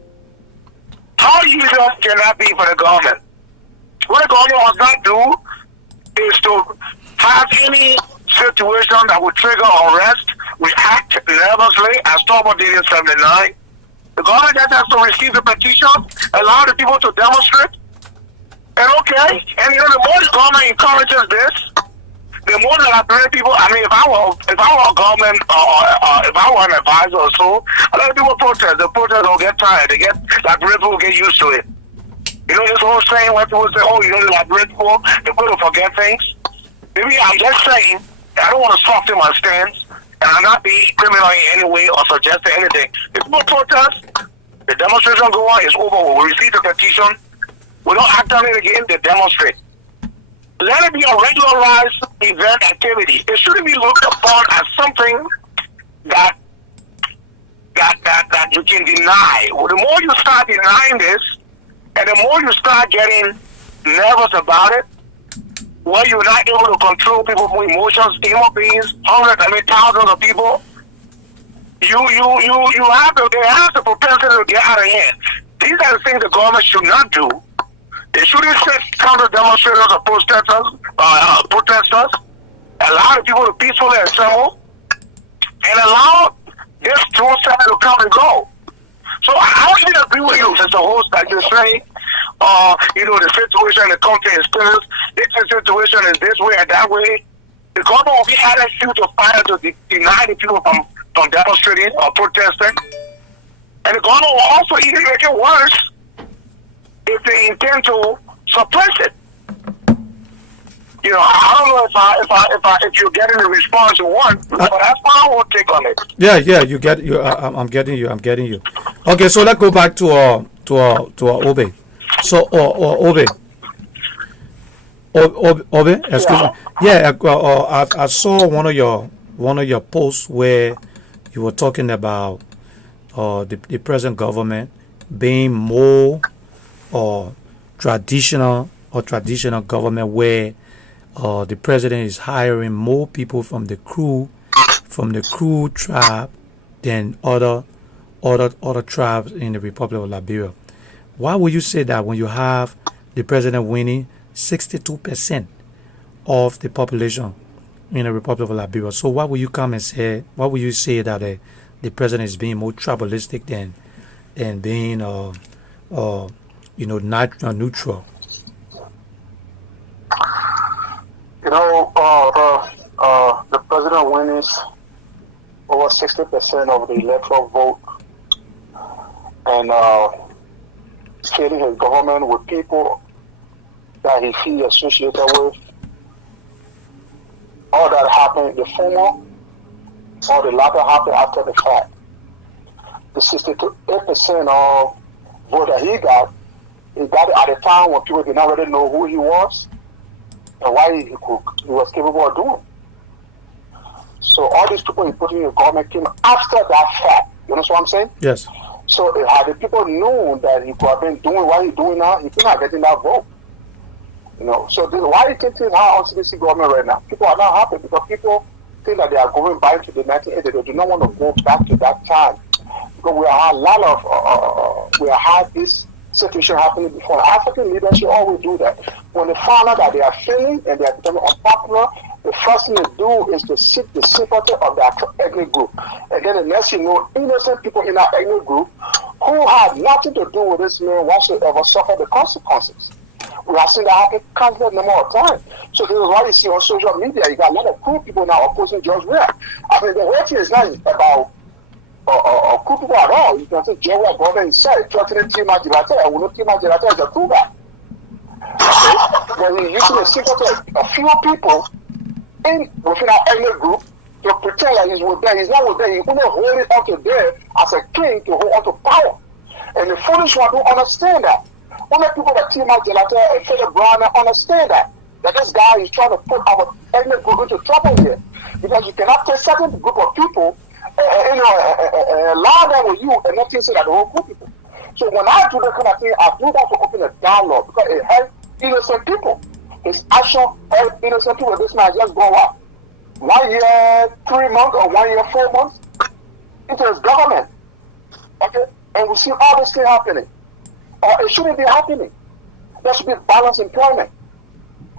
how easy can that be for the government? What the government must not do is to have any situation that would trigger arrest, react nervously, as Torbo did in 79. The government just has to receive the petition, allow the people to demonstrate, and okay. And you know, the more the government encourages this, the more the Liberian people. I mean, if I were a government or if I were an advisor or so, a lot of people protest. The protest will get tired. Liberian people will get used to it. You know this whole saying where people say, "Oh, you know, the Liberian people, they're going to forget things." Maybe I'm just saying. I don't want to soften my stance, and I'm not being criminal in any way or suggesting anything. If people protest, the demonstration go on, it's over. We'll receive the petition. We don't act on it again, they demonstrate. Let it be a regularized event activity. It shouldn't be looked upon as something that you can deny. Well, the more you start denying this, and the more you start getting nervous about it, where you're not able to control people's emotions, human beings, hundreds, thousands of people, you have the propensity to get out of hand. These are the things the government should not do. They shouldn't set counter demonstrators or protesters, allow the people to peacefully assemble, and allow this process to come and go. So I don't agree with you, Mr. Host, that you're saying, you know, the situation in the country is serious. This situation is this way and that way. The government will be adding fuel to fire to deny the people from demonstrating or protesting. And the government will also even make it worse if they intend to suppress it. You know, I don't know if you're getting the response you want, but that's my whole take on it. Yeah, I'm getting you. Okay, so let's go back to our Obe. So Obe, excuse me. Yeah, I saw one of your posts where you were talking about the present government being more traditional government, where the president is hiring more people from the crew tribe than other tribes in the Republic of Liberia. Why would you say that when you have the president winning 62% of the population in the Republic of Liberia? So why would you say that the president is being more tribalistic than being neutral? You know, the president wins over 60% of the electoral vote, and filling his government with people that he feels associated with. All that happened, the former or the latter happened after the fact. The 68% of vote that he got it at a time when people did not really know who he was and why he was capable of doing. So all these people he put in the government came after that fact. You know what I'm saying? Yes. So had the people known that he could have been doing what he's doing now, he could not get in that vote. You know, so why do you think things are on CDC government right now? People are not happy because people think that they are going back to the 1980s. They do not want to go back to that time because we have had this situation happening before. African leadership always do that. When they find out that they are failing and they are becoming unpopular, the first thing they do is to seek the sympathy of that ethnic group. And then the next you know, innocent people in that ethnic group who had nothing to do with this man whatsoever suffer the consequences. We have seen that happen countless number of times. So this is why you see on social media, you got a lot of cool people now opposing George Weah. I mean, the whole thing is not about coup people at all. You can say Jerry Gordon himself threatening Tima Girate, and we know Tima Girate is a coup guy. Okay? But he's using the sympathy of a few people within our ethnic group to pretend like he's with them. He's not with them. He's only holding on to them as a king to hold on to power. And the foolish one don't understand that. Only people that Tima Girate and Philip Brown understand that this guy is trying to put our ethnic group into trouble here. Because you cannot take certain group of people allow them with you and not say that the whole group people. So when I do that kind of thing, I do that to open a dialogue because it helps innocent people. His action helps innocent people. This man just go up 1 year, 3 months, or 1 year, 4 months into his government. Okay? And we see all this thing happening. It shouldn't be happening. There should be balanced employment.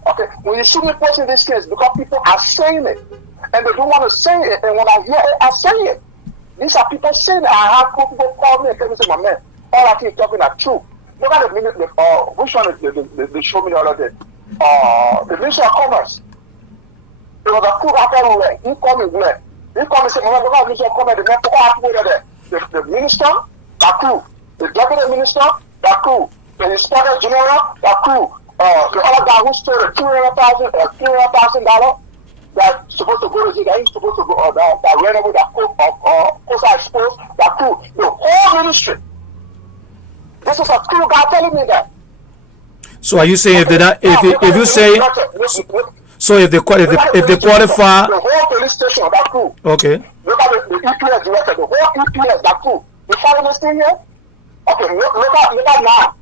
Okay? When you see me posting this case, because people are saying it. And they don't want to say it, and when I hear it, I say it. These are people saying it. I have people call me and tell me, say, my man, all I keep talking are true. Look at the minute, which one they showed me the other day? The Minister of Commerce. It was a coup everywhere. He called me where? He called me and said, my man, look at the Minister of Commerce, the minister, that coup. The deputy minister, that coup. The inspector general, that coup. The other guy who stole the $300,000 that's supposed to go to that he's supposed to go that ran over that coast exposed that crew. The whole ministry. This is a crew guy telling me that. So are you saying if they not if you say so if they qualify the whole police station of that crew. Okay. Look at the EPS director, the whole EPS that crew. You follow this thing here? Okay, look at now.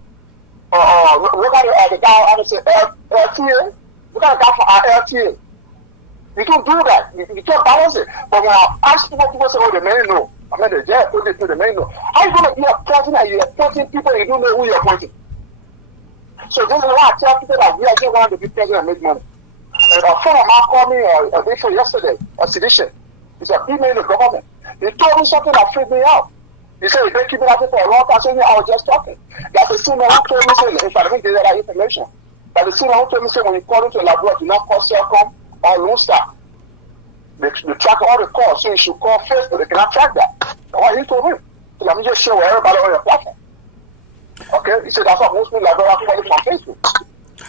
Look at the guy I would say LTA. Look at the guy for our LTA. You can't do that. You can't balance it. But when I ask people say, oh, the men know. I mean, the jail put it to the men know. How are you going to be a president and you're appointing people and you don't know who you're appointing? So this is why I tell people that we are just going to be president and make money. And a friend of mine called me a day before yesterday, a sedition. He said, be made in the government. He told me something that freaked me out. He said, you've been keeping at it for a long time. So I was just talking. That's the same man who told me, say, if I didn't get that information. That's the same man who told me, say, when you call into a laboratory, do not call Cellcom or Lone Star. They track all the calls, so you should call first, but they cannot track that. That's what he told me. So let me just share with everybody on your platform. Okay? He said, that's what most people are going to call it from Facebook.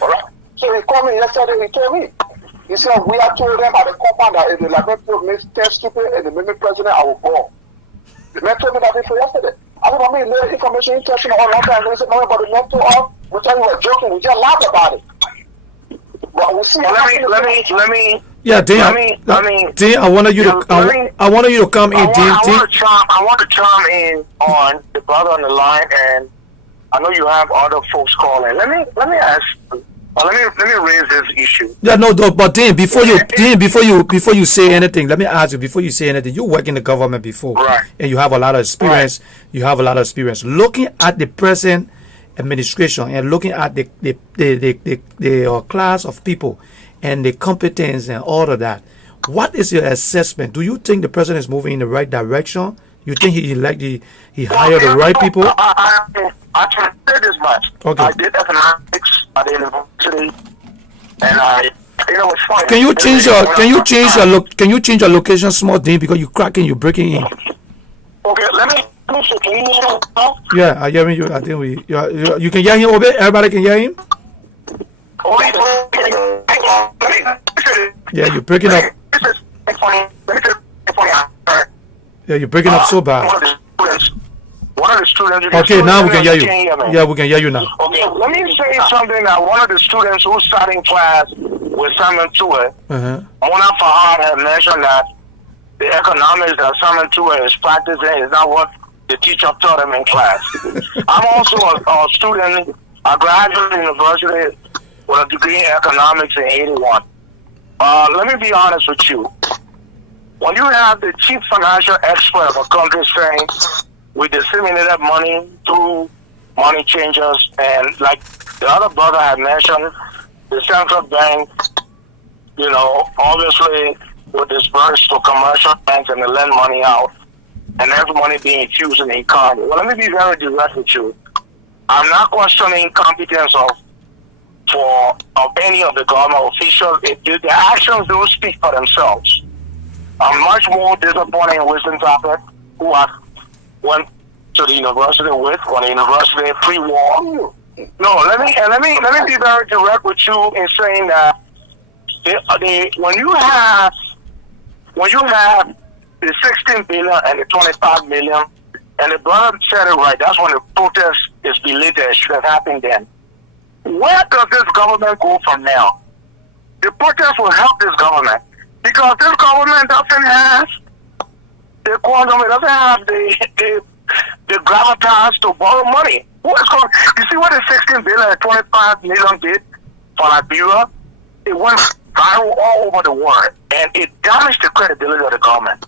Alright? So he called me yesterday, he told me. He said, we are told them by the compound that if the laboratory makes 10 stupid and the maybe president, I will go. The man told me that for yesterday. I said, I mean, little information interesting all long time. They said, no, but the man told us, we thought we were joking, we just laughed about it. But we'll see. Let me. Yeah, Dean. Dean, I wanted you to come in, Dean. I want to chime in on the brother on the line, and I know you have other folks calling. Let me ask. Let me raise this issue. Yeah, no, but Dean, before you say anything, let me ask you. Before you say anything, you work in the government before, right? And you have a lot of experience. Right. You have a lot of experience looking at the present administration and looking at the class of people and the competence and all of that. What is your assessment? Do you think the president is moving in the right direction? You think he hired the right people? I can say this much. Okay. I did economics at the university, and it's funny. Can you change your location, small Dean, because you're cracking, you're breaking in. Okay, let me see. Can you hear me now? Yeah, I hear you. I think you can hear him a bit. Everybody can hear him. Yeah, you're breaking up. Yeah, you're breaking up so bad. One of the students. Okay, now we can hear you. Yeah, we can hear you now. Okay, let me say something that one of the students who sat in class with Simon Tua, Mona Fahad, had mentioned that the economics that Simon Tua is practicing is not what the teacher taught him in class. I'm also a student. I graduated university with a degree in economics in '81. Let me be honest with you. When you have the chief financial expert of a country saying we disseminated money through money changers, and like the other brother had mentioned, the central bank, obviously would disperse to commercial banks and they lend money out, and every money being infused in the economy. Well, let me be very direct with you. I'm not questioning competence of any of the government officials. The actions don't speak for themselves. I'm much more disappointed in Wisdom Topic, who are went to the university with, when the university pre-war. No, let me be very direct with you in saying that when you have the 16 billion and the 25 million, and the brother said it right, that's when the protest is belated. It should have happened then. Where does this government go from now? The protest will help this government because this government doesn't have the quantum, it doesn't have the gravitas to borrow money. Who is going? You see what the 16 billion and 25 million did for Liberia? It went viral all over the world, and it damaged the credibility of the government.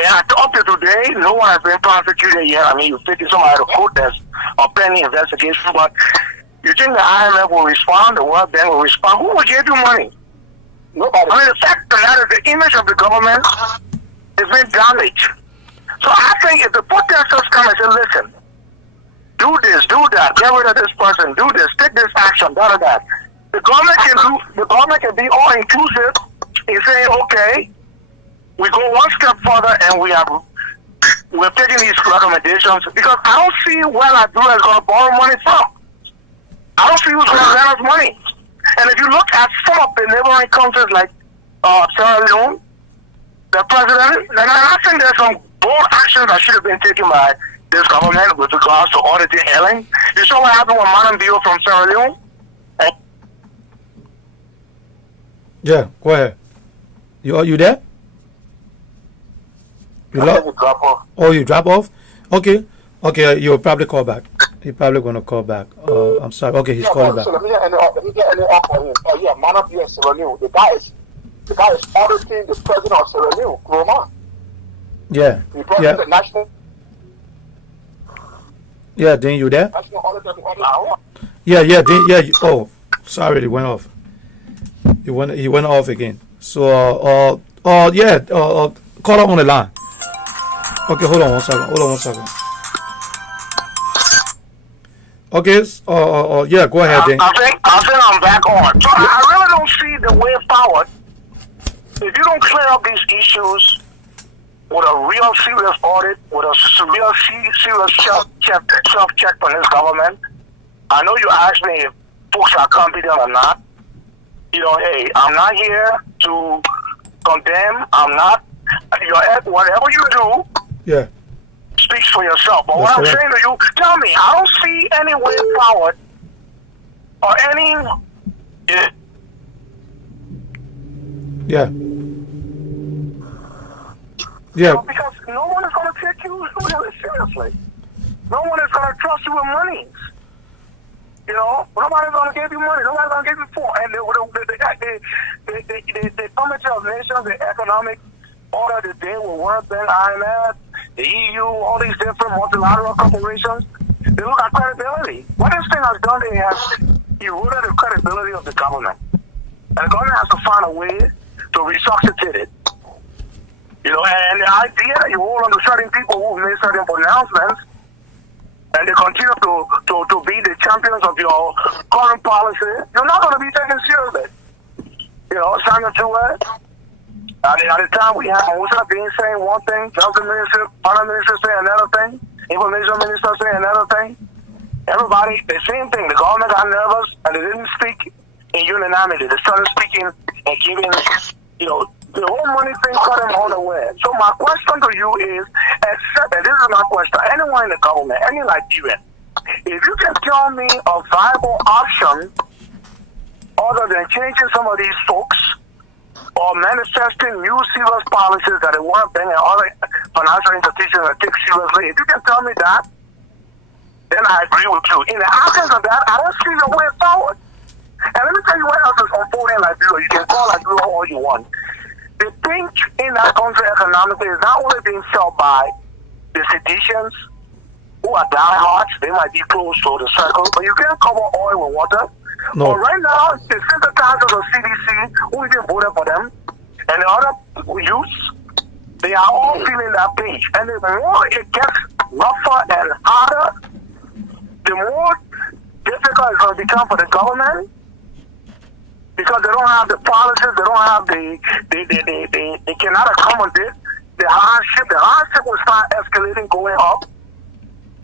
And up to today, no one has been prosecuted yet. I mean, you're taking somebody to court that's a pending investigation, but you think the IMF will respond, the World Bank will respond? Who will give you money? Nobody. I mean, the fact of the matter is the image of the government has been damaged. So I think if the protesters come and say, listen, do this, do that, get rid of this person, do this, take this action, that. The government can be all inclusive in saying, okay, we go one step further and we're taking these recommendations because I don't see where Liberia is going to borrow money from. I don't see who's going to lend us money. And if you look at some of the neighboring countries like Sierra Leone, the president, and I think there's some bold actions that should have been taken by this government with regards to auditing Ellen. You saw what happened with Madam Bio from Sierra Leone? Yeah, go ahead. You there? You drop off. Oh, you drop off? Okay, you'll probably call back. He's probably going to call back. I'm sorry. Okay, he's calling back. So let me get any offer for him. Oh yeah, Madam Bio Sierra Leone. The guy is auditing the president of Sierra Leone, Roma. Yeah. The president of the national. Yeah, then you there? National auditor. Yeah. Oh, sorry, it went off. He went off again. So, call up on the line. Okay, hold on one second. Okay, yeah, go ahead then. I think I'm back on. So I really don't see the way forward. If you don't clear up these issues with a real serious audit, with a real serious self-check from this government, I know you asked me if folks are competent or not. You know, hey, I'm not here to condemn. I'm not. Whatever you do, yeah, speaks for yourself. But That's what I'm correct. saying to you, tell me, I don't see any way forward or any. Yeah. Because no one is going to take you really seriously. No one is going to trust you with money. You know, nobody's going to give you money. Nobody's going to give you food. And the Committee of Nations, the Economic Order, the day with World Bank, IMF, the EU, all these different multilateral corporations, they look at credibility. What this thing has done, it has eroded the credibility of the government. And the government has to find a way to resuscitate it. You know, and the idea that you hold on to certain people who made certain pronouncements, and they continue to be the champions of your current policy, you're not going to be taken seriously. You know, Samuel Tuwe, at the time we had Musa being saying one thing, Justice Minister, Finance Minister saying another thing, Information Minister saying another thing. Everybody, the same thing. The government got nervous and they didn't speak in unanimity. They started speaking and giving, you know, the whole money thing cut them unaware. So my question to you is, and this is my question, anyone in the government, any Liberian, if you can tell me a viable option other than changing some of these folks or manifesting new serious policies that the World Bank and other financial institutions that take seriously, if you can tell me that, then I agree with you. In the absence of that, I don't see the way forward. And let me tell you what else is unfolding in Liberia. You can call Liberia all you want. The pinch in that country economically is not only being felt by the citizens who are diehards, they might be close to the circle, but you can't cover oil with water. No. But right now, the sympathizers of CDC, who even voted for them, and the other youths, they are all feeling that pinch. And the more it gets rougher and harder, the more difficult it's going to become for the government, because they don't have the policies, they don't have they cannot accommodate the hardship will start escalating, going up,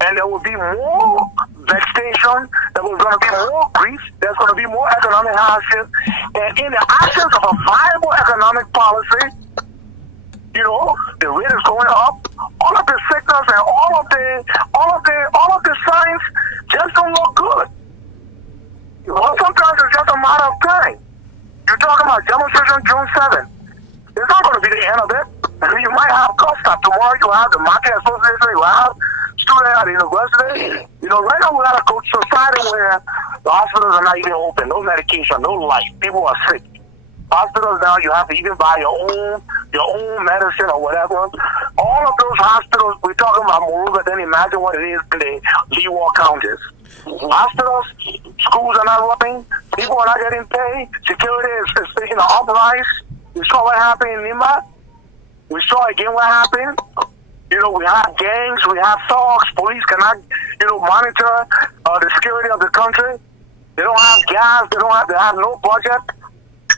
and there will be more vexation, there was going to be more grief, there's going to be more economic hardship, and in the absence of a viable economic policy, you know, the rate is going up, all of the signals and all of the signs just don't look good. You know, sometimes it's just a matter of time. You're talking about demonstration June 7th. It's not going to be the end of it. You might have Costa tomorrow. You have the market association. You have students at the university. You know, right now we got a society where the hospitals are not even open. No medication, no light. People are sick. Hospitals now, you have to even buy your own medicine or whatever. All of those hospitals, we're talking about Moreover, then imagine what it is in the Leeward counties. Hospitals, schools are not running, people are not getting paid, security is taking an uprise. We saw what happened in Lima. We saw again what happened. You know, we have gangs, we have thugs, police cannot, you know, monitor the security of the country. They don't have gas, they have no budget.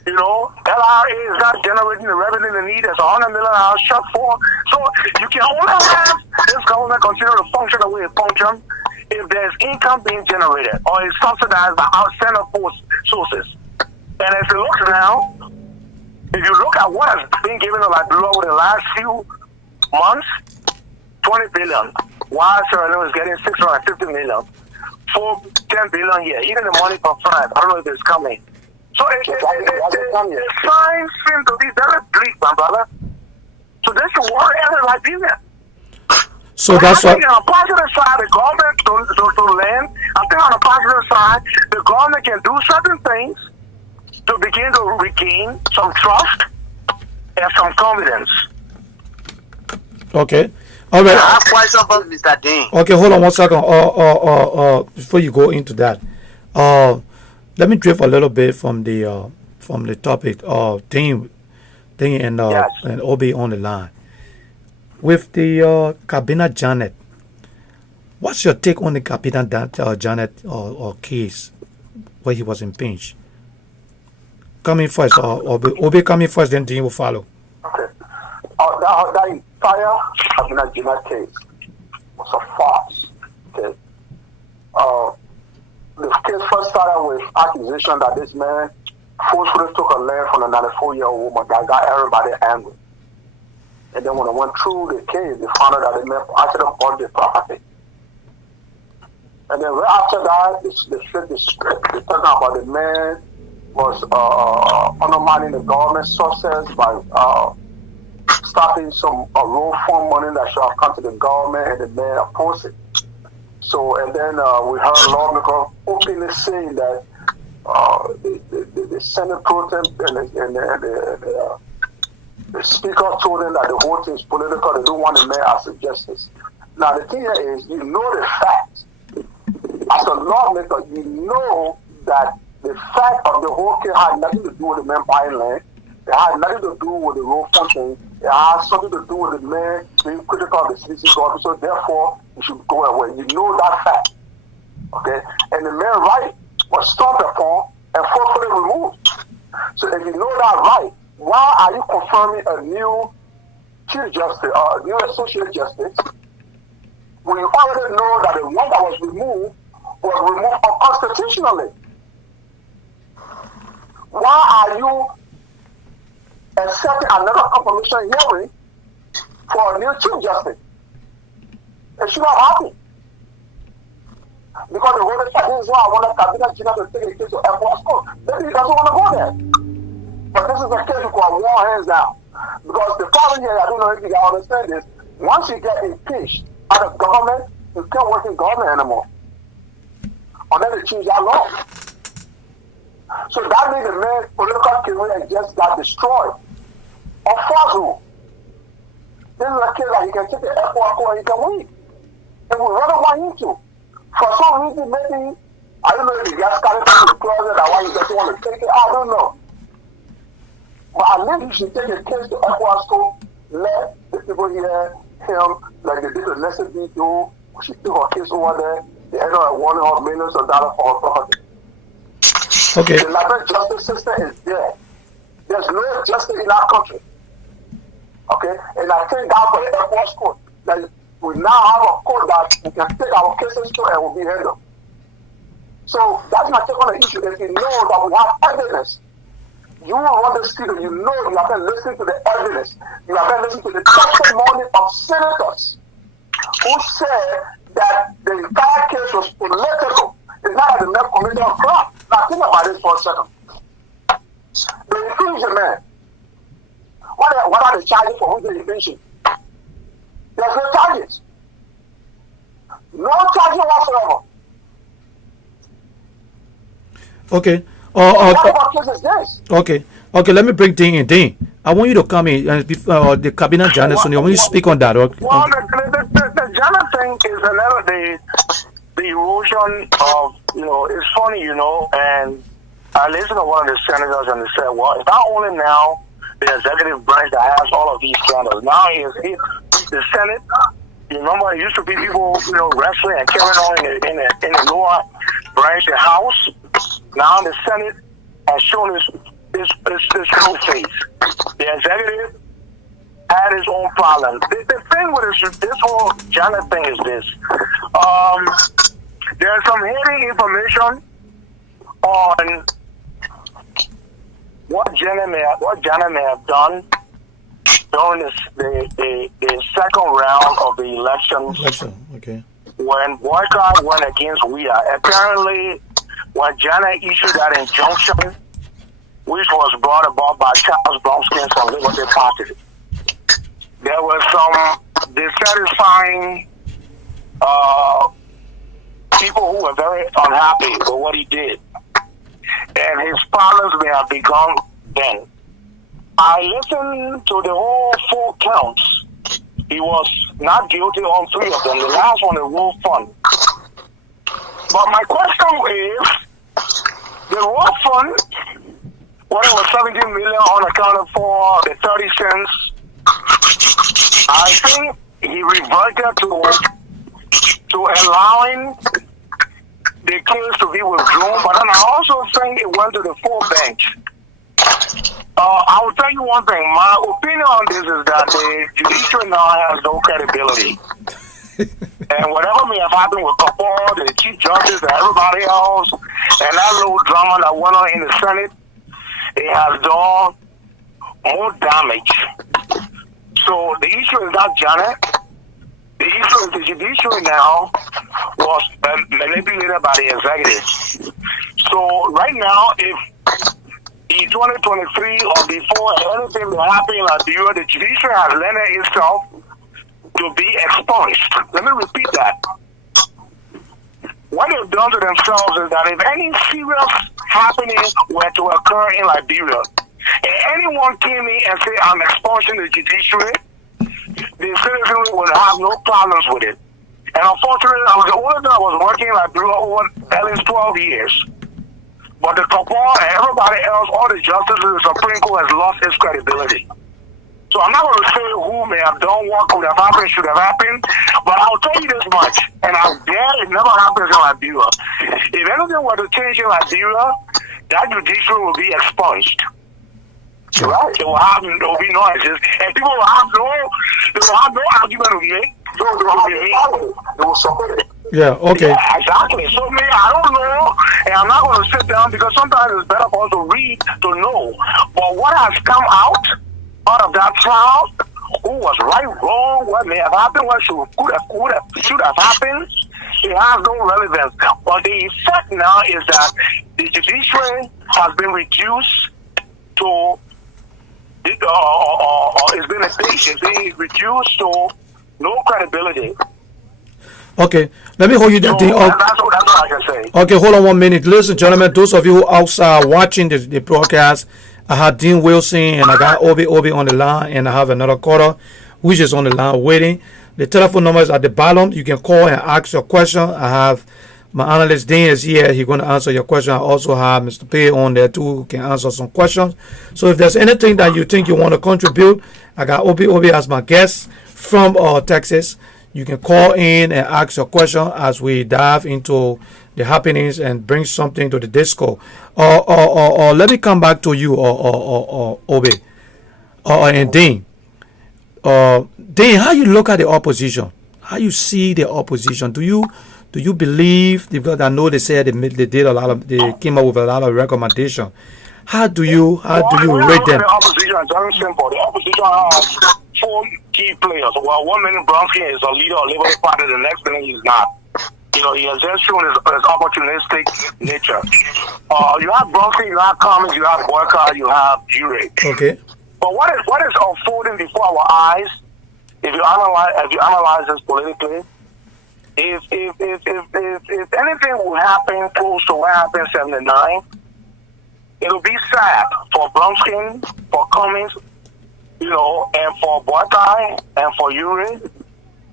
You know, LRA is not generating the revenue they need. There's $100 million shut for. So you can only have this government continue to function the way it functions if there's income being generated or it's subsidized by outside sources. And as it looks now, if you look at what has been given to Liberia over the last few months, 20 billion. While Sierra Leone is getting 650 million. 10 billion here. Even the money from France, I don't know if it's coming. So the signs seem to be very bleak, my brother. So this is worry every Liberian. So that's what. On the positive side, the government to land. I think on the positive side, the government can do certain things to begin to regain some trust and some confidence. Okay. All right. I have question for Mr. Dean. Okay, hold on 1 second. Before you go into that, let me drift a little bit from the topic. Dean and Obi on the line. With the Kabina Janet, what's your take on the Kabina Janet or case where he was impinged? Coming first, or Obi coming first, then Dean will follow. Okay. That entire Kabina Janet case was a farce. Okay. The case first started with accusation that this man forcefully took a land from a 94-year-old woman that got everybody angry. And then when I went through the case, they found out that the man actually bought the property. And then right after that, they flipped the script. They talking about the man was undermining the government sources by stopping some road fund money that should have come to the government, and the man opposed it. So, and then we heard a lawmaker openly saying that the Senate pro tem and the speaker told them that the whole thing is political. They don't want the mayor as a justice. Now, the thing here is, you know the fact. As a lawmaker, you know that the fact of the whole case had nothing to do with the man buying land. It had nothing to do with the road funding. It had something to do with the man being critical of the citizen's government. So therefore, you should go away. You know that fact. Okay? And the man right was stomped upon and forcefully removed. So if you know that right, why are you confirming a new chief justice, new associate justice, when you already know that the one that was removed unconstitutionally? Why are you accepting another confirmation hearing for a new chief justice? It should not happen. Because the whole thing is why I want Kabina Jina to take the case to Airport School. Maybe he doesn't want to go there. But this is a case you call one hands down. Because the following year, I don't know if you guys understand this, once you get impeached out of government, you can't work in government anymore. Unless they change that law. So that means the man's political career just got destroyed. On falsehood. This is a case that he can take the Airport School and he can win. And we rather want him to. For some reason, maybe, I don't know if he got started from the closet or why he doesn't want to take it, I don't know. But at least you should take a case to Equa School, let the people hear him, like they did with Leslie do. We should take our case over there. They end up $100 million for our property. Okay. The Liberian justice system is there. There's no justice in our country. Okay, and I thank God for the Air Force Code that we now have a code that we can take our cases to and will be handled. So that's my take on the issue. If you know that we have evidence, you will want to see that you know you have been listening to the evidence. You have been listening to the testimony of senators who said that the entire case was political. It's not that the men committed a crime. Now think about this for a second. They infringe a man. What are the charges for which they infringe? There's no charges. No charges whatsoever. Okay. What about cases this? Okay. Okay, let me bring Dean in. Dean, I want you to come in the cabinet Janet. I want you to speak on that. Okay. Well, the Janet thing is another the erosion of, it's funny, and I listened to one of the senators and they said, well, it's not only now the executive branch that has all of these scandals. Now it's the Senate. You remember, it used to be people, wrestling and carrying on in the lower branch, the House. Now the Senate has shown its true face. The executive had its own problem. The thing with this whole Janet thing is this. There's some hidden information on what Janet may have done during the second round of the elections. Okay. When boycott went against WIA, apparently when Janet issued that injunction, which was brought about by Charles Blumskins from Liberty Party, there was some dissatisfying people who were very unhappy with what he did. And his problems may have begun then. I listened to the whole 4 counts. He was not guilty on 3 of them. The last one, the Wolf Fund. But my question is, the Wolf Fund, when it was 17 million unaccounted for, the 30 cents, I think he reverted to allowing the case to be withdrawn, but then I also think it went to the full bench. I will tell you one thing. My opinion on this is that the judiciary now has no credibility. And whatever may have happened with Kapor, the Chief Justice, and everybody else, and that little drama that went on in the Senate, it has done more damage. So the issue is not Janet. The issue is the judiciary now was manipulated by the executive. So right now, if in 2023 or before anything will happen in Liberia, the judiciary has lended itself to be expunged. Let me repeat that. What they've done to themselves is that if any serious happenings were to occur in Liberia, and anyone came in and said, I'm expunging the judiciary, the citizens would have no problems with it. And unfortunately, I was the only thing I was working in Liberia over at least 12 years. But the Kapor and everybody else, all the justices in the Supreme Court has lost its credibility. So I'm not going to say who may have done what could have happened, should have happened, but I'll tell you this much, and I dare it never happens in Liberia. If anything were to change in Liberia, that judiciary will be expunged. Right? There will be no exist, and people will have no argument to make. They will support it. Yeah, okay. Yeah, exactly. So, me, I don't know, and I'm not going to sit down because sometimes it's better for us to read to know. But what has come out of that trial, who was right, wrong, what may have happened, what should have happened, it has no relevance. But the effect now is that the judiciary has been reduced to, it's been reduced to no credibility. Okay, let me hold you that thing up. That's what I can say. Okay, hold on 1 minute. Listen, gentlemen, those of you who outside watching the broadcast, I have Dean Wilson and I got Obi on the line, and I have another caller which is on the line waiting. The telephone number is at the bottom. You can call and ask your question. I have my analyst Dean is here. He's going to answer your question. I also have Mr. P on there too, who can answer some questions. So if there's anything that you think you want to contribute, I got Obi as my guest from Texas. You can call in and ask your question as we dive into the happenings and bring something to the disco. Or let me come back to you, Obi, and Dean. Then how you look at the opposition? How you see the opposition? Do you believe, because I know they said they did a lot of, they came up with a lot of recommendation. How do you rate them? The opposition is very simple. The opposition has 4 key players. Well, one minute Bronsky is a leader of Labour Party, the next minute he's not. You know, he has just shown his opportunistic nature. You have Bronsky, you have Cummings, you have Boycott, you have Jure. Okay. But what is unfolding before our eyes, if you analyze this politically, if anything will happen close to what happened in '79, it'll be sad for Bronsky, for Cummings, you know, and for Boycott and for Ure,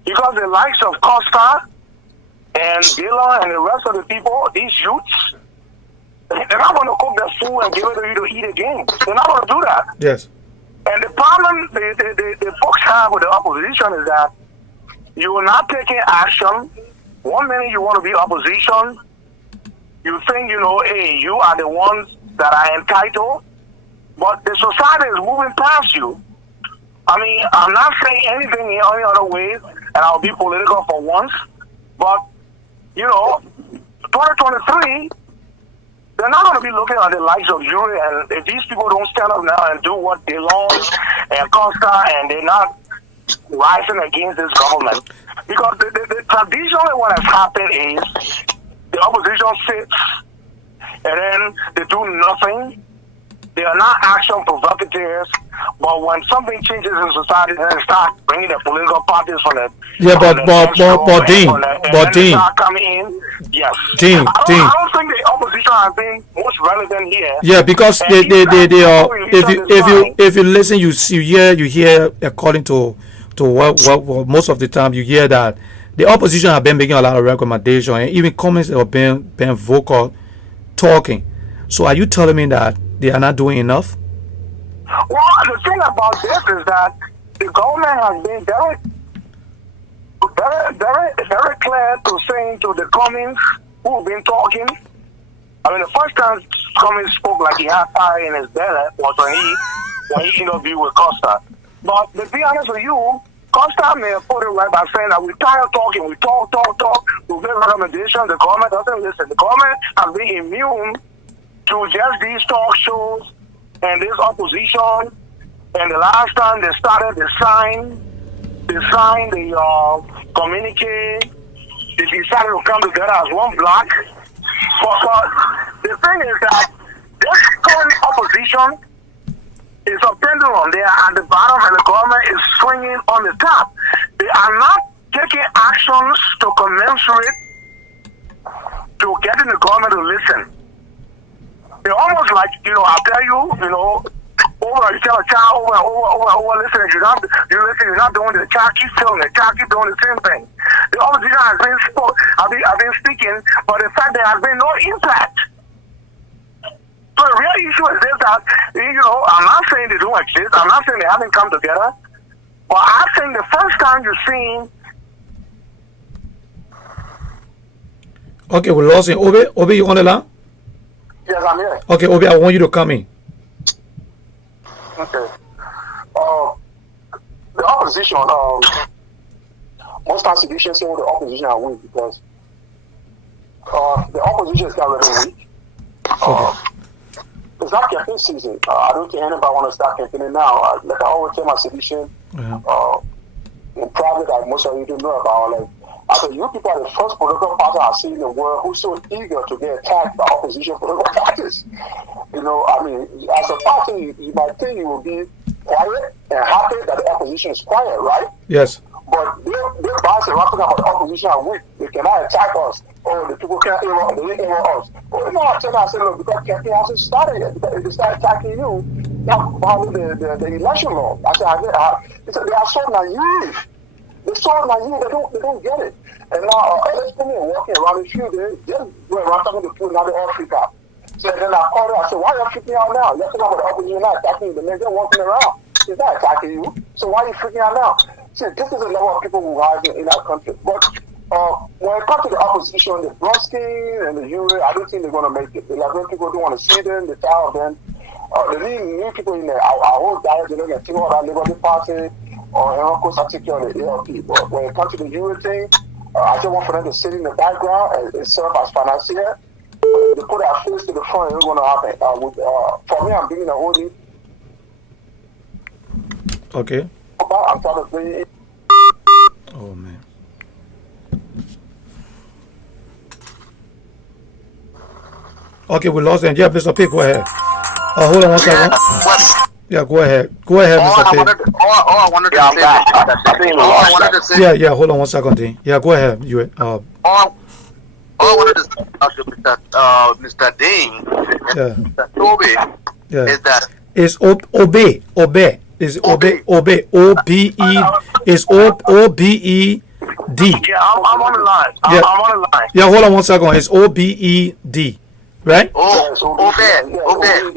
because the likes of Costa and Dillon and the rest of the people, these youths, they're not going to cook their food and give it to you to eat again. They're not going to do that. Yes. And the problem the folks have with the opposition is that you are not taking action. One minute you want to be opposition, you think, you know, hey, you are the ones that are entitled, but the society is moving past you. I mean, I'm not saying anything in any other way, and I'll be political for once, but, you know, 2023, they're not going to be looking at the likes of Ure, and if these people don't stand up now and do what they long and Costa, and they're not rising against this government. Because the traditionally what has happened is the opposition sits and then they do nothing. They are not action provocateurs, but when something changes in society, then they start bringing the political parties from the Dean coming in. Yes, Dean. I don't think the opposition has been most relevant here. Yeah, because they are. If you listen, you hear according to what most of the time you hear that the opposition have been making a lot of recommendations and even comments have been vocal, talking. So are you telling me that they are not doing enough? Well, the thing about this is that the government has been very clear to saying to the Cummings who have been talking. I mean, the first time Cummings spoke like he had fire in his belly was when he interviewed with Costa. But to be honest with you, Costa may have put it right by saying that we're tired of talking. We talk. We make recommendations. The government doesn't listen. The government has been immune to just these talk shows and this opposition. And the last time they started, they signed the communique. They decided to come together as one block. But the thing is that this current opposition is a pendulum. They are at the bottom and the government is swinging on the top. They are not taking actions to commensurate to getting the government to listen. They're almost like, you know, I'll tell you, you know, you tell a child over, listen, you're not doing the child keeps telling the child keeps doing the same thing. The opposition has been speaking, but in fact there has been no impact. So the real issue is this, that, you know, I'm not saying they don't exist, I'm not saying they haven't come together, but I think the first time you're seeing. Okay, we lost him. Obi, you on the line? Yes, I'm here. Okay, Obi, I want you to come in. Okay. The opposition, most times you should say the opposition are weak because the opposition is kind of weak. It's not campaign season. I don't think anybody want to start campaigning now. Like I always tell my solution in private that most of you don't know about. Like, I said, you people are the first political party I've seen in the world who's so eager to get attacked by opposition political parties. You know, I mean, as a party, you might think you will be quiet and happy that the opposition is quiet, right? Yes. But they're bouncing around talking about the opposition are weak. They cannot attack us. Or the people can't aim us. They aim us. Well, no, I said, look, because campaign hasn't started yet. If they start attacking you, not following the election law. I said, they are so naive. They're so naive, they don't get it. And now, let's come in walking around the field, they're just going around talking to people, now they're all freaked out. So then I called her, I said, why are you freaking out now? You're talking about the opposition not attacking you, the men, they're walking around. He's not attacking you, so why are you freaking out now? See, this is a level of people who are in our country. But when it comes to the opposition, the Bronsky and the Ure, I don't think they're going to make it. The Lrtn people don't want to see them, the tired of them. They need new people in there. Our whole diet, they're going to take all that Liberty Party. of course, I take care of the ALP. But when it comes to the Euro thing, I just want for them to sit in the background and serve as financier. They put our face to the front, it's going to happen. For me, I'm bringing a hoodie. Okay. I'm trying to bring it. Oh, man. Okay, we lost them. Yeah, Mr. P, go ahead. Hold on one second. Yeah, go ahead. Go ahead, Mr. P. All I wanted to say. Yeah, hold on one second, Dean. Yeah, go ahead. All I wanted to say to Mr. Dean and Mr. Toby is that it's obey. Is obey. O-B-E. Is O-B-E-D. Yeah, I'm on the line. I'm on the line. Yeah, hold on one second. It's O-B-E-D. Right? Obey.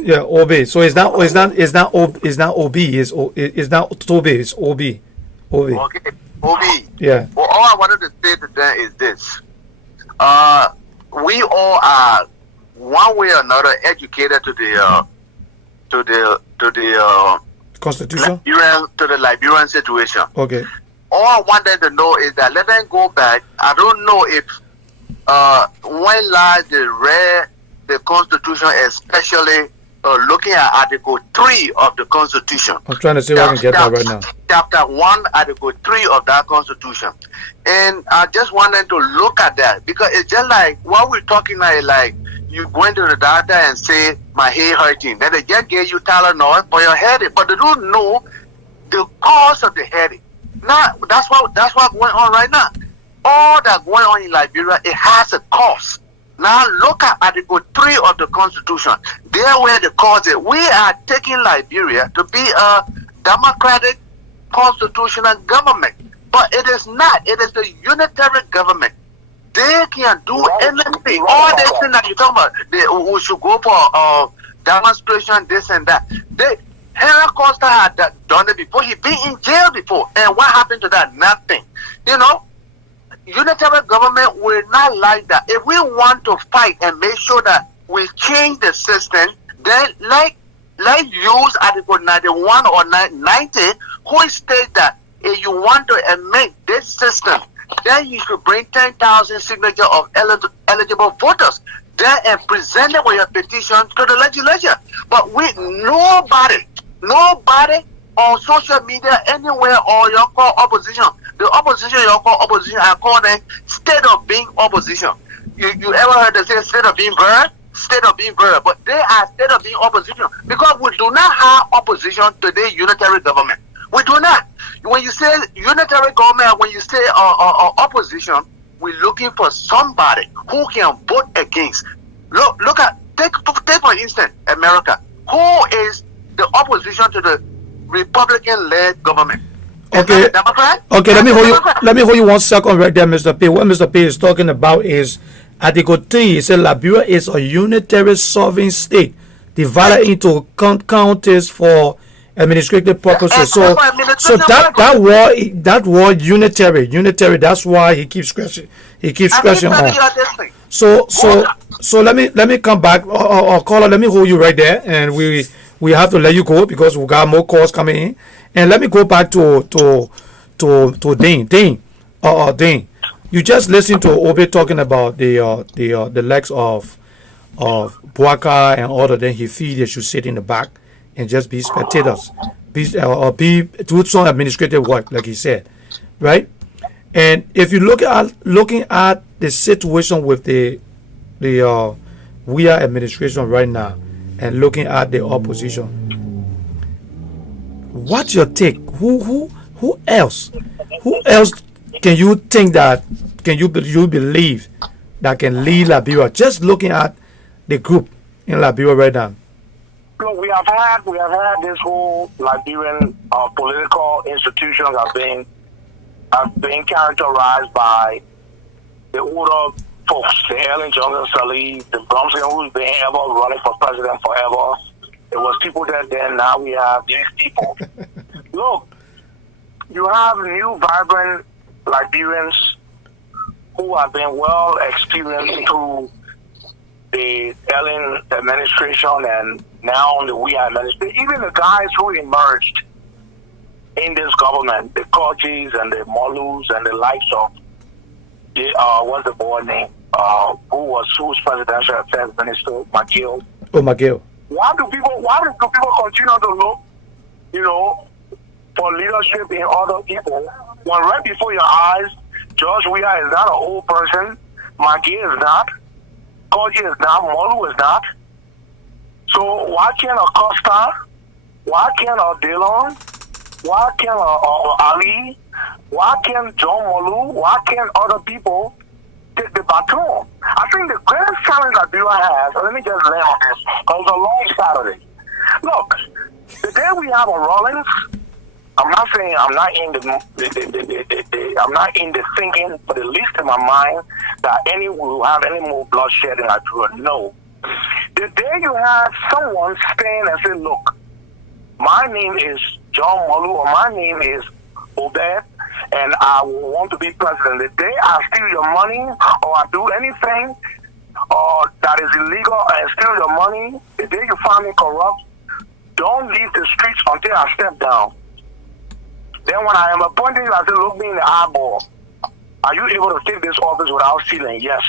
Yeah, obey. So it's not OB. It's not Toby. It's OB. Okay, OB. Yeah. Well, all I wanted to say to them is this: we all are one way or another educated to the Constitution, to the Liberian situation. Okay. All I want them to know is that let them go back. I don't know if when last they read the Constitution, especially looking at Article 3 of the Constitution. I'm trying to see if I can get that right now. Chapter 1, Article 3 of that Constitution. And I just want them to look at that because it's just like what we're talking about, like you going to the doctor and say, my head hurting. Then they just give you Tylenol for your headache, but they don't know the cause of the headache. Now, that's what's going on right now. All that going on in Liberia, it has a cause. Now look at Article 3 of the Constitution. There where the cause is. We are taking Liberia to be a democratic constitutional government. But it is not. It is the unitary government. They can do anything. All this thing that you talk about, we should go for demonstration, this and that. Henry Costa had done it before. He been in jail before. And what happened to that? Nothing. You know? Unitary government will not like that. If we want to fight and make sure that we change the system, then like use Article 91 or 90, who state that if you want to amend this system, then you should bring 10,000 signatures of eligible voters then and present it with your petition to the legislature. But with nobody on social media anywhere or your call opposition. The opposition, you call opposition, I call them state of being opposition. You ever heard them say state of being bird? State of being bird. But they are state of being opposition because we do not have opposition to the unitary government. We do not. When you say unitary government, when you say opposition, we're looking for somebody who can vote against. Look at, take for instance, America. Who is the opposition to the Republican-led government? Okay. Let me hold you 1 second right there, Mr. P. What Mr. P is talking about is Article 3. He said Liberia is a unitary sovereign state divided into counties for administrative purposes. So that word unitary. That's why he keeps scratching. On. So let me come back. Or caller, let me hold you right there, and we have to let you go because we got more calls coming in. And let me go back to Dean. Dean, you just listened to Obe talking about the legs of Buaka and all of them. He feels they should sit in the back and just be spectators, do some administrative work, like he said, right? And if you looking at the situation with the we are administration right now, and looking at the opposition. What's your take? Who else can you think that you believe that can lead Liberia? Just looking at the group in Liberia right now. Look, we have had this whole Liberian political institutions have been characterized by the older folks, the Ellen Johnson Sirleaf, the Bromsky, who's been ever running for president forever. It was people that then, now we have these people. Look, you have new, vibrant Liberians who have been well experienced through the Ellen administration and now the We administration. Even the guys who emerged in this government, the Kojis and the Molus and the likes of what's the boy name? Who's presidential affairs minister, McGill. Oh, McGill. Why do people continue to look, for leadership in other people when right before your eyes, George Weah is not an old person, McGill is not, Koji is not, Molu is not. So why can't a Costa? Why can't a Dillon? Why can't Ali? Why can't John Molu? Why can't other people take the baton? I think the greatest challenge that Beulah has, let me just lay on this, because it's a long Saturday. Look, the day we have a Rollins, I'm not saying I'm not in I'm not in the thinking, but at least in my mind that will have any more bloodshed in Nigeria. No. The day you have someone stand and say, look, my name is John Molu or my name is Obed and I want to be president. The day I steal your money or I do anything that is illegal and steal your money, the day you find me corrupt, don't leave the streets until I step down. Then when I am appointing you, I say, look me in the eyeball. Are you able to take this office without stealing? Yes.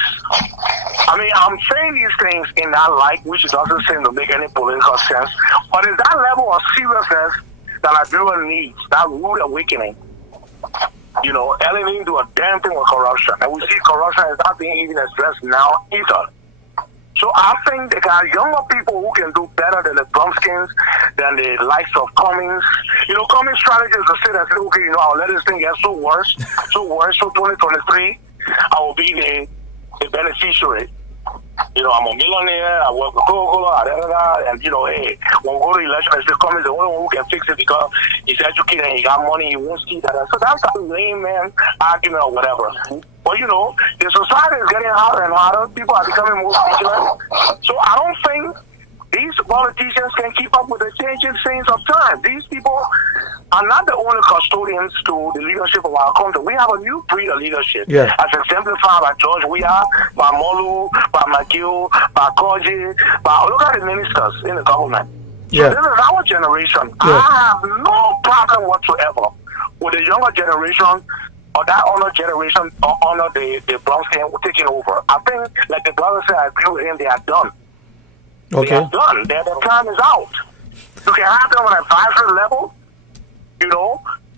I mean, I'm saying these things in that light, which doesn't seem to make any political sense. But it's that level of seriousness that Nigeria needs, that rude awakening. Ellen didn't do a damn thing with corruption. And we see corruption is not being even addressed now either. So I think there are younger people who can do better than the Brumskins, than the likes of Cummings. Cummings' strategy is to sit and say, okay, I'll let this thing get so worse, so 2023, I will be the beneficiary. I'm a millionaire, I work with Coca-Cola, and, hey, when we go to election, I say Cummings the only one who can fix it because he's educated and he got money, he won't see that. So that's a lame man argument or whatever. But, the society is getting hotter and hotter. People are becoming more vigilant. So I don't think these politicians can keep up with the changing things of time. These people are not the only custodians to the leadership of our country. We have a new breed of leadership, as exemplified by George Weah, by Molu, by McGill, by Koji, look at the ministers in the government. So this is our generation. I have no problem whatsoever with the younger generation or that honor generation or honor the Brownskin taking over. I think, like the brother said, I agree with him, they are done. Okay. They are done. Their time is out. You can have them on an advisory level,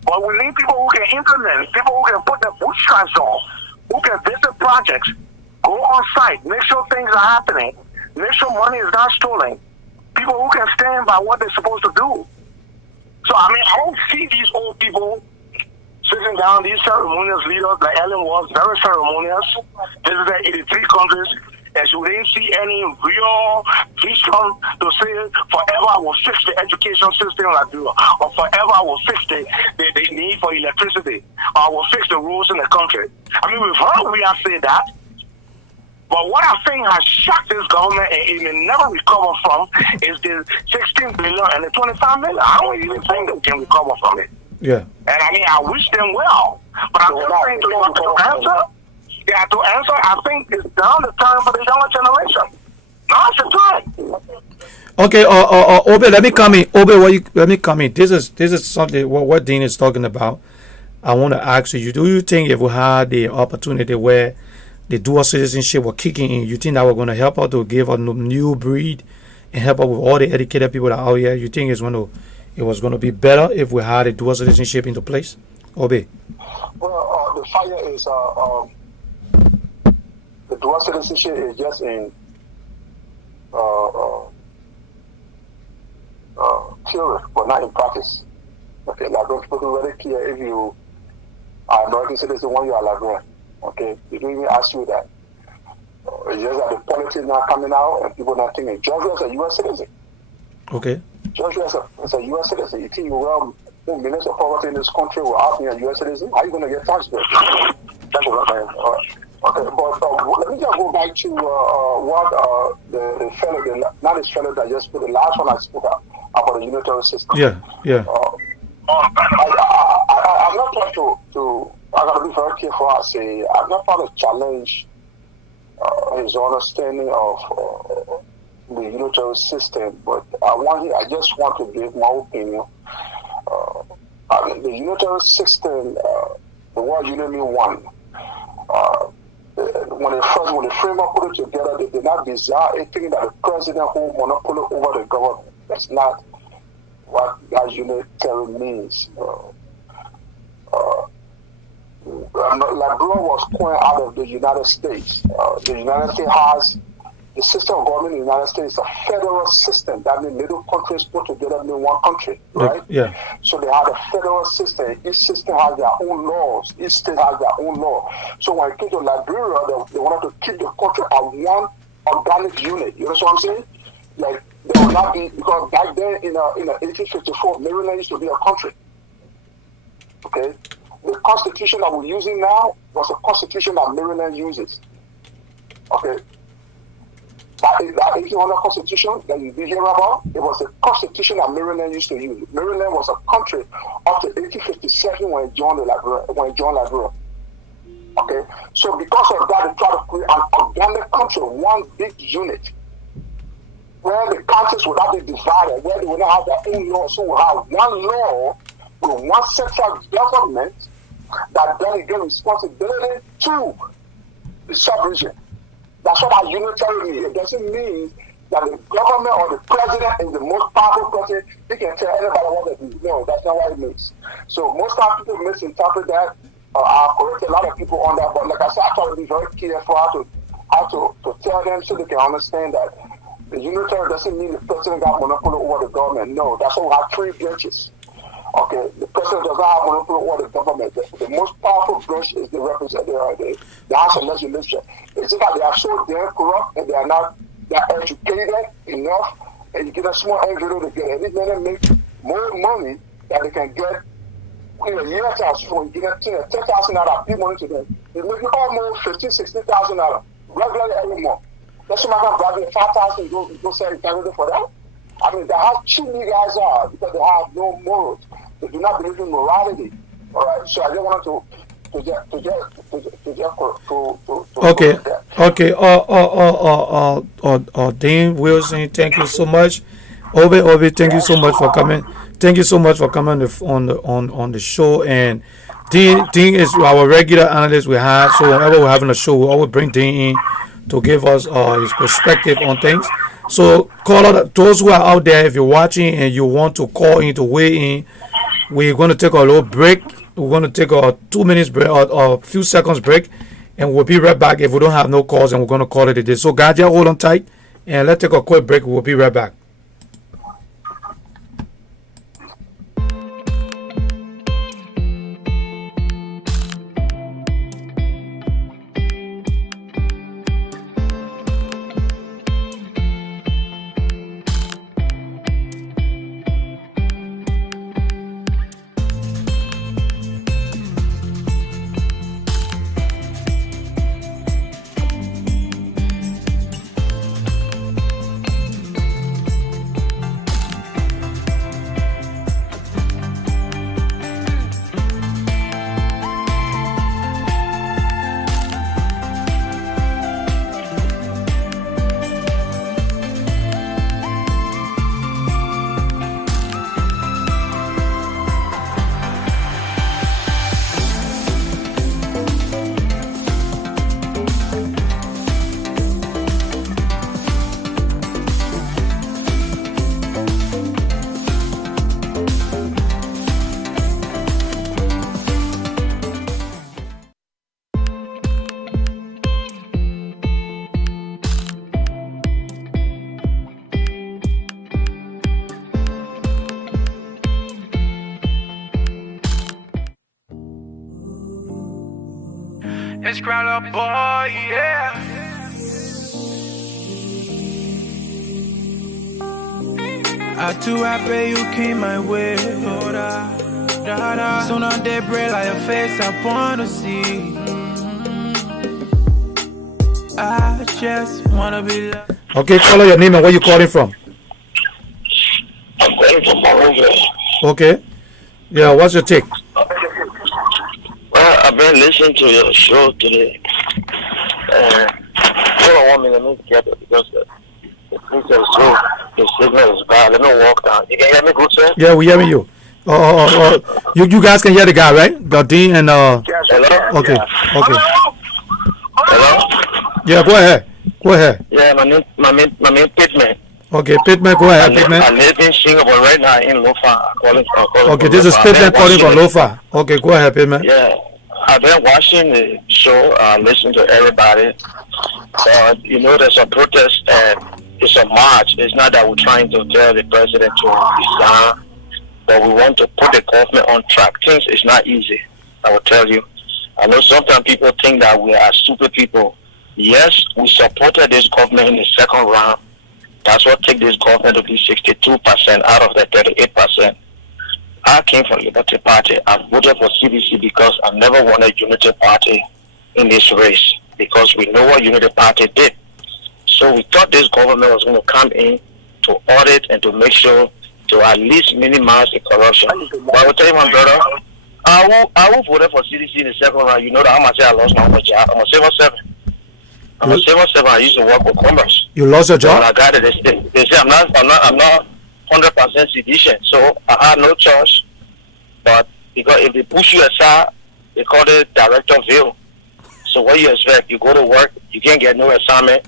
but we need people who can implement, people who can put their bootstraps on, who can visit projects, go on site, make sure things are happening, make sure money is not stolen, people who can stand by what they're supposed to do. So, I don't see these old people sitting down, these ceremonious leaders like Ellen was, very ceremonious, visited 83 countries, and she didn't see any real vision to say, forever I will fix the education system like this, or forever I will fix the need for electricity, or I will fix the roads in the country. We've heard we have said that, but what I think has shocked this government and it may never recover from is the 16 billion and the 25 million. I don't even think they can recover from it. Yeah. And I wish them well. But I'm just saying to answer, I think it's down the time for the younger generation. Now it's the time. Okay, Obe, let me come in. Obe, let me come in. This is something what Dean is talking about. I want to ask you, do you think if we had the opportunity where the dual citizenship were kicking in, you think that we're going to help out to give a new breed and help out with all the educated people that are out here? You think it was going to be better if we had a dual citizenship into place? Obe. Well, the fire is the dual citizenship is just in theory, but not in practice. Okay, like going to put it very clear, if you are American citizen when you are Lrtn, okay, they don't even ask you that. It's just that the politics not coming out and people not thinking. Georgia is a U.S. citizen. Okay. Georgia is a U.S. citizen. You think you will millions of poverty in this country without being a U.S. citizen? How are you going to get tax bills? That's what I'm saying. Okay, but let me just go back to what the fellow, not this fellow that just put the last one I spoke about the unitary system. Yeah. I'm not trying to I got to be very careful. I say I'm not trying to challenge his understanding of the unitary system, but I just want to give my opinion. the unitary system, the word unit mean one. When the framework put it together, they did not desire anything that the president hold monopoly over the government. That's not what that unitary means. Liberia was coined out of the United States. The United States has the system of government in the United States is a federal system. That means little countries put together in one country, right? Yeah. So they have a federal system. Each system has their own laws. Each state has their own law. So when it came to Liberia, they wanted to keep the country as one organic unit. You know what I'm saying? Like there will not be, because back then in 1854, Maryland used to be a country. Okay, the constitution that we're using now was a constitution that Maryland uses. Okay. That 1800 constitution that you hear about, it was a constitution that Maryland used to use. Maryland was a country up to 1857 when it joined Liberia. Okay, so because of that, they tried to create an organic country, one big unit, where the counties would not be divided, where they would not have their own law. So we have one law with one central government that delegates responsibility to the sub-region. That's what our unitary means. It doesn't mean that the government or the president is the most powerful person. He can tell anybody what to do. No, that's not what it means. So most times people misinterpret that. I've corrected a lot of people on that. But like I said, I try to be very careful how to tell them so they can understand that the unitary doesn't mean the president got monopoly over the government. No, that's why we have three branches. Okay, the president does not have monopoly over the government. The most powerful branch is the representative, the House of Legislature. It's just that they are so damn corrupt and they are not educated enough, and you get a small envelope to get any minute make more money that they can get in a year time. So when you get $10,000 big money to them, they make you almost $15,000, $16,000 regularly every month. That's why I'm grabbing $5,000 go sell it for that. I mean, that's how cheap you guys are because they have no morals. They do not believe in morality. All right. So I just wanted to Dean Wilson, thank you so much. Obi, thank you so much for coming. Thank you so much for coming on the show. And Dean is our regular analyst we have. So whenever we're having a show, we always bring Dean in to give us his perspective on things. So call out those who are out there. If you're watching and you want to call in to weigh in, we're going to take a little break. We're going to take a 2 minutes break or a few seconds break, and we'll be right back. If we don't have no calls, and we're going to call it a day. So guys, just hold on tight, and let's take a quick break. We'll be right back. It's Crowler boy, yeah. I too happy you came my way. Soon on day bread like your face I wanna see. I just wanna be loved. Okay, call your name and where you calling from. I'm calling from Monrovia. Okay. Yeah, what's your take? Well, I've been listening to your show today. All I want me to move together because the signal is bad. Let me walk down. You can hear me good, sir? Yeah, we hear you. You guys can hear the guy, right? Lrtn and Yes, Hello? Okay. yes. Okay. Hello? Yeah, go ahead. Go ahead. Yeah, my name Pittman. Okay, Pittman, go ahead, I Pittman. live in Singapore right now in Lofa. Calling Okay, from this is Lofa. Pittman calling from Lofa. Okay, go ahead, Pittman. Yeah, I've been watching the show, listening to everybody. But you know, there's a protest and it's a march. It's not that we're trying to tell the president to resign, but we want to put the government on track. Things is not easy, I will tell you. I know sometimes people think that we are stupid people. Yes, we supported this government in the second round. That's what take this government to be 62% out of the 38%. I came from Liberty Party. I voted for CDC because I never wanted Unity Party in this race because we know what Unity Party did. So we thought this government was going to come in to audit and to make sure to at least minimize the corruption. But I will tell you, my brother, I will vote for CDC in the second round. You know that how much I lost my job. I'm a civil servant. I'm a civil servant. I used to work with Commerce. You lost your job? When I got it, they say I'm not 100% sedition. So I had no choice. But because if they push you aside, they call it director view. So what you expect? You go to work, you can't get no assignment.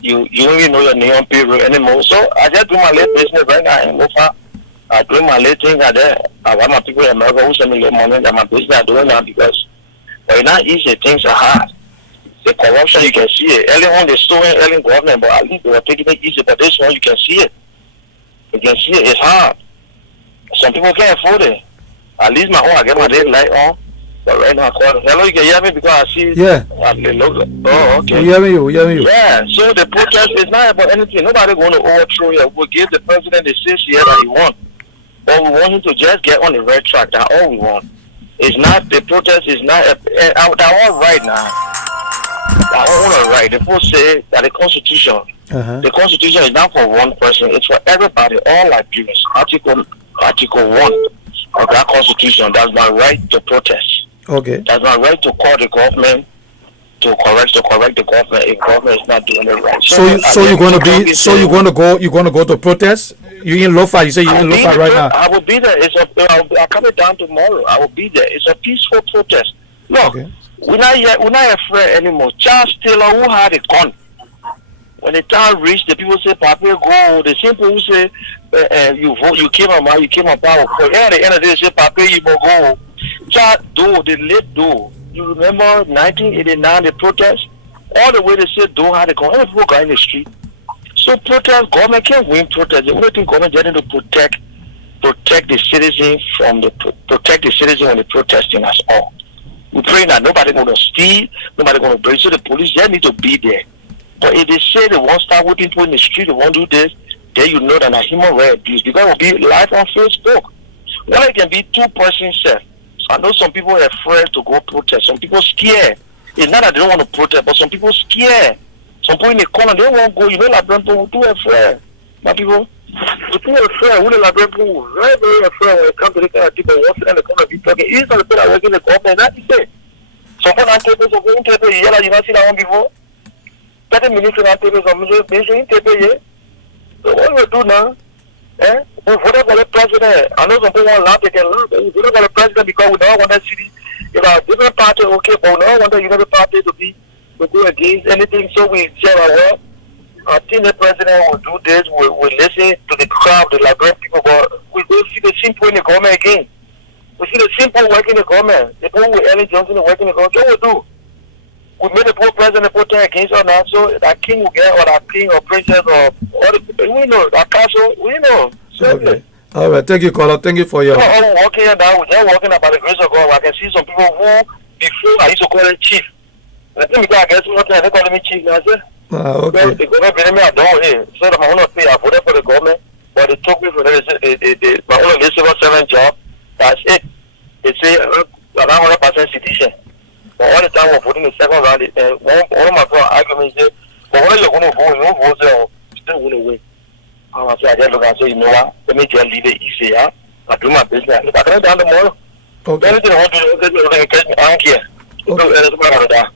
You don't even know your name on payroll anymore. So I just do my little business right now in Lofa. I do my little things out there. I want my people in America who send me little money that my business are doing now because but it's not easy. Things are hard. The corruption, you can see it. Early on, they stole in early government, but at least they were taking it easy. But this one, you can see it. You can see it. It's hard. Some people can't afford it. At least my own, I get my red light on. But right now, I call it. Hello, you can hear me because I see. Yeah. Oh, okay. We hearing you. Yeah. So the protest is not about anything. Nobody going to overthrow you. We'll give the president the 6 years that he wants. But we want him to just get on the right track. That's all we want. It's not the protest. Is not. They're all right now. All right. The people say that the Constitution, the Constitution is not for one person. It's for everybody, all Liberians. Article 1 of that Constitution. That's my right to protest. Okay. That's my right to call the government to correct the government if government is not doing it right. So you're going to go to protest? You in Lofa? You say you're in Lofa right now? I will be there. I'll come down tomorrow. I will be there. It's a peaceful protest. Look. Okay. We're not afraid anymore. Charles Taylor, who had a gun, when the time reached, the people say, "Papa, go." The same people who say, "You vote, you came on power." But at the end of the day, they say, "Papa, you must go." Charles Doe, the late Doe. You remember 1989, the protest? All the way they said Doe had a gun. All the people got in the street. So protest, government can't win protest. The only thing government is to protect the citizens protect the citizens when they're protesting. That's all. We pray that nobody going to steal, nobody going to break. So the police, they need to be there. But if they say they won't start with people in the street, they won't do this, then you know that a human right abuse. Because it will be live on Facebook. Well, it can be two persons self. So I know some people are afraid to go protest. Some people scared. It's not that they don't want to protest, but some people scared. Some people in the corner, they won't go. You know, like people too afraid. My people, the people are afraid. Who like people very, very afraid when it comes to this kind of people. Once in the corner, be talking. It's not the people that work in the government. That's the thing. Someone on tape, so going tape, yeah, you not see that one before. 30 minutes on tape, so I'm just mentioning tape, yeah. So what we do now? We voted for the president. I know some people want to laugh, they can laugh. We voted for the president because we don't want that city. If a different party, okay, but we don't want the United Party to go against anything. So we say, well, I think the president will do this. We'll listen to the crowd, the Liberian people, but we will see the simple in the government again. We see the simple work in the government. The people with Ellen Johnson working in the government. What we do? We made the poor president put against us now, so that king will get, or that king or princess or all the people. We know that castle. We know. Certainly. Okay. All right. Thank you, caller. Thank you for your. I'm walking here now. We're just walking about the grace of God. I can see some people who before I used to call them chief. I think because I guess one time they call me chief now. Okay. The government bring me a door here. So that my own pay. I voted for the government, but they took me for my own civil servant job. That's it. They say I'm 100% citizen. But all the time we're voting the second round, one of my friends arguments say, but when you're going to vote, you don't vote there, you still going to win. I say, I just look and say, you know what? Let me just leave it easy, yeah? I do my business. If I come down tomorrow, anything I want to do, I don't care.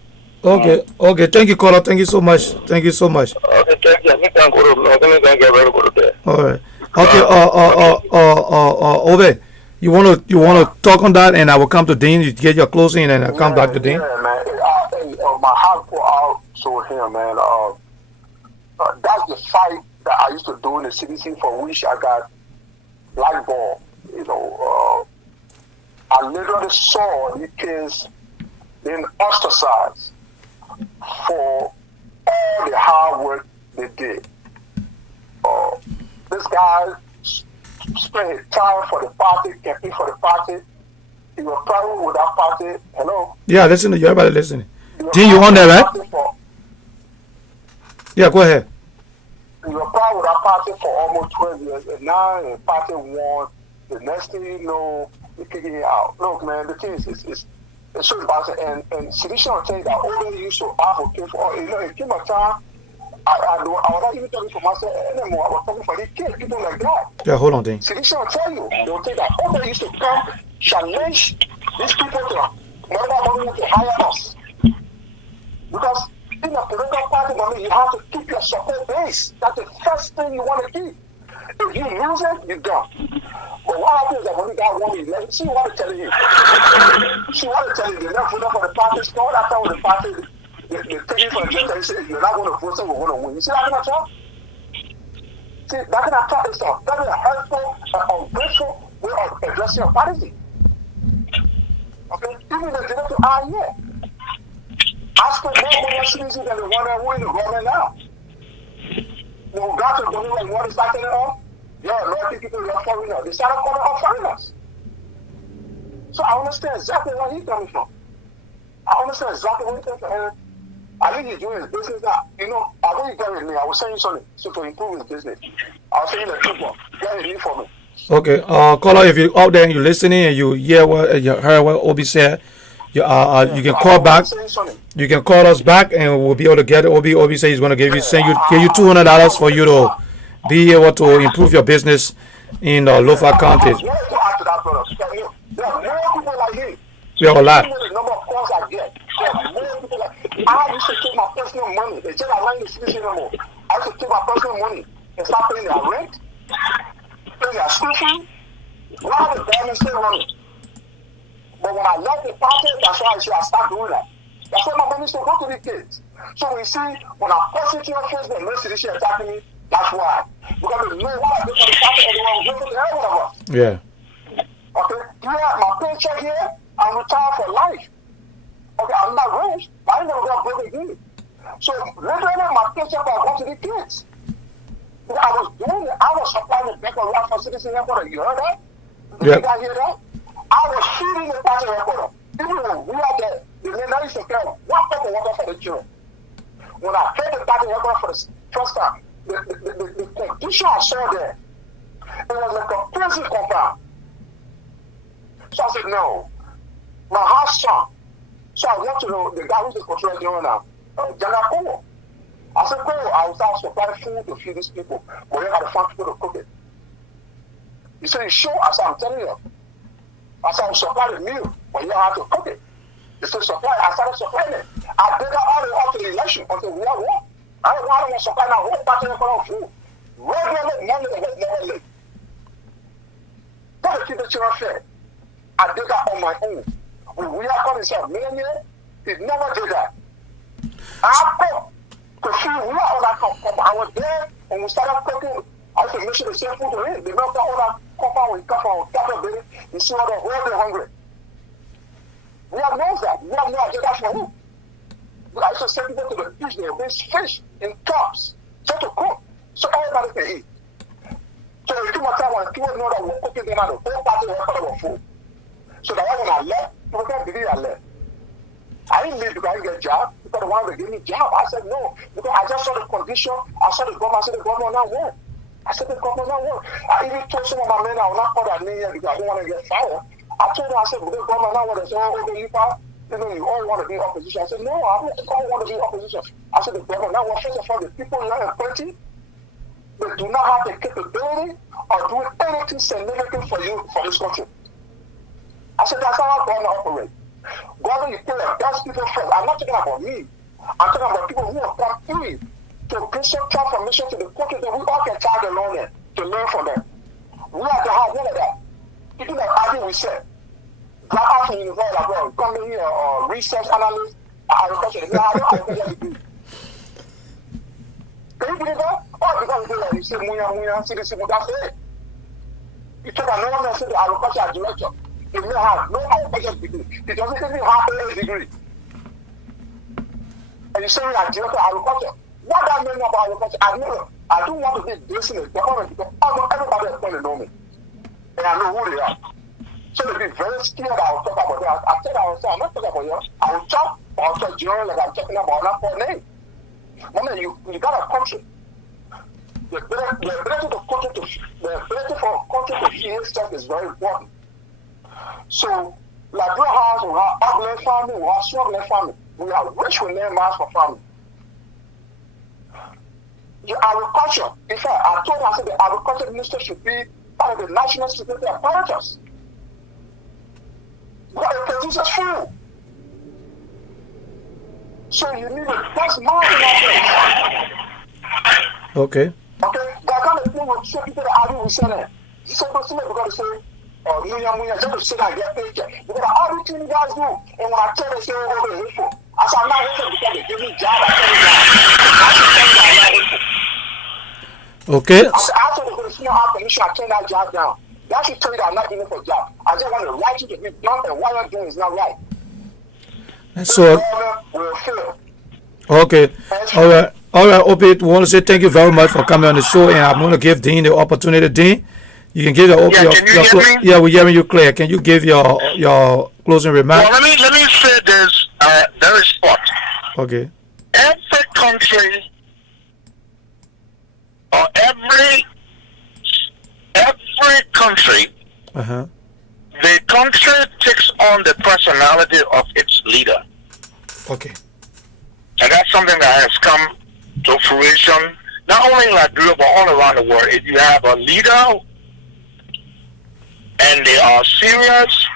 Okay. Thank you, caller. Thank you so much. Okay, thank you. Let me go to there. All right. Okay. Ove, You wanna talk on that, and I will come to Dean. You get your closing, and I'll come back to Dean. Yeah, man. My heart go out to him, man. That's the fight that I used to do in the CDC for which I got blackballed. You know, I literally saw the kids being ostracized for all the hard work they did. This guy spent his time for the party, campaign for the party. He was proud with that party. Hello? Yeah, listen to you. Everybody listening. Dean, you on there, right? Yeah, go ahead. He was proud with that party for almost 12 years. And now the party won. The next thing you know, they're kicking it out. Look, man, the thing is, it's so embarrassing. And Sedition will tell you that older you so advocate for, you know, it came a time, I was not even talking for myself anymore. I was talking for the kids, people like that. Yeah, hold on, Dean. Sedition will tell you, they will tell you that older used to come, challenge these people to to hire us. Because in a political party, you have to keep your support base. That's the first thing you want to keep. If you lose it, you're done. But what happens is that when you got 1 11, she want to tell you. She want to tell you, they're not voting for the party. All that time with the party, they're taking for the church and say, you're not going to vote, so we're going to win. You see that kind of talk? See, that kind of talk is that is a hurtful, ungrateful way of addressing your party. Okay? Even the director are here. Ask for more citizens than the one that win the government now. When we got to the government and what is starting it off, yeah, a lot of people are foreigners. They started calling us foreigners. So I understand exactly where he's coming from. I understand exactly where he's coming from. And I think he's doing his business now. You know, I think he got with me. I was saying something to improve his business. I was saying the people, get it for me. Okay, caller, if you're out there and you're listening and you hear what you heard what Obi said, you can call back. You can call us back and we'll be able to get it. Obi says he's going to give you $200 for you to be able to improve your business in Lofa County. We have a lot. The number of calls I get. I used to take my personal money. They just allowing the citizen anymore. I used to take my personal money and start paying their rent, paying their school fee. Why the government still running? But when I left the party, that's why I start doing that. That's why my money is to go to the kids. So we see when I post it to your Facebook, no citizen attacking me. That's why. Because they know what I do for the party, everyone will go to every one of us. Yeah. Okay? Here, my paycheck here, I'm retired for life. Okay, I'm not rich, but I ain't never gonna break again. So literally, my paycheck I go to the kids. Because I was doing it. I was supplying the bank of life for citizen headquarters. You heard that? Did you guys hear that? I was feeding the party headquarters. Even when we are there, the men used to carry 1 cup of water for the children. When I fed the party headquarters for the first time, the condition I saw there, it was like a prison compound. So I said, no, my heart sunk. So I went to the guy who's the control general now, Janakowo. I said, go, I will start supplying food to feed these people, but you have to find people to cook it. He said, you sure? I said, I'm telling you. I said, I'll supply the meal, but you have to cook it. He said, supply. I started supplying it. I did that all the way up to the election until we have war. I don't want to supply now whole party of food. Regularly, Monday, was never late. Got to keep the children fed. I did that on my own. When we are calling himself millionaire, he never did that. I cooked to feed we are all that compound. I was there when we started cooking. I used to make sure the same food to him. They milk all that compound when you come from cattle baby. You see all the world are hungry. We have known that. We have no agenda for who. I used to send people to the beach, they raise fish in cups just to cook, so everybody can eat. So it took my time when people know that we're cooking them out of the whole party of food. So that when I left, people can't believe I left. I didn't leave because I didn't get a job, because they wanted to give me a job. I said no, because I just saw the condition, I saw the government, I said the government not work. I said the government not work. I even told some of my men I will not call that name here because I don't want to get fired. I told them, I said, well, the government not work. They said, oh, okay, you know, you all want to be in opposition. I said, no, I don't want to be in opposition. I said, the government now work. First of all, the people here in Plenty, they do not have the capability of doing anything significant for you, for this country. I said, that's how government operate. Government, you put the best people first. I'm not talking about me. I'm talking about people who have come in to bring some transformation to the country that we all can tag along in to learn from them. We have to have one of that. People like Adi we said, drop out from university as well, coming here or research analyst, agriculture, they have no agriculture degree. Can you believe that? All because you say Muya, see this people, that's it. You took another man say the agriculture director. He may have no agriculture degree. He doesn't even have a degree. And you say we are director of agriculture. What I mean about agriculture, I don't want to be this in the government because everybody is going to know me. And I know who they are. So they be very scared I will talk about that. I said I will say, I'm not talking about you. I will talk general like I'm talking about not for name. Moment you got a country. The ability for a country to heal itself is very important. So, like your house, we have ugly family, we have struggling family. We are rich with name mass for family. The agriculture, in fact, I told her I said the agriculture minister should be part of the national security apparatus. But it produces food. So you need a best mind in that place. Okay. Okay? That kind of thing will show people that argue with Senate. You say, because they say, Muya, just to sit and get paycheck. Because everything you guys do, and when I tell them, say, over the info, I say, I'm not info because they give me job, I tell you that. Okay. After the consumer commission, I turn that job down. That should tell you that I'm not doing for job. I just want the right to be done, and what you're doing is not right. So, okay. All right, Obi, we want to say thank you very much for coming on the show, and I'm going to give Dean the opportunity. Dean, you can give your we're hearing you clear. Can you give your closing remarks? Well, let me say this very spot. Okay. Every country or every country, the country takes on the personality of its leader. Okay. And that's something that has come to fruition, not only in Liberia, but all around the world. If you have a leader, and they are serious,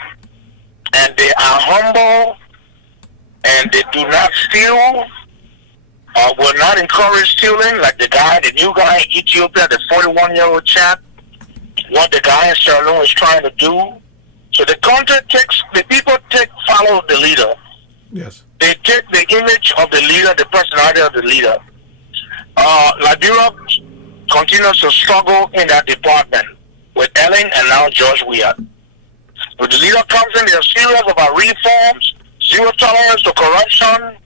and they are humble, and they do not steal, or will not encourage stealing, like the new guy in Ethiopia, the 41-year-old chap, what the guy in Sierra Leone is trying to do. So the country follow the leader. Yes. They take the image of the leader, the personality of the leader. Liberia continues to struggle in that department with Ellen and now George Weah. When the leader comes in, they're serious about reforms, zero tolerance to corruption.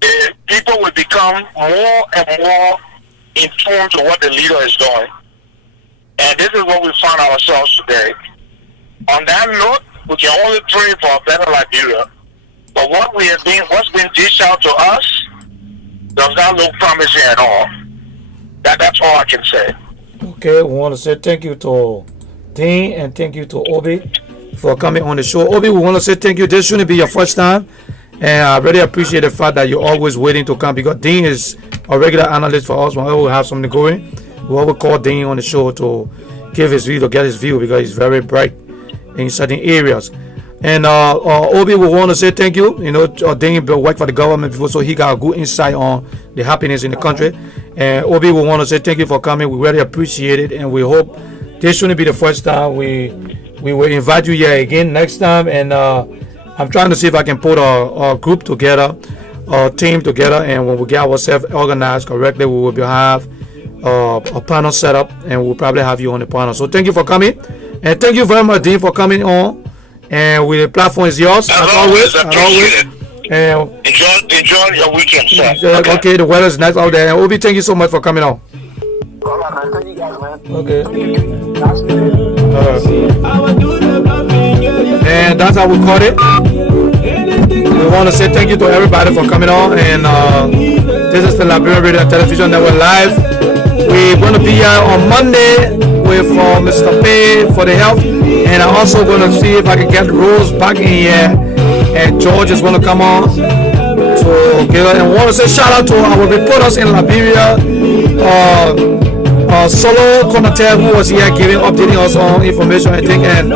The people will become more and more in tune to what the leader is doing. And this is what we find ourselves today. On that note, we can only pray for a better Liberia. But what's been dished out to us does not look promising at all. That's all I can say. Okay, we want to say thank you to Dean and thank you to Obi for coming on the show. Obi, we want to say thank you. This shouldn't be your first time. And I really appreciate the fact that you're always waiting to come because Dean is a regular analyst for us. Whenever we have something going, we always call Dean on the show to give his view, to get his view because he's very bright in certain areas. And Obi, we want to say thank you. You know, Dean worked for the government before, so he got a good insight on the happiness in the country. And Obi, we want to say thank you for coming. We really appreciate it, and we hope this shouldn't be the first time. We will invite you here again next time. And I'm trying to see if I can put a group together, a team together, and when we get ourselves organized correctly, we will have a panel set up, and we'll probably have you on the panel. So thank you for coming, and thank you very much, Dean, for coming on. And the platform is yours as always. And enjoy your weekend, sir. Okay, the weather is nice out there. And Obi, thank you so much for coming on. All right, man. Thank you guys, man. Okay. And that's how we caught it. We want to say thank you to everybody for coming on. And this is the Liberian Radio and Television Network Live. We're going to be here on Monday with Mr. Pay for the health. And I'm also going to see if I can get Rose back in here. And George is going to come on. So, and we want to say shout out to our reporters in Liberia. Solo Konatev, who was here updating us on information, I think. And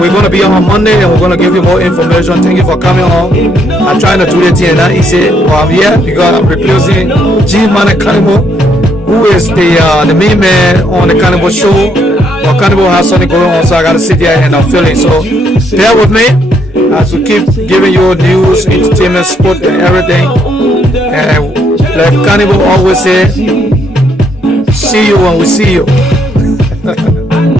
we're going to be on Monday and we're going to give you more information. Thank you for coming on. I'm trying to do the thing and not easy. I'm here because I'm replacing G-Man and Kanimo. who is the main man on the Carnival show. Well, Carnival has something going on, so I gotta sit there and feel it. So bear with me as we keep giving you news, entertainment, sport, and everything. And like Carnival always say, see you when we see you.